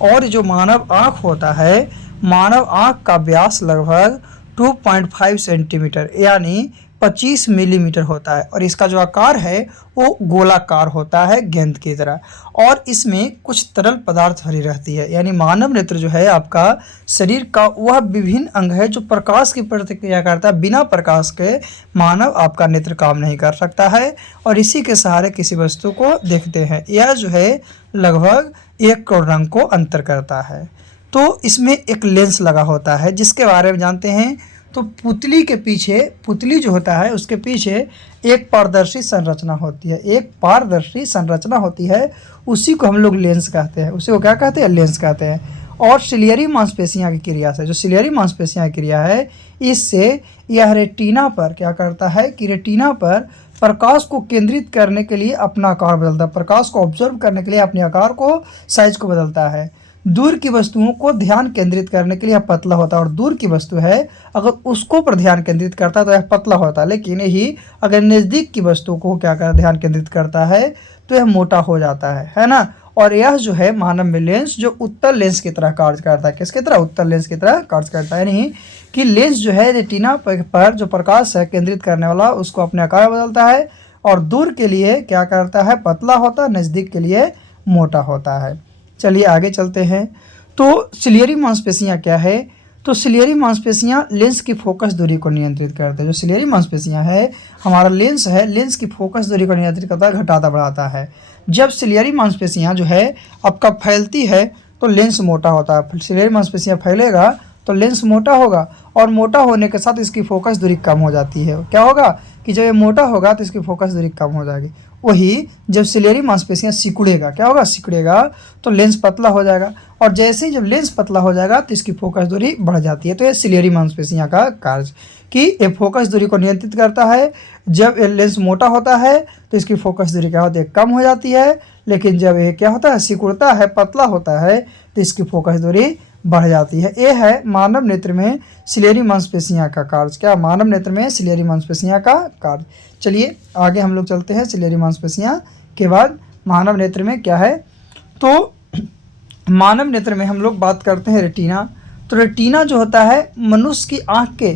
और जो मानव आँख होता है, मानव आँख का व्यास लगभग 2.5 सेंटीमीटर यानी 25 मिलीमीटर होता है और इसका जो आकार है वो गोलाकार होता है गेंद की तरह, और इसमें कुछ तरल पदार्थ भरी रहती है। यानी मानव नेत्र जो है आपका शरीर का वह विभिन्न अंग है जो प्रकाश की प्रतिक्रिया करता है। बिना प्रकाश के मानव आपका नेत्र काम नहीं कर सकता है और इसी के सहारे किसी वस्तु को देखते हैं। यह जो है लगभग 1 करोड़ रंग को अंतर करता है। तो इसमें एक लेंस लगा होता है जिसके बारे में जानते हैं। तो पुतली के पीछे, पुतली जो होता है उसके पीछे एक पारदर्शी संरचना होती है, एक पारदर्शी संरचना होती है, उसी को हम लोग लेंस कहते हैं। उसी को क्या कहते हैं? लेंस कहते हैं। और सिलियरी मांसपेशियां की क्रिया से, जो सिलियरी मांसपेशियां की क्रिया है, इससे यह रेटिना पर क्या करता है कि रेटिना पर प्रकाश को केंद्रित करने के लिए अपना आकार बदलता है, प्रकाश को ऑब्जर्व करने के लिए अपने आकार को, साइज को बदलता है। दूर की वस्तुओं को ध्यान केंद्रित करने के लिए यह पतला होता है, और दूर की वस्तु है अगर उसको पर ध्यान केंद्रित करता है तो यह पतला होता है, लेकिन यही अगर नज़दीक की वस्तु को क्या कर ध्यान केंद्रित करता है तो यह मोटा हो जाता है ना। और यह जो है मानव में लेंस जो उत्तल लेंस की तरह कार्य करता है। किसकी तरह? उत्तल लेंस की तरह कार्य करता है। यानी कि लेंस जो है रेटिना पर जो प्रकाश है केंद्रित करने वाला उसको अपने आकार बदलता है, और दूर के लिए क्या करता है? पतला होता है, नज़दीक के लिए मोटा होता है। चलिए आगे चलते हैं। तो सिलियरी मांसपेशियां क्या है? तो सिलियरी मांसपेशियां लेंस की फोकस दूरी को नियंत्रित करते हैं। जो सिलियरी मांसपेशियां है, हमारा लेंस है, लेंस की फोकस दूरी को नियंत्रित करता है, घटाता बढ़ाता है। जब सिलियरी मांसपेशियां जो है आपका फैलती है तो लेंस मोटा होता है। सिलियरी मांसपेशियां फैलेगा तो लेंस मोटा होगा, और मोटा होने के साथ इसकी फोकस दूरी कम हो जाती है। क्या होगा कि जब ये मोटा होगा तो इसकी फोकस दूरी कम हो जाएगी। वही जब सिलियरी मांसपेशियां सिकुड़ेगा, क्या होगा? सिकुड़ेगा तो लेंस पतला हो जाएगा, और जैसे ही जब लेंस पतला हो जाएगा तो इसकी फोकस दूरी बढ़ जाती है। तो ये सिलियरी मांसपेशियां का कार्य कि ये फोकस दूरी को नियंत्रित करता है। जब ये लेंस मोटा होता है तो इसकी फोकस दूरी क्या होती है? कम हो जाती है, लेकिन जब ये क्या होता है? सिकुड़ता है, पतला होता है, तो इसकी फोकस दूरी बढ़ जाती है। ये है मानव नेत्र में सिलियरी मांसपेशियां का कार्य। क्या? मानव नेत्र में सिलियरी मांसपेशियां का कार्य। चलिए आगे हम लोग चलते हैं। सिलियरी मांसपेशियां के बाद मानव नेत्र में क्या है? तो मानव नेत्र में हम लोग बात करते हैं रेटिना। तो रेटिना जो होता है मनुष्य की आँख के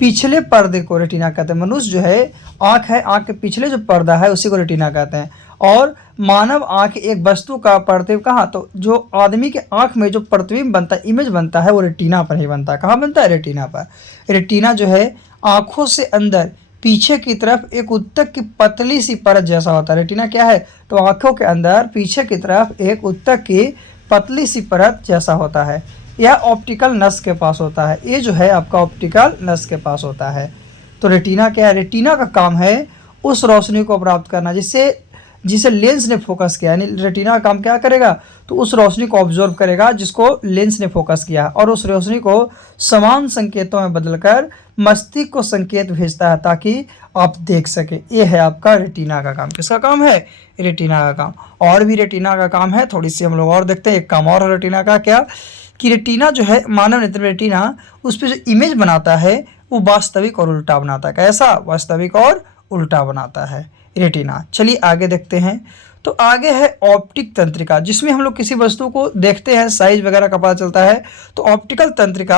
पिछले पर्दे को रेटिना कहते हैं। मनुष्य जो है आँख है, आँख के पिछले जो पर्दा है उसी को रेटिना कहते हैं। और मानव आँख एक वस्तु का प्रतिबिंब कहाँ? तो जो आदमी के आँख में जो प्रतिबिंब बनता है, इमेज बनता है, वो रेटिना पर ही बनता है। कहाँ बनता है? रेटिना पर। रेटिना जो है आँखों से अंदर पीछे की तरफ एक उत्तक की पतली सी परत जैसा होता है। रेटिना क्या है? तो आँखों के अंदर पीछे की तरफ एक उत्तक की पतली सी परत जैसा होता है। यह ऑप्टिकल नस के पास होता है। ये जो है आपका ऑप्टिकल नस के पास होता है। तो रेटिना क्या है? रेटिना का काम है उस रोशनी को प्राप्त करना जिसे लेंस ने फोकस किया। यानी रेटिना का काम क्या करेगा? तो उस रोशनी को ऑब्जर्व करेगा जिसको लेंस ने फोकस किया, और उस रोशनी को समान संकेतों में बदलकर मस्तिष्क को संकेत भेजता है ताकि आप देख सके। ये है आपका रेटिना का काम। किसका काम है? रेटिना का काम। और भी रेटिना का काम है, थोड़ी सी हम लोग और देखते हैं। एक काम और है रेटिना का, क्या कि रेटिना जो है मानव नेत्र में रेटिना उस पर जो इमेज बनाता है वो वास्तविक और उल्टा बनाता है। कैसा? वास्तविक और उल्टा बनाता है रेटिना। चलिए आगे देखते हैं। तो आगे है ऑप्टिक तंत्रिका, जिसमें हम लोग किसी वस्तु को देखते हैं, साइज वगैरह का पता चलता है। तो ऑप्टिकल तंत्रिका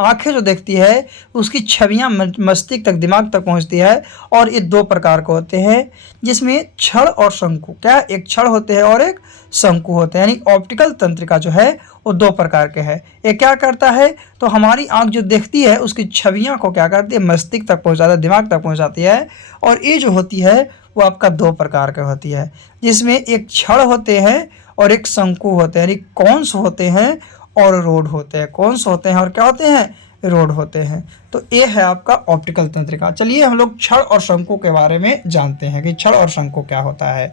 आंखें जो देखती है उसकी छवियां मस्तिष्क तक, दिमाग तक पहुंचती है, और ये 2 प्रकार के होते हैं जिसमें क्षण और शंकु। क्या? एक क्षण होते हैं और एक शंकु होते हैं। यानी ऑप्टिकल तंत्रिका जो है वो 2 प्रकार के हैं। ये क्या करता है? तो हमारी आंख जो देखती है उसकी छवियां को क्या करती है? मस्तिष्क तक पहुंचाता है, दिमाग तक पहुंचाती है। और ये जो होती है वो आपका 2 प्रकार की होती है, जिसमें एक क्षण होते हैं और एक शंकु होते हैं। यानी कॉन्स होते हैं और रोड होते हैं। कॉन्स होते हैं और क्या होते हैं? रोड होते हैं। तो ये है आपका ऑप्टिकल तंत्रिका। चलिए हम लोग क्षण और शंकु के बारे में जानते हैं कि क्षण और शंकु क्या होता है।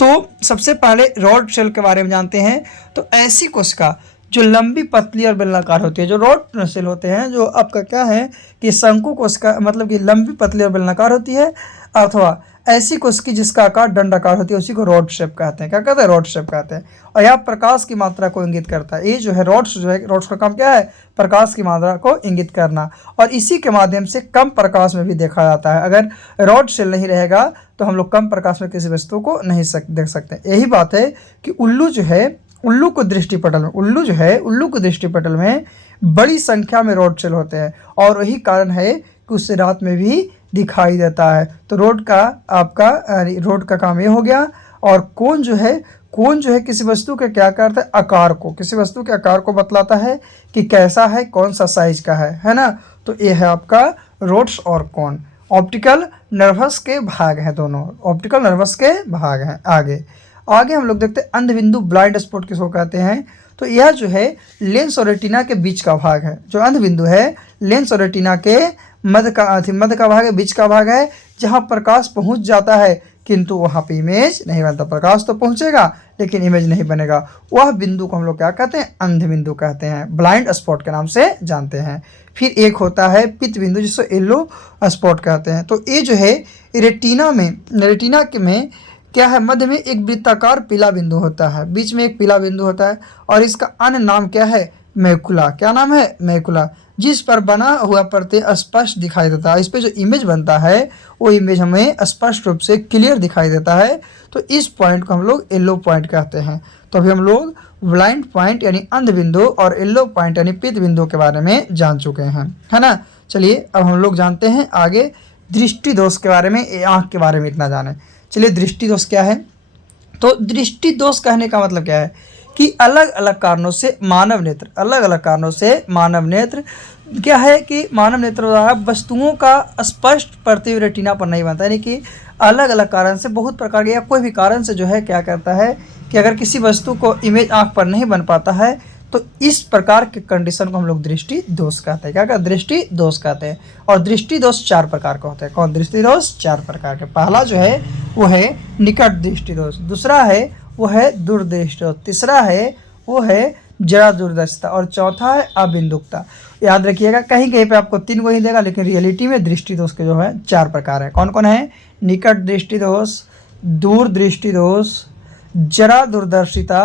तो सबसे पहले रॉड सेल के बारे में जानते हैं। तो ऐसी कोशिका जो लंबी, पतली और बेलनाकार होती है, जो रॉड सेल होते हैं, जो आपका क्या है कि शंकु कोशिका मतलब कि लंबी, पतली और बेलनाकार होती है, अथवा ऐसी कोशिका जिसका आकार दंडाकार होती है उसी को रॉड शेप कहते हैं। क्या कहते हैं? रॉड शेप कहते हैं। और यह प्रकाश की मात्रा को इंगित करता है। ये जो है रॉड्स, जो है रॉड्स का काम क्या है? प्रकाश की मात्रा को इंगित करना, और इसी के माध्यम से कम प्रकाश में भी देखा जाता है। अगर रॉड सेल नहीं रहेगा तो हम लोग कम प्रकाश में किसी वस्तु को नहीं देख सकते। यही बात है कि उल्लू जो है, उल्लू को दृष्टिपटल में, उल्लू जो है, उल्लू को दृष्टिपटल में बड़ी संख्या में रोड सेल होते हैं और वही कारण है कि उससे रात में भी दिखाई देता है। तो रोड का आपका रोड का काम ये हो गया। और कोण जो है, कोण जो है किसी वस्तु के क्या करता है, आकार को, किसी वस्तु के आकार को बतलाता है कि कैसा है, कौन सा साइज का है ना। तो ये है आपका रोड्स और कोण। ऑप्टिकल नर्वस के भाग हैं दोनों, ऑप्टिकल नर्वस के भाग हैं। आगे हम लोग देखते हैं अंधबिंदु, ब्लाइंड स्पॉट किसको कहते हैं। तो यह जो है लेंस और रेटिना के बीच का भाग है। जो अंधबिंदु है लेंस और रेटिना के मध्य का भाग है, बीच का भाग है, जहाँ प्रकाश पहुँच जाता है किंतु वहाँ पे इमेज नहीं बनता। प्रकाश तो पहुँचेगा लेकिन इमेज नहीं बनेगा। वह बिंदु को हम लोग क्या कहते हैं, अंधबिंदु कहते हैं, ब्लाइंड स्पॉट के नाम से जानते हैं। फिर एक होता है पित्त बिंदु जिसको येलो स्पॉट कहते हैं। तो ये जो है रेटिना में क्या है, मध्य में एक वृत्ताकार पीला बिंदु होता है, बीच में एक पीला बिंदु होता है और इसका अन्य नाम क्या है, मैकुला। क्या नाम है, मैकुला, जिस पर बना हुआ प्रत्यय स्पष्ट दिखाई देता है। इस पे जो इमेज बनता है वो इमेज हमें स्पष्ट रूप से क्लियर दिखाई देता है। तो इस पॉइंट को हम लोग येलो पॉइंट कहते हैं। तो अभी हम लोग ब्लाइंड पॉइंट यानी अंध बिंदु और येलो पॉइंट यानी पित्त बिंदु के बारे में जान चुके हैं, है ना। चलिए अब हम लोग जानते हैं आगे दृष्टि दोष के बारे में, आँख के बारे में इतना जाने। चलिए दृष्टि दोष क्या है। तो दृष्टि दोष कहने का मतलब क्या है कि अलग अलग कारणों से मानव नेत्र, अलग अलग कारणों से मानव नेत्र क्या है कि मानव नेत्र द्वारा वस्तुओं का स्पष्ट प्रतिबिंब रेटिना पर नहीं बनता। यानी कि अलग अलग कारण से, बहुत प्रकार के या कोई भी कारण से जो है क्या करता है कि अगर किसी वस्तु को इमेज आँख पर नहीं बन पाता है तो इस प्रकार के कंडीशन को हम लोग दृष्टि दोष कहते हैं। क्या कहते हैं, दृष्टि दोष कहते हैं। और दृष्टि दोष 4 प्रकार का होता है। कौन, दृष्टि दोष 4 प्रकार के। पहला जो है वो है निकट दृष्टि दोष, दूसरा है वो है दूरदृष्टि दोष, तीसरा है वो है जरा दूरदर्शिता और चौथा है अबिंदुकता। याद रखिएगा, कहीं कहीं पे आपको 3 को ही देगा लेकिन रियलिटी में दृष्टि दोष के जो है 4 प्रकार है। कौन कौन है, निकट दृष्टि दोष, दूर दृष्टि दोष, जरा दूरदर्शिता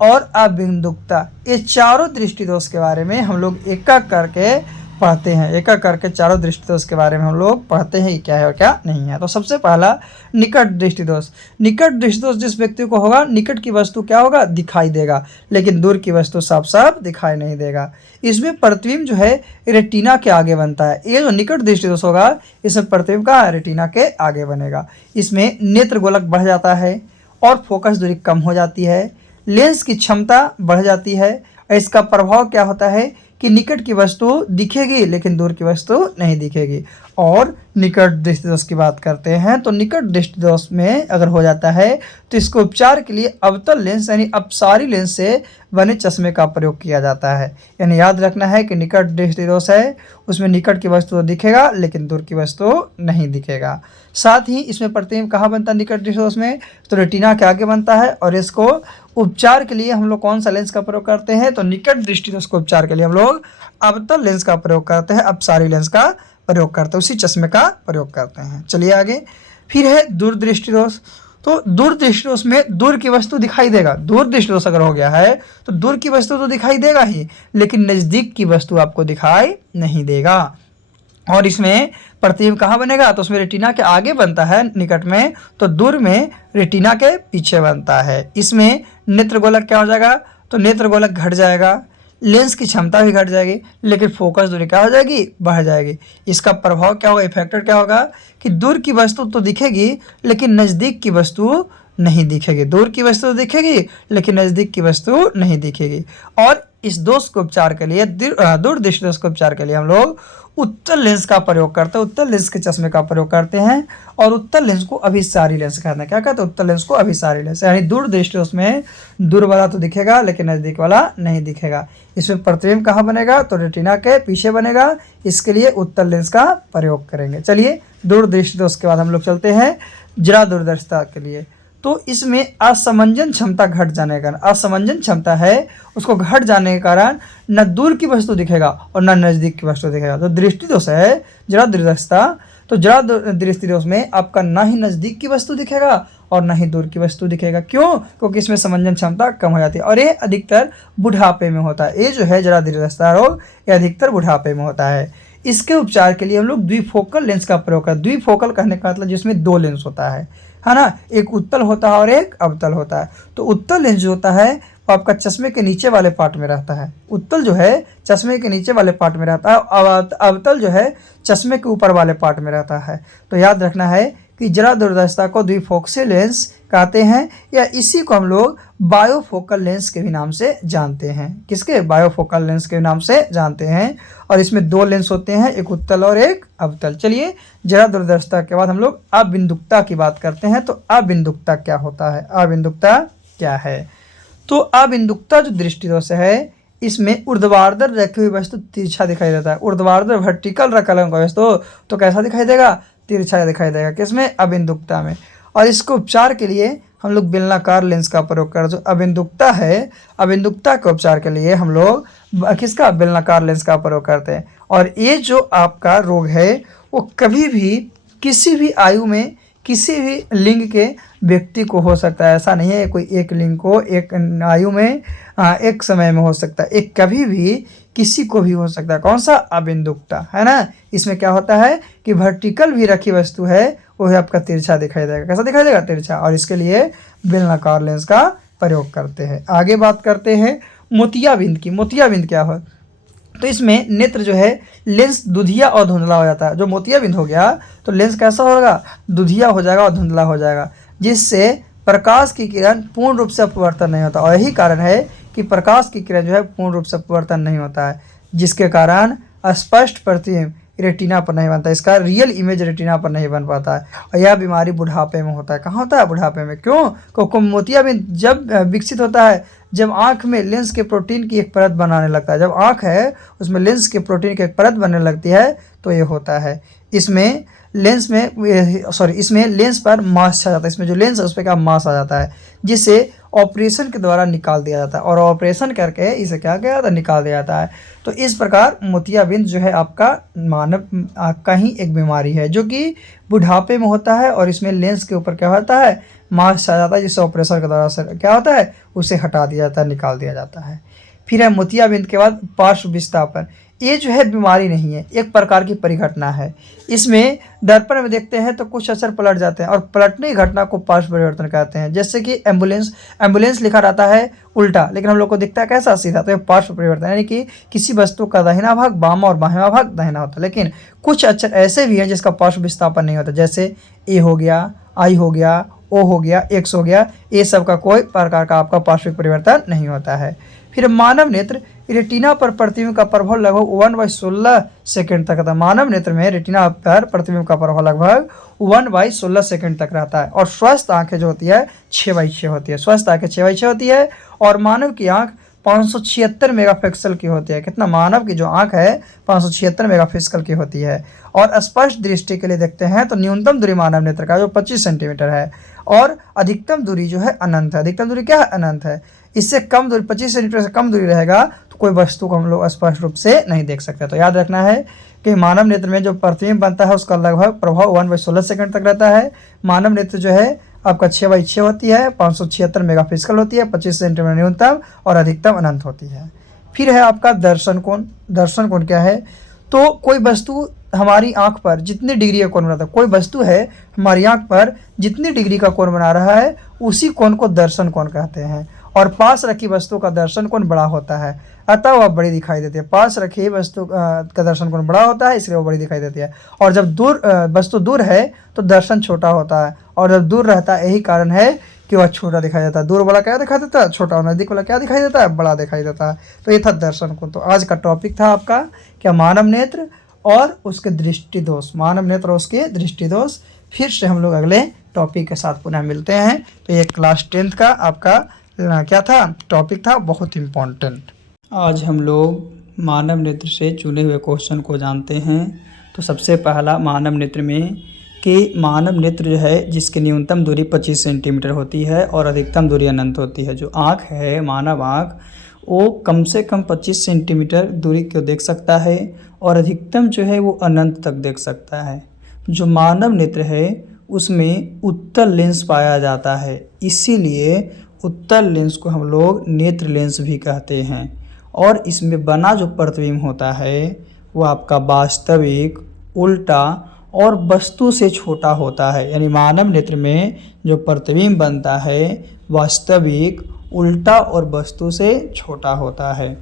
और अबिंदुकता। ये चारों दृष्टि दोष के बारे में हम लोग एक एक करके पढ़ते हैं, एक एक करके चारों दृष्टि दोष के बारे में हम लोग पढ़ते हैं कि क्या है और क्या नहीं है। तो सबसे पहला निकट दृष्टि दोष। निकट दृष्टि दोष जिस व्यक्ति को होगा, निकट की वस्तु क्या होगा, दिखाई देगा, लेकिन दूर की वस्तु साफ साफ दिखाई नहीं देगा। इसमें प्रतिबिंब जो है रेटिना के आगे बनता है। ये जो निकट दृष्टि दोष होगा इसमें प्रतिबिंब का रेटिना के आगे बनेगा। इसमें नेत्र गोलक बढ़ जाता है और फोकस दूरी कम हो जाती है, लेंस की क्षमता बढ़ जाती है। इसका प्रभाव क्या होता है कि निकट की वस्तु दिखेगी लेकिन दूर की वस्तु नहीं दिखेगी। और निकट दृष्टि दोष की बात करते हैं तो निकट दृष्टि दोष में अगर हो जाता है तो इसको उपचार के लिए अवतल लेंस यानी अपसारी लेंस से बने चश्मे का प्रयोग किया जाता है। यानी याद रखना है कि निकट दृष्टि दोष है उसमें निकट की वस्तु दिखेगा लेकिन दूर की वस्तु नहीं दिखेगा। साथ ही इसमें प्रतिबिंब कहाँ बनता है, निकट दृष्टि दोष में तो रेटिना के आगे बनता है। और इसको उपचार के लिए हम लोग कौन सा लेंस का प्रयोग करते हैं, तो निकट दृष्टि दोष को उपचार के लिए हम लोग अवतल लेंस का प्रयोग करते हैं, अपसारी लेंस का प्रयोग करते हैं, उसी चश्मे का प्रयोग करते हैं। चलिए आगे फिर है दूरदृष्टि दोष। तो दूरदृष्टि दोष में दूर की वस्तु दिखाई देगा। दूरदृष्टि दोष अगर हो गया है तो दूर की वस्तु तो दिखाई देगा ही लेकिन नज़दीक की वस्तु आपको दिखाई नहीं देगा। और इसमें प्रतिबिंब कहाँ बनेगा, तो उसमें रेटिना के आगे बनता है निकट में, तो दूर में रेटिना के पीछे बनता है। इसमें नेत्र गोलक क्या हो जाएगा, तो नेत्र गोलक घट जाएगा, लेंस की क्षमता भी घट जाएगी लेकिन फोकस दूरी क्या हो जाएगी, बढ़ जाएगी। इसका प्रभाव क्या होगा, इफेक्टर क्या होगा कि दूर की वस्तु तो दिखेगी लेकिन नज़दीक की वस्तु नहीं दिखेगी। दूर की वस्तु दिखेगी लेकिन नज़दीक की वस्तु नहीं दिखेगी। और इस दोष को उपचार के लिए, दूरदृष्टि दोष को उपचार के लिए हम लोग उत्तल लेंस का प्रयोग करते हैं, उत्तल लेंस के चश्मे का प्रयोग करते हैं। और उत्तल लेंस को अभिसारी लेंस कहते हैं। क्या कहते हैं, उत्तल लेंस को अभिसारी लेंस। यानी दूरदृष्टि दोष में दूर वाला तो दिखेगा लेकिन नज़दीक वाला नहीं दिखेगा। इसमें प्रतिबिंब कहाँ बनेगा, तो रेटिना के पीछे बनेगा। इसके लिए उत्तल लेंस का प्रयोग करेंगे। चलिए दूरदृष्टि दोष के बाद हम लोग चलते हैं जरा दूरदर्शिता के लिए। तो इसमें असमंजन क्षमता घट जाने के कारण, असमंजन क्षमता है उसको घट जाने के कारण न दूर की वस्तु दिखेगा और न नज़दीक की वस्तु दिखेगा। तो दृष्टि दोष है जरा दूरदर्शिता, तो जरा दृष्टि दोष में आपका ना ही नज़दीक की वस्तु दिखेगा और ना ही दूर की वस्तु दिखेगा। क्यों, क्योंकि इसमें समंजन क्षमता कम हो जाती है और ये अधिकतर बुढ़ापे में होता है। ये जो है जरा दूरदर्शिता रोग ये अधिकतर बुढ़ापे में होता है। इसके उपचार के लिए हम लोग द्विफोकल लेंस का प्रयोग करते हैं। द्विफोकल कहने का मतलब जिसमें 2 लेंस होता है ना, एक उत्तल होता है और एक अवतल होता है। तो उत्तल लेंस जो होता है वो आपका चश्मे के नीचे वाले पार्ट में रहता है। उत्तल जो है चश्मे के नीचे वाले पार्ट में रहता है, अवतल जो है चश्मे के ऊपर वाले पार्ट में रहता है। तो याद रखना है कि जरा दुर्दशा को द्विफोक्सीय लेंस कहते हैं, या इसी को हम लोग बायोफोकल लेंस के भी नाम से जानते हैं। किसके? बायोफोकल लेंस के नाम से जानते हैं। और इसमें दो लेंस होते हैं, एक उत्तल और एक अवतल। चलिए जरा दुर्दशा के बाद हम लोग अबिंदुकता की बात करते हैं। तो अबिंदुकता क्या होता है? अबिंदुकता क्या है? तो अबिंदुकता जो दृष्टिदोष है, इसमें ऊर्ध्वाधर रखी हुई वस्तु तिरछा दिखाई देता है। ऊर्ध्वाधर वर्टिकल रखा हुआ वस्तु तो कैसा दिखाई देगा? तिरछा दिखाई देगा। किसमें? अबिंदुकता में। और इसको उपचार के लिए हम लोग बेलनाकार लेंस का प्रयोग कर, जो अबिंदुकता है, अबिंदुकता के उपचार के लिए हम लोग किसका? बेलनाकार लेंस का प्रयोग करते हैं। और ये जो आपका रोग है वो कभी भी किसी भी आयु में किसी भी लिंग के व्यक्ति को हो सकता है। ऐसा नहीं है कोई एक लिंग को एक आयु में एक समय में हो सकता है। एक कभी भी किसी को भी हो सकता है। कौन सा? अबिंदुकता, है ना। इसमें क्या होता है कि वर्टिकल भी रखी वस्तु है वो है आपका तिरछा दिखाई देगा। कैसा दिखाई देगा? तिरछा। और इसके लिए बेलनाकार लेंस का प्रयोग करते हैं। आगे बात करते हैं मोतियाबिंद की। मोतियाबिंद क्या है? तो इसमें नेत्र जो है लेंस दुधिया और धुंधला हो जाता है। जो मोतियाबिंद हो गया तो लेंस कैसा होगा? दुधिया हो जाएगा और धुंधला हो जाएगा, जिससे प्रकाश की किरण पूर्ण रूप से अपवर्तन नहीं होता। और यही कारण है कि प्रकाश की किरण जो है पूर्ण रूप से अपवर्तन नहीं होता है, जिसके कारण स्पष्ट प्रतिबिंब रेटिना पर नहीं बनता। इसका रियल इमेज रेटिना पर नहीं बन पाता है। और यह बीमारी बुढ़ापे में होता है। कहाँ होता है? बुढ़ापे में। क्यों? क्योंकि मोतियाबिंद जब विकसित होता है जब आँख में लेंस के प्रोटीन की एक परत बनाने लगता है। जब आँख है उसमें लेंस के प्रोटीन की एक परत बनने लगती है तो ये होता है। इसमें लेंस पर मांस आ जाता है। इसमें जो लेंस है उस पर क्या? मांस आ जाता है, जिसे ऑपरेशन के द्वारा निकाल दिया जाता है। और ऑपरेशन करके इसे क्या किया जाता है? निकाल दिया जाता है। तो इस प्रकार मोतियाबिंद जो है आपका का ही एक बीमारी है, जो कि बुढ़ापे में होता है। और इसमें लेंस के ऊपर क्या होता है? मांस आ जाता है, जिससे ऑपरेशन के द्वारा क्या होता है? उसे हटा दिया जाता है, निकाल दिया जाता है। फिर है मोतियाबिंद के बाद पार्श्व विस्थापन। ये जो है बीमारी नहीं है, एक प्रकार की परिघटना है। इसमें दर्पण में देखते हैं तो कुछ अक्षर पलट जाते हैं और पलटने की घटना को पार्श्व परिवर्तन कहते हैं। जैसे कि एम्बुलेंस लिखा रहता है उल्टा, लेकिन हम लोग को दिखता है कैसा? सीधा। तो पार्श्व परिवर्तन यानी कि किसी वस्तु का दाहिना भाग बामा और बायां भाग दाहिना होता है। लेकिन कुछ अक्षर ऐसे भी हैं जिसका पार्श्व विस्थापन नहीं होता, जैसे ए हो गया, आई हो गया, ओ हो गया, एक्स हो गया। ये सब का कोई प्रकार का आपका पार्श्विक परिवर्तन नहीं होता है। फिर मानव नेत्र रेटिना पर प्रतिबिंब का प्रभाव लगभग 1/16 सेकंड तक रहता है। मानव नेत्र में रेटिना पर प्रतिबिंब का प्रभाव लगभग 1/16 सेकंड तक रहता है। और स्वस्थ आंखें जो होती है 6/6 होती है। स्वस्थ आंखें 6/6 होती है। और मानव की आंख 576 मेगापिक्सल की होती है। कितना? मानव की जो आंख है 576 मेगापिक्सल की होती है। और स्पष्ट दृष्टि के लिए देखते हैं तो न्यूनतम दूरी मानव नेत्र का जो 25 सेंटीमीटर है, और अधिकतम दूरी जो है अनंत है। अधिकतम दूरी क्या है? अनंत है। इससे कम दूरी 25 सेंटीमीटर से कम दूरी रहेगा तो कोई वस्तु को हम लोग स्पष्ट रूप से नहीं देख सकते। तो याद रखना है कि मानव नेत्र में जो प्रतिबिंब बनता है उसका लगभग प्रभाव 1/16 सेकंड तक रहता है। मानव नेत्र जो है आपका 6/6 होती है, 576 मेगापिक्सल होती है, 25 सेंटीमीटर न्यूनतम और अधिकतम अनंत होती है। फिर है आपका दर्शन कोण। दर्शन कोण क्या है? तो कोई वस्तु हमारी आंख पर जितनी डिग्री का कोण बनाता है, कोई वस्तु है हमारी आंख पर जितनी डिग्री का कोण बना रहा है उसी कोण को दर्शन कोण कहते हैं। और पास रखी वस्तु का दर्शन कोण बड़ा होता है, अतः वह बड़ी दिखाई देती है। पास रखी वस्तु का दर्शन कोण बड़ा होता है, इसलिए वो बड़ी दिखाई देती है। और जब वस्तु दूर है तो दर्शन छोटा होता है, और जब दूर रहता है यही कारण है कि वह छोटा दिखाई देता है। दूर वाला क्या दिखाई देता है? छोटा। और नजदीक वाला क्या दिखाई देता है? बड़ा दिखाई देता है। तो ये था दर्शन कोण। तो आज का टॉपिक था आपका क्या? मानव नेत्र और उसके दृष्टि दोष। मानव नेत्र और उसके दृष्टि दोष। फिर से हम लोग अगले टॉपिक के साथ पुनः मिलते हैं। तो ये क्लास 10th का आपका क्या था? टॉपिक था, बहुत इम्पोर्टेंट। आज हम लोग मानव नेत्र से चुने हुए क्वेश्चन को जानते हैं। तो सबसे पहला मानव नेत्र में कि मानव नेत्र जो है जिसकी न्यूनतम दूरी 25 सेंटीमीटर होती है और अधिकतम दूरी अनंत होती है। जो आँख है मानव आँख वो कम से कम 25 सेंटीमीटर दूरी को देख सकता है और अधिकतम जो है वो अनंत तक देख सकता है। जो मानव नेत्र है उसमें उत्तल लेंस पाया जाता है, इसीलिए उत्तल लेंस को हम लोग नेत्र लेंस भी कहते हैं। और इसमें बना जो प्रतिबिंब होता है वो आपका वास्तविक, उल्टा और वस्तु से छोटा होता है। यानी मानव नेत्र में जो प्रतिबिंब बनता है वास्तविक, उल्टा और वस्तु से छोटा होता है।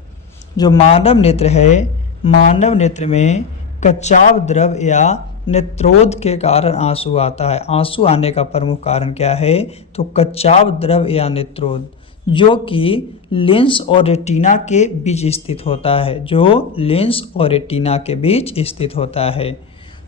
जो मानव नेत्र है, मानव नेत्र में कच्चाव द्रव या नेत्रोध के कारण आंसू आता है। आंसू आने का प्रमुख कारण क्या है? तो कच्चाव द्रव या नेत्रोध, जो कि लेंस और रेटिना के बीच स्थित होता है, जो लेंस और रेटिना के बीच स्थित होता है।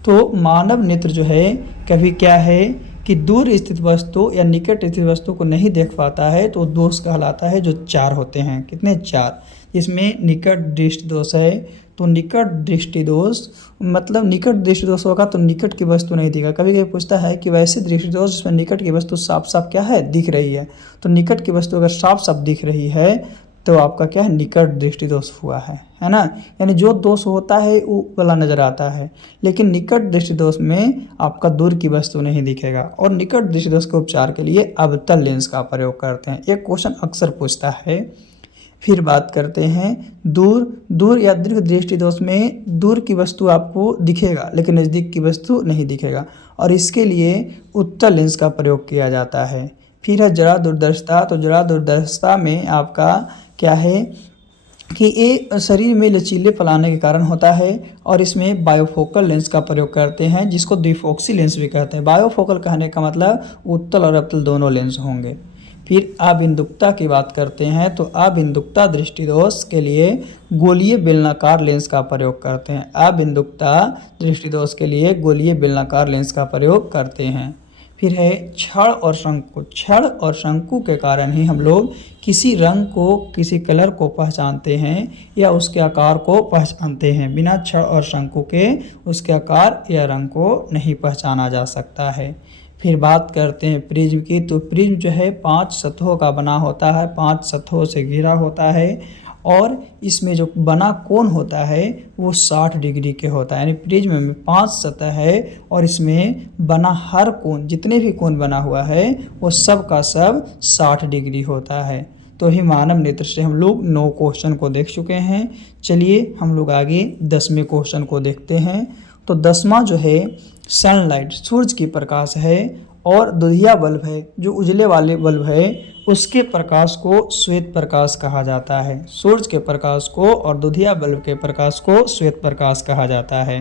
तो मानव नेत्र जो है कभी क्या है कि दूर स्थित वस्तु या निकट स्थित वस्तु को नहीं देख पाता है, तो दोष कहलाता है, जो 4 होते हैं। कितने? 4। इसमें निकट दृष्टि दोष है, तो निकट दृष्टि दोष मतलब निकट दृष्टि दोष होगा तो निकट की वस्तु नहीं दिखेगा। कभी कभी पूछता है कि वैसे दृष्टि दोष जिसमें निकट की वस्तु साफ साफ क्या है? दिख रही है। तो निकट की वस्तु अगर साफ साफ दिख रही है तो आपका क्या है? निकट दृष्टि दोष हुआ है ना। यानी जो दोष होता है वो वाला नजर आता है, लेकिन निकट दृष्टि दोष में आपका दूर की वस्तु नहीं दिखेगा। और निकट दृष्टि दोष के उपचार के लिए अवतल लेंस का प्रयोग करते हैं। एक क्वेश्चन अक्सर पूछता है। फिर बात करते हैं दूर या दीर्घ दृष्टि दोष में दूर की वस्तु आपको दिखेगा लेकिन नज़दीक की वस्तु नहीं दिखेगा, और इसके लिए उत्तल लेंस का प्रयोग किया जाता है। फिर है जरा दूरदर्शिता। तो जरा दूरदर्शिता में आपका क्या है कि ये शरीर में लचीले फैलाने के कारण होता है, और इसमें बायोफोकल लेंस का प्रयोग करते हैं, जिसको द्विफोक्सी लेंस भी कहते हैं। बायोफोकल कहने का मतलब उत्तल और अवतल दोनों लेंस होंगे। फिर अबिंदुकता की बात करते हैं। तो अबिंदुकता दृष्टि दोष के लिए गोलीय बेलनाकार लेंस का प्रयोग करते हैं। अबिंदुकता दृष्टि दोष के लिए गोलीय बेलनाकार लेंस का प्रयोग करते हैं। फिर है छड़ और शंकु। छड़ और शंकु के कारण ही हम लोग किसी रंग को, किसी कलर को पहचानते हैं या उसके आकार को पहचानते हैं। बिना छड़ और शंकु के उसके आकार या रंग को नहीं पहचाना जा सकता है। फिर बात करते हैं प्रिज्म की। तो प्रिज्म जो है 5 सतहों का बना होता है, 5 सतहों से घिरा होता है, और इसमें जो बना कोण होता है वो 60 डिग्री के होता है। यानी प्रिज्म में 5 सतह है और इसमें बना हर कोण, जितने भी कोण बना हुआ है वो सब का सब 60 डिग्री होता है। तो ही मानव नेत्र से हम लोग 9 क्वेश्चन को देख चुके हैं। चलिए हम लोग आगे 10वें क्वेश्चन को देखते हैं। तो 10वां जो है सनलाइट, सूर्य की प्रकाश है, और दुधिया बल्ब है, जो उजले वाले बल्ब है, उसके प्रकाश को श्वेत प्रकाश कहा जाता है। सूर्य के प्रकाश को और दुधिया बल्ब के प्रकाश को श्वेत प्रकाश कहा जाता है।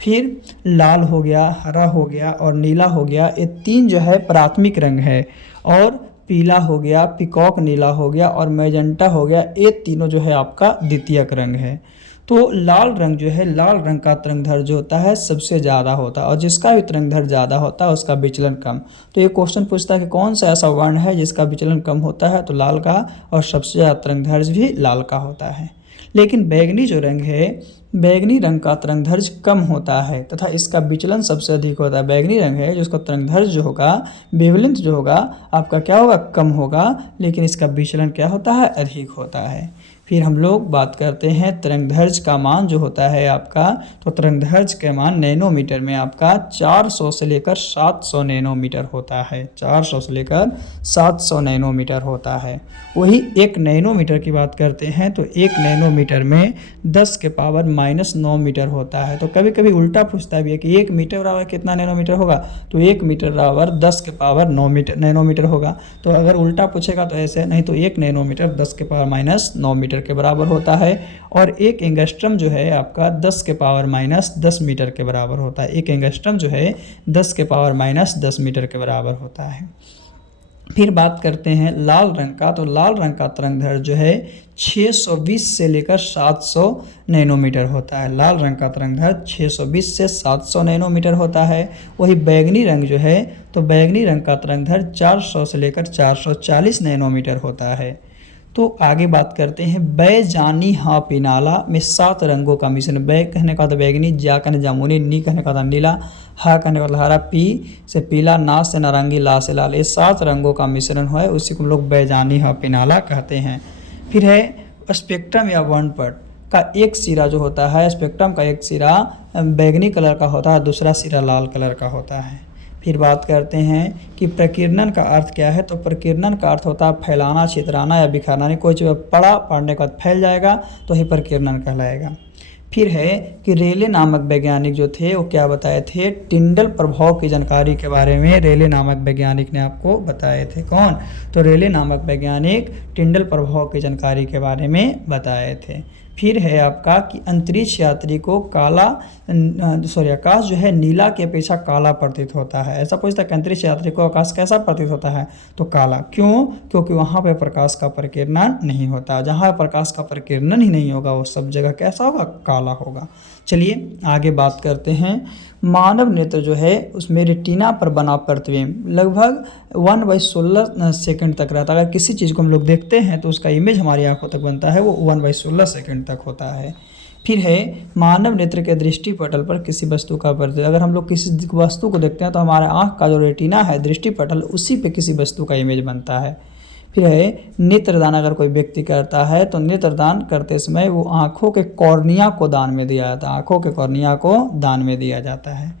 फिर लाल हो गया, हरा हो गया और नीला हो गया, ये 3 जो है प्राथमिक रंग है। और पीला हो गया, पिकॉक नीला हो गया और मैजेंटा हो गया, ये तीनों जो है आपका द्वितीयक रंग है। तो लाल रंग जो है, लाल रंग का तरंगदैर्घ्य जो होता है सबसे ज़्यादा होता है, और जिसका भी तरंगदैर्घ्य ज़्यादा होता है उसका विचलन कम। तो ये क्वेश्चन पूछता है कि कौन सा ऐसा वर्ण है जिसका विचलन कम होता है? तो लाल का, और सबसे ज़्यादा तरंगदैर्घ्य भी लाल का होता है। लेकिन बैगनी जो रंग है, बैगनी रंग का तरंगदैर्घ्य कम होता है तथा इसका विचलन सबसे अधिक होता है। बैगनी रंग है जिसका तरंगदैर्घ्य जो होगा, वेवलेंथ जो होगा आपका क्या होगा? कम होगा, लेकिन इसका विचलन क्या होता है? अधिक होता है। फिर हम लोग बात करते हैं तरंगदैर्घ्य का मान जो होता है आपका। तो तरंगदैर्घ्य के मान नैनोमीटर में आपका 400 से लेकर 700 नैनोमीटर होता है। 400 से लेकर 700 नैनोमीटर होता है। वही 1 नैनोमीटर की बात करते हैं तो 1 नैनोमीटर में 10 के पावर -9 मीटर होता है। तो कभी कभी उल्टा पूछता है कि 1 मीटर बराबर कितना नैनोमीटर होगा? तो 1 मीटर बराबर 10 के पावर 9 नैनोमीटर होगा। तो अगर उल्टा पूछेगा तो ऐसे, नहीं तो 1 नैनोमीटर 10 के पावर -9 मीटर के बराबर होता है। और 1 एंगस्ट्रम जो है आपका 10 के पावर -10 मीटर के बराबर होता है। 1 एंगस्ट्रम जो है 10 के पावर -10 मीटर के बराबर होता है। फिर बात करते हैं लाल रंग का। तो लाल रंग का तरंगदैर्घ्य जो है 620 से लेकर 700 नैनोमीटर होता है। लाल रंग का तरंगदैर्घ्य 620 से 700 नैनोमीटर होता है। वही बैगनी रंग जो है, तो बैगनी रंग का तरंगदैर्घ्य 400 से लेकर 440 नैनोमीटर होता है। तो आगे बात करते हैं बैजानी हा पिनाला में 7 रंगों का मिश्रण। बै कहने का था बैगनी, जा कहने जामुनी, नी कहने का था नीला, हा कहने का था हरा, पी से पीला, ना से नारंगी, ला से लाल। ये 7 रंगों का मिश्रण है, उसी को हम लोग बैजानी हा पिनाला कहते हैं। फिर है स्पेक्ट्रम या वर्णपट का एक सिरा जो होता है, स्पेक्ट्रम का एक सिरा बैगनी कलर का होता है, दूसरा सिरा लाल कलर का होता है। फिर बात करते हैं कि प्रकीर्णन का अर्थ क्या है। तो प्रकीर्णन का अर्थ होता है फैलाना, छितराना या बिखरना। कोई चीज़ पढ़ने के बाद फैल जाएगा तो ही प्रकीर्णन कहलाएगा। फिर है कि रेले नामक वैज्ञानिक जो थे वो क्या बताए थे, टिंडल प्रभाव की जानकारी के बारे में रेले नामक वैज्ञानिक ने आपको बताए थे। कौन? तो रेले नामक वैज्ञानिक टिंडल प्रभाव की जानकारी के बारे में बताए थे। फिर है आपका कि अंतरिक्ष यात्री को आकाश जो है नीला की अपेक्षा काला प्रतीत होता है। ऐसा पूछता है कि अंतरिक्ष यात्री को आकाश कैसा प्रतीत होता है, तो काला। क्यों? क्योंकि वहाँ पे प्रकाश का परिकिरणन नहीं होता। जहाँ प्रकाश का परिकिरणन ही नहीं होगा वो सब जगह कैसा होगा, काला होगा। चलिए आगे बात करते हैं। मानव नेत्र जो है उसमें रेटिना पर बना प्रतिबिंब लगभग 1/16 सेकंड तक रहता है। अगर किसी चीज़ को हम लोग देखते हैं तो उसका इमेज हमारी आंखों तक बनता है, वो 1/16 सेकंड तक होता है। फिर है मानव नेत्र के दृष्टि पटल पर किसी वस्तु का प्रतिबिंब, अगर हम लोग किसी वस्तु को देखते हैं तो हमारे आँख का जो रेटिना है दृष्टि पटल उसी पे किसी वस्तु का इमेज बनता है। फिर है नेत्रदान अगर कोई व्यक्ति करता है तो नेत्रदान करते समय वो आँखों के कॉर्निया को दान में दिया जाता है, आँखों के कॉर्निया को दान में दिया जाता है।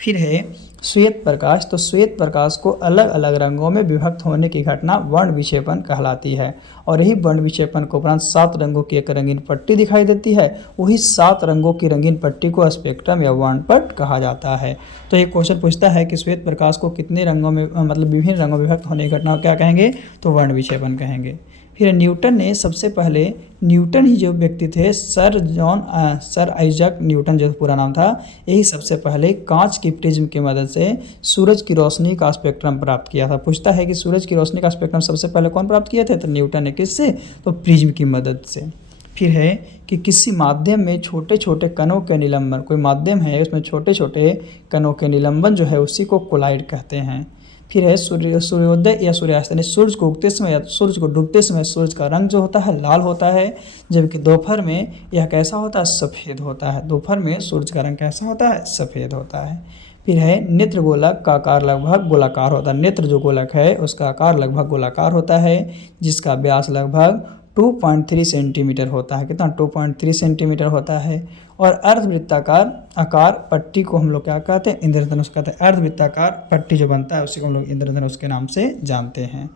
फिर है श्वेत प्रकाश, तो श्वेत प्रकाश को अलग अलग रंगों में विभक्त होने की घटना वर्ण विक्षेपण कहलाती है। और यही वर्ण विक्षेपण के उपरांत 7 रंगों की एक रंगीन पट्टी दिखाई देती है। वही 7 रंगों की रंगीन पट्टी को स्पेक्ट्रम या वर्णपट कहा जाता है। तो ये क्वेश्चन पूछता है कि श्वेत प्रकाश को कितने रंगों में मतलब विभिन्न रंगों में विभक्त होने की घटना क्या कहेंगे, तो वर्ण विक्षेपण कहेंगे। फिर न्यूटन ने सबसे पहले, न्यूटन ही जो व्यक्ति थे सर आइजैक न्यूटन जो पूरा नाम था, यही सबसे पहले कांच की प्रिज्म की मदद से सूरज की रोशनी का स्पेक्ट्रम प्राप्त किया था। पूछता है कि सूरज की रोशनी का स्पेक्ट्रम सबसे पहले कौन प्राप्त किए थे, तो न्यूटन ने। किससे? तो प्रिज्म की मदद से। फिर है कि किसी माध्यम में छोटे छोटे कणों के निलंबन, कोई माध्यम है उसमें छोटे छोटे कणों के निलंबन जो है उसी को कोलाइड कहते हैं। फिर है सूर्योदय या सूर्यास्त, यानी सूर्य को उगते समय या सूर्य को डूबते समय सूर्य का रंग जो होता है लाल होता है, जबकि दोपहर में यह कैसा होता है, सफ़ेद होता है। दोपहर में सूर्य का रंग कैसा होता है, सफ़ेद होता है। फिर है नेत्र गोलक का आकार लगभग गोलाकार होता है। नेत्र जो गोलक है उसका आकार लगभग गोलाकार होता है, जिसका व्यास लगभग 2.3 सेंटीमीटर होता है। कितना? 2.3 सेंटीमीटर होता है। और अर्धवृत्ताकार आकार पट्टी को हम लोग क्या कहते हैं, इंद्रधनुष कहते हैं। अर्धवृत्ताकार पट्टी जो बनता है उसी को हम लोग इंद्रधनुष के नाम से जानते हैं।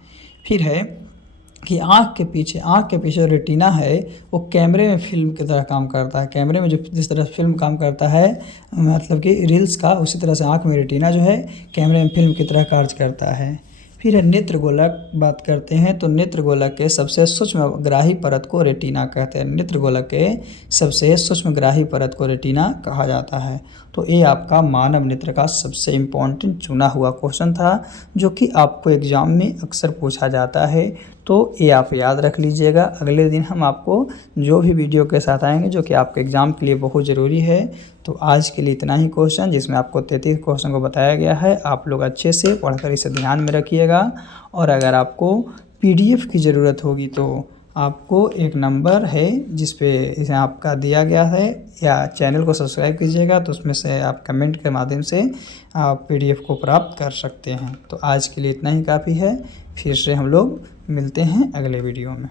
फिर है कि आँख के पीछे जो रेटिना है वो कैमरे में फिल्म की तरह काम करता है। कैमरे में जो जिस तरह फिल्म काम करता है, मतलब कि रील्स का, उसी तरह से आँख में रेटिना जो है कैमरे में फिल्म की तरह कार्य करता है। फिर नेत्र गोलक बात करते हैं, तो नेत्र गोलक के सबसे सूक्ष्म ग्राही परत को रेटिना कहते हैं। नेत्र गोलक के सबसे सूक्ष्म ग्राही परत को रेटिना कहा जाता है। तो ये आपका मानव नेत्र का सबसे इम्पोर्टेंट चुना हुआ क्वेश्चन था, जो कि आपको एग्ज़ाम में अक्सर पूछा जाता है। तो ये आप याद रख लीजिएगा। अगले दिन हम आपको जो भी वीडियो के साथ आएंगे जो कि आपके एग्ज़ाम के लिए बहुत ज़रूरी है। तो आज के लिए इतना ही क्वेश्चन, जिसमें आपको 33 क्वेश्चन को बताया गया है। आप लोग अच्छे से पढ़कर इसे ध्यान में रखिएगा। और अगर आपको PDF की ज़रूरत होगी तो आपको एक नंबर है जिस पे इसे आपका दिया गया है, या चैनल को सब्सक्राइब कीजिएगा तो उसमें से आप कमेंट के माध्यम से आप PDF को प्राप्त कर सकते हैं। तो आज के लिए इतना ही काफ़ी है। फिर से हम लोग मिलते हैं अगले वीडियो में।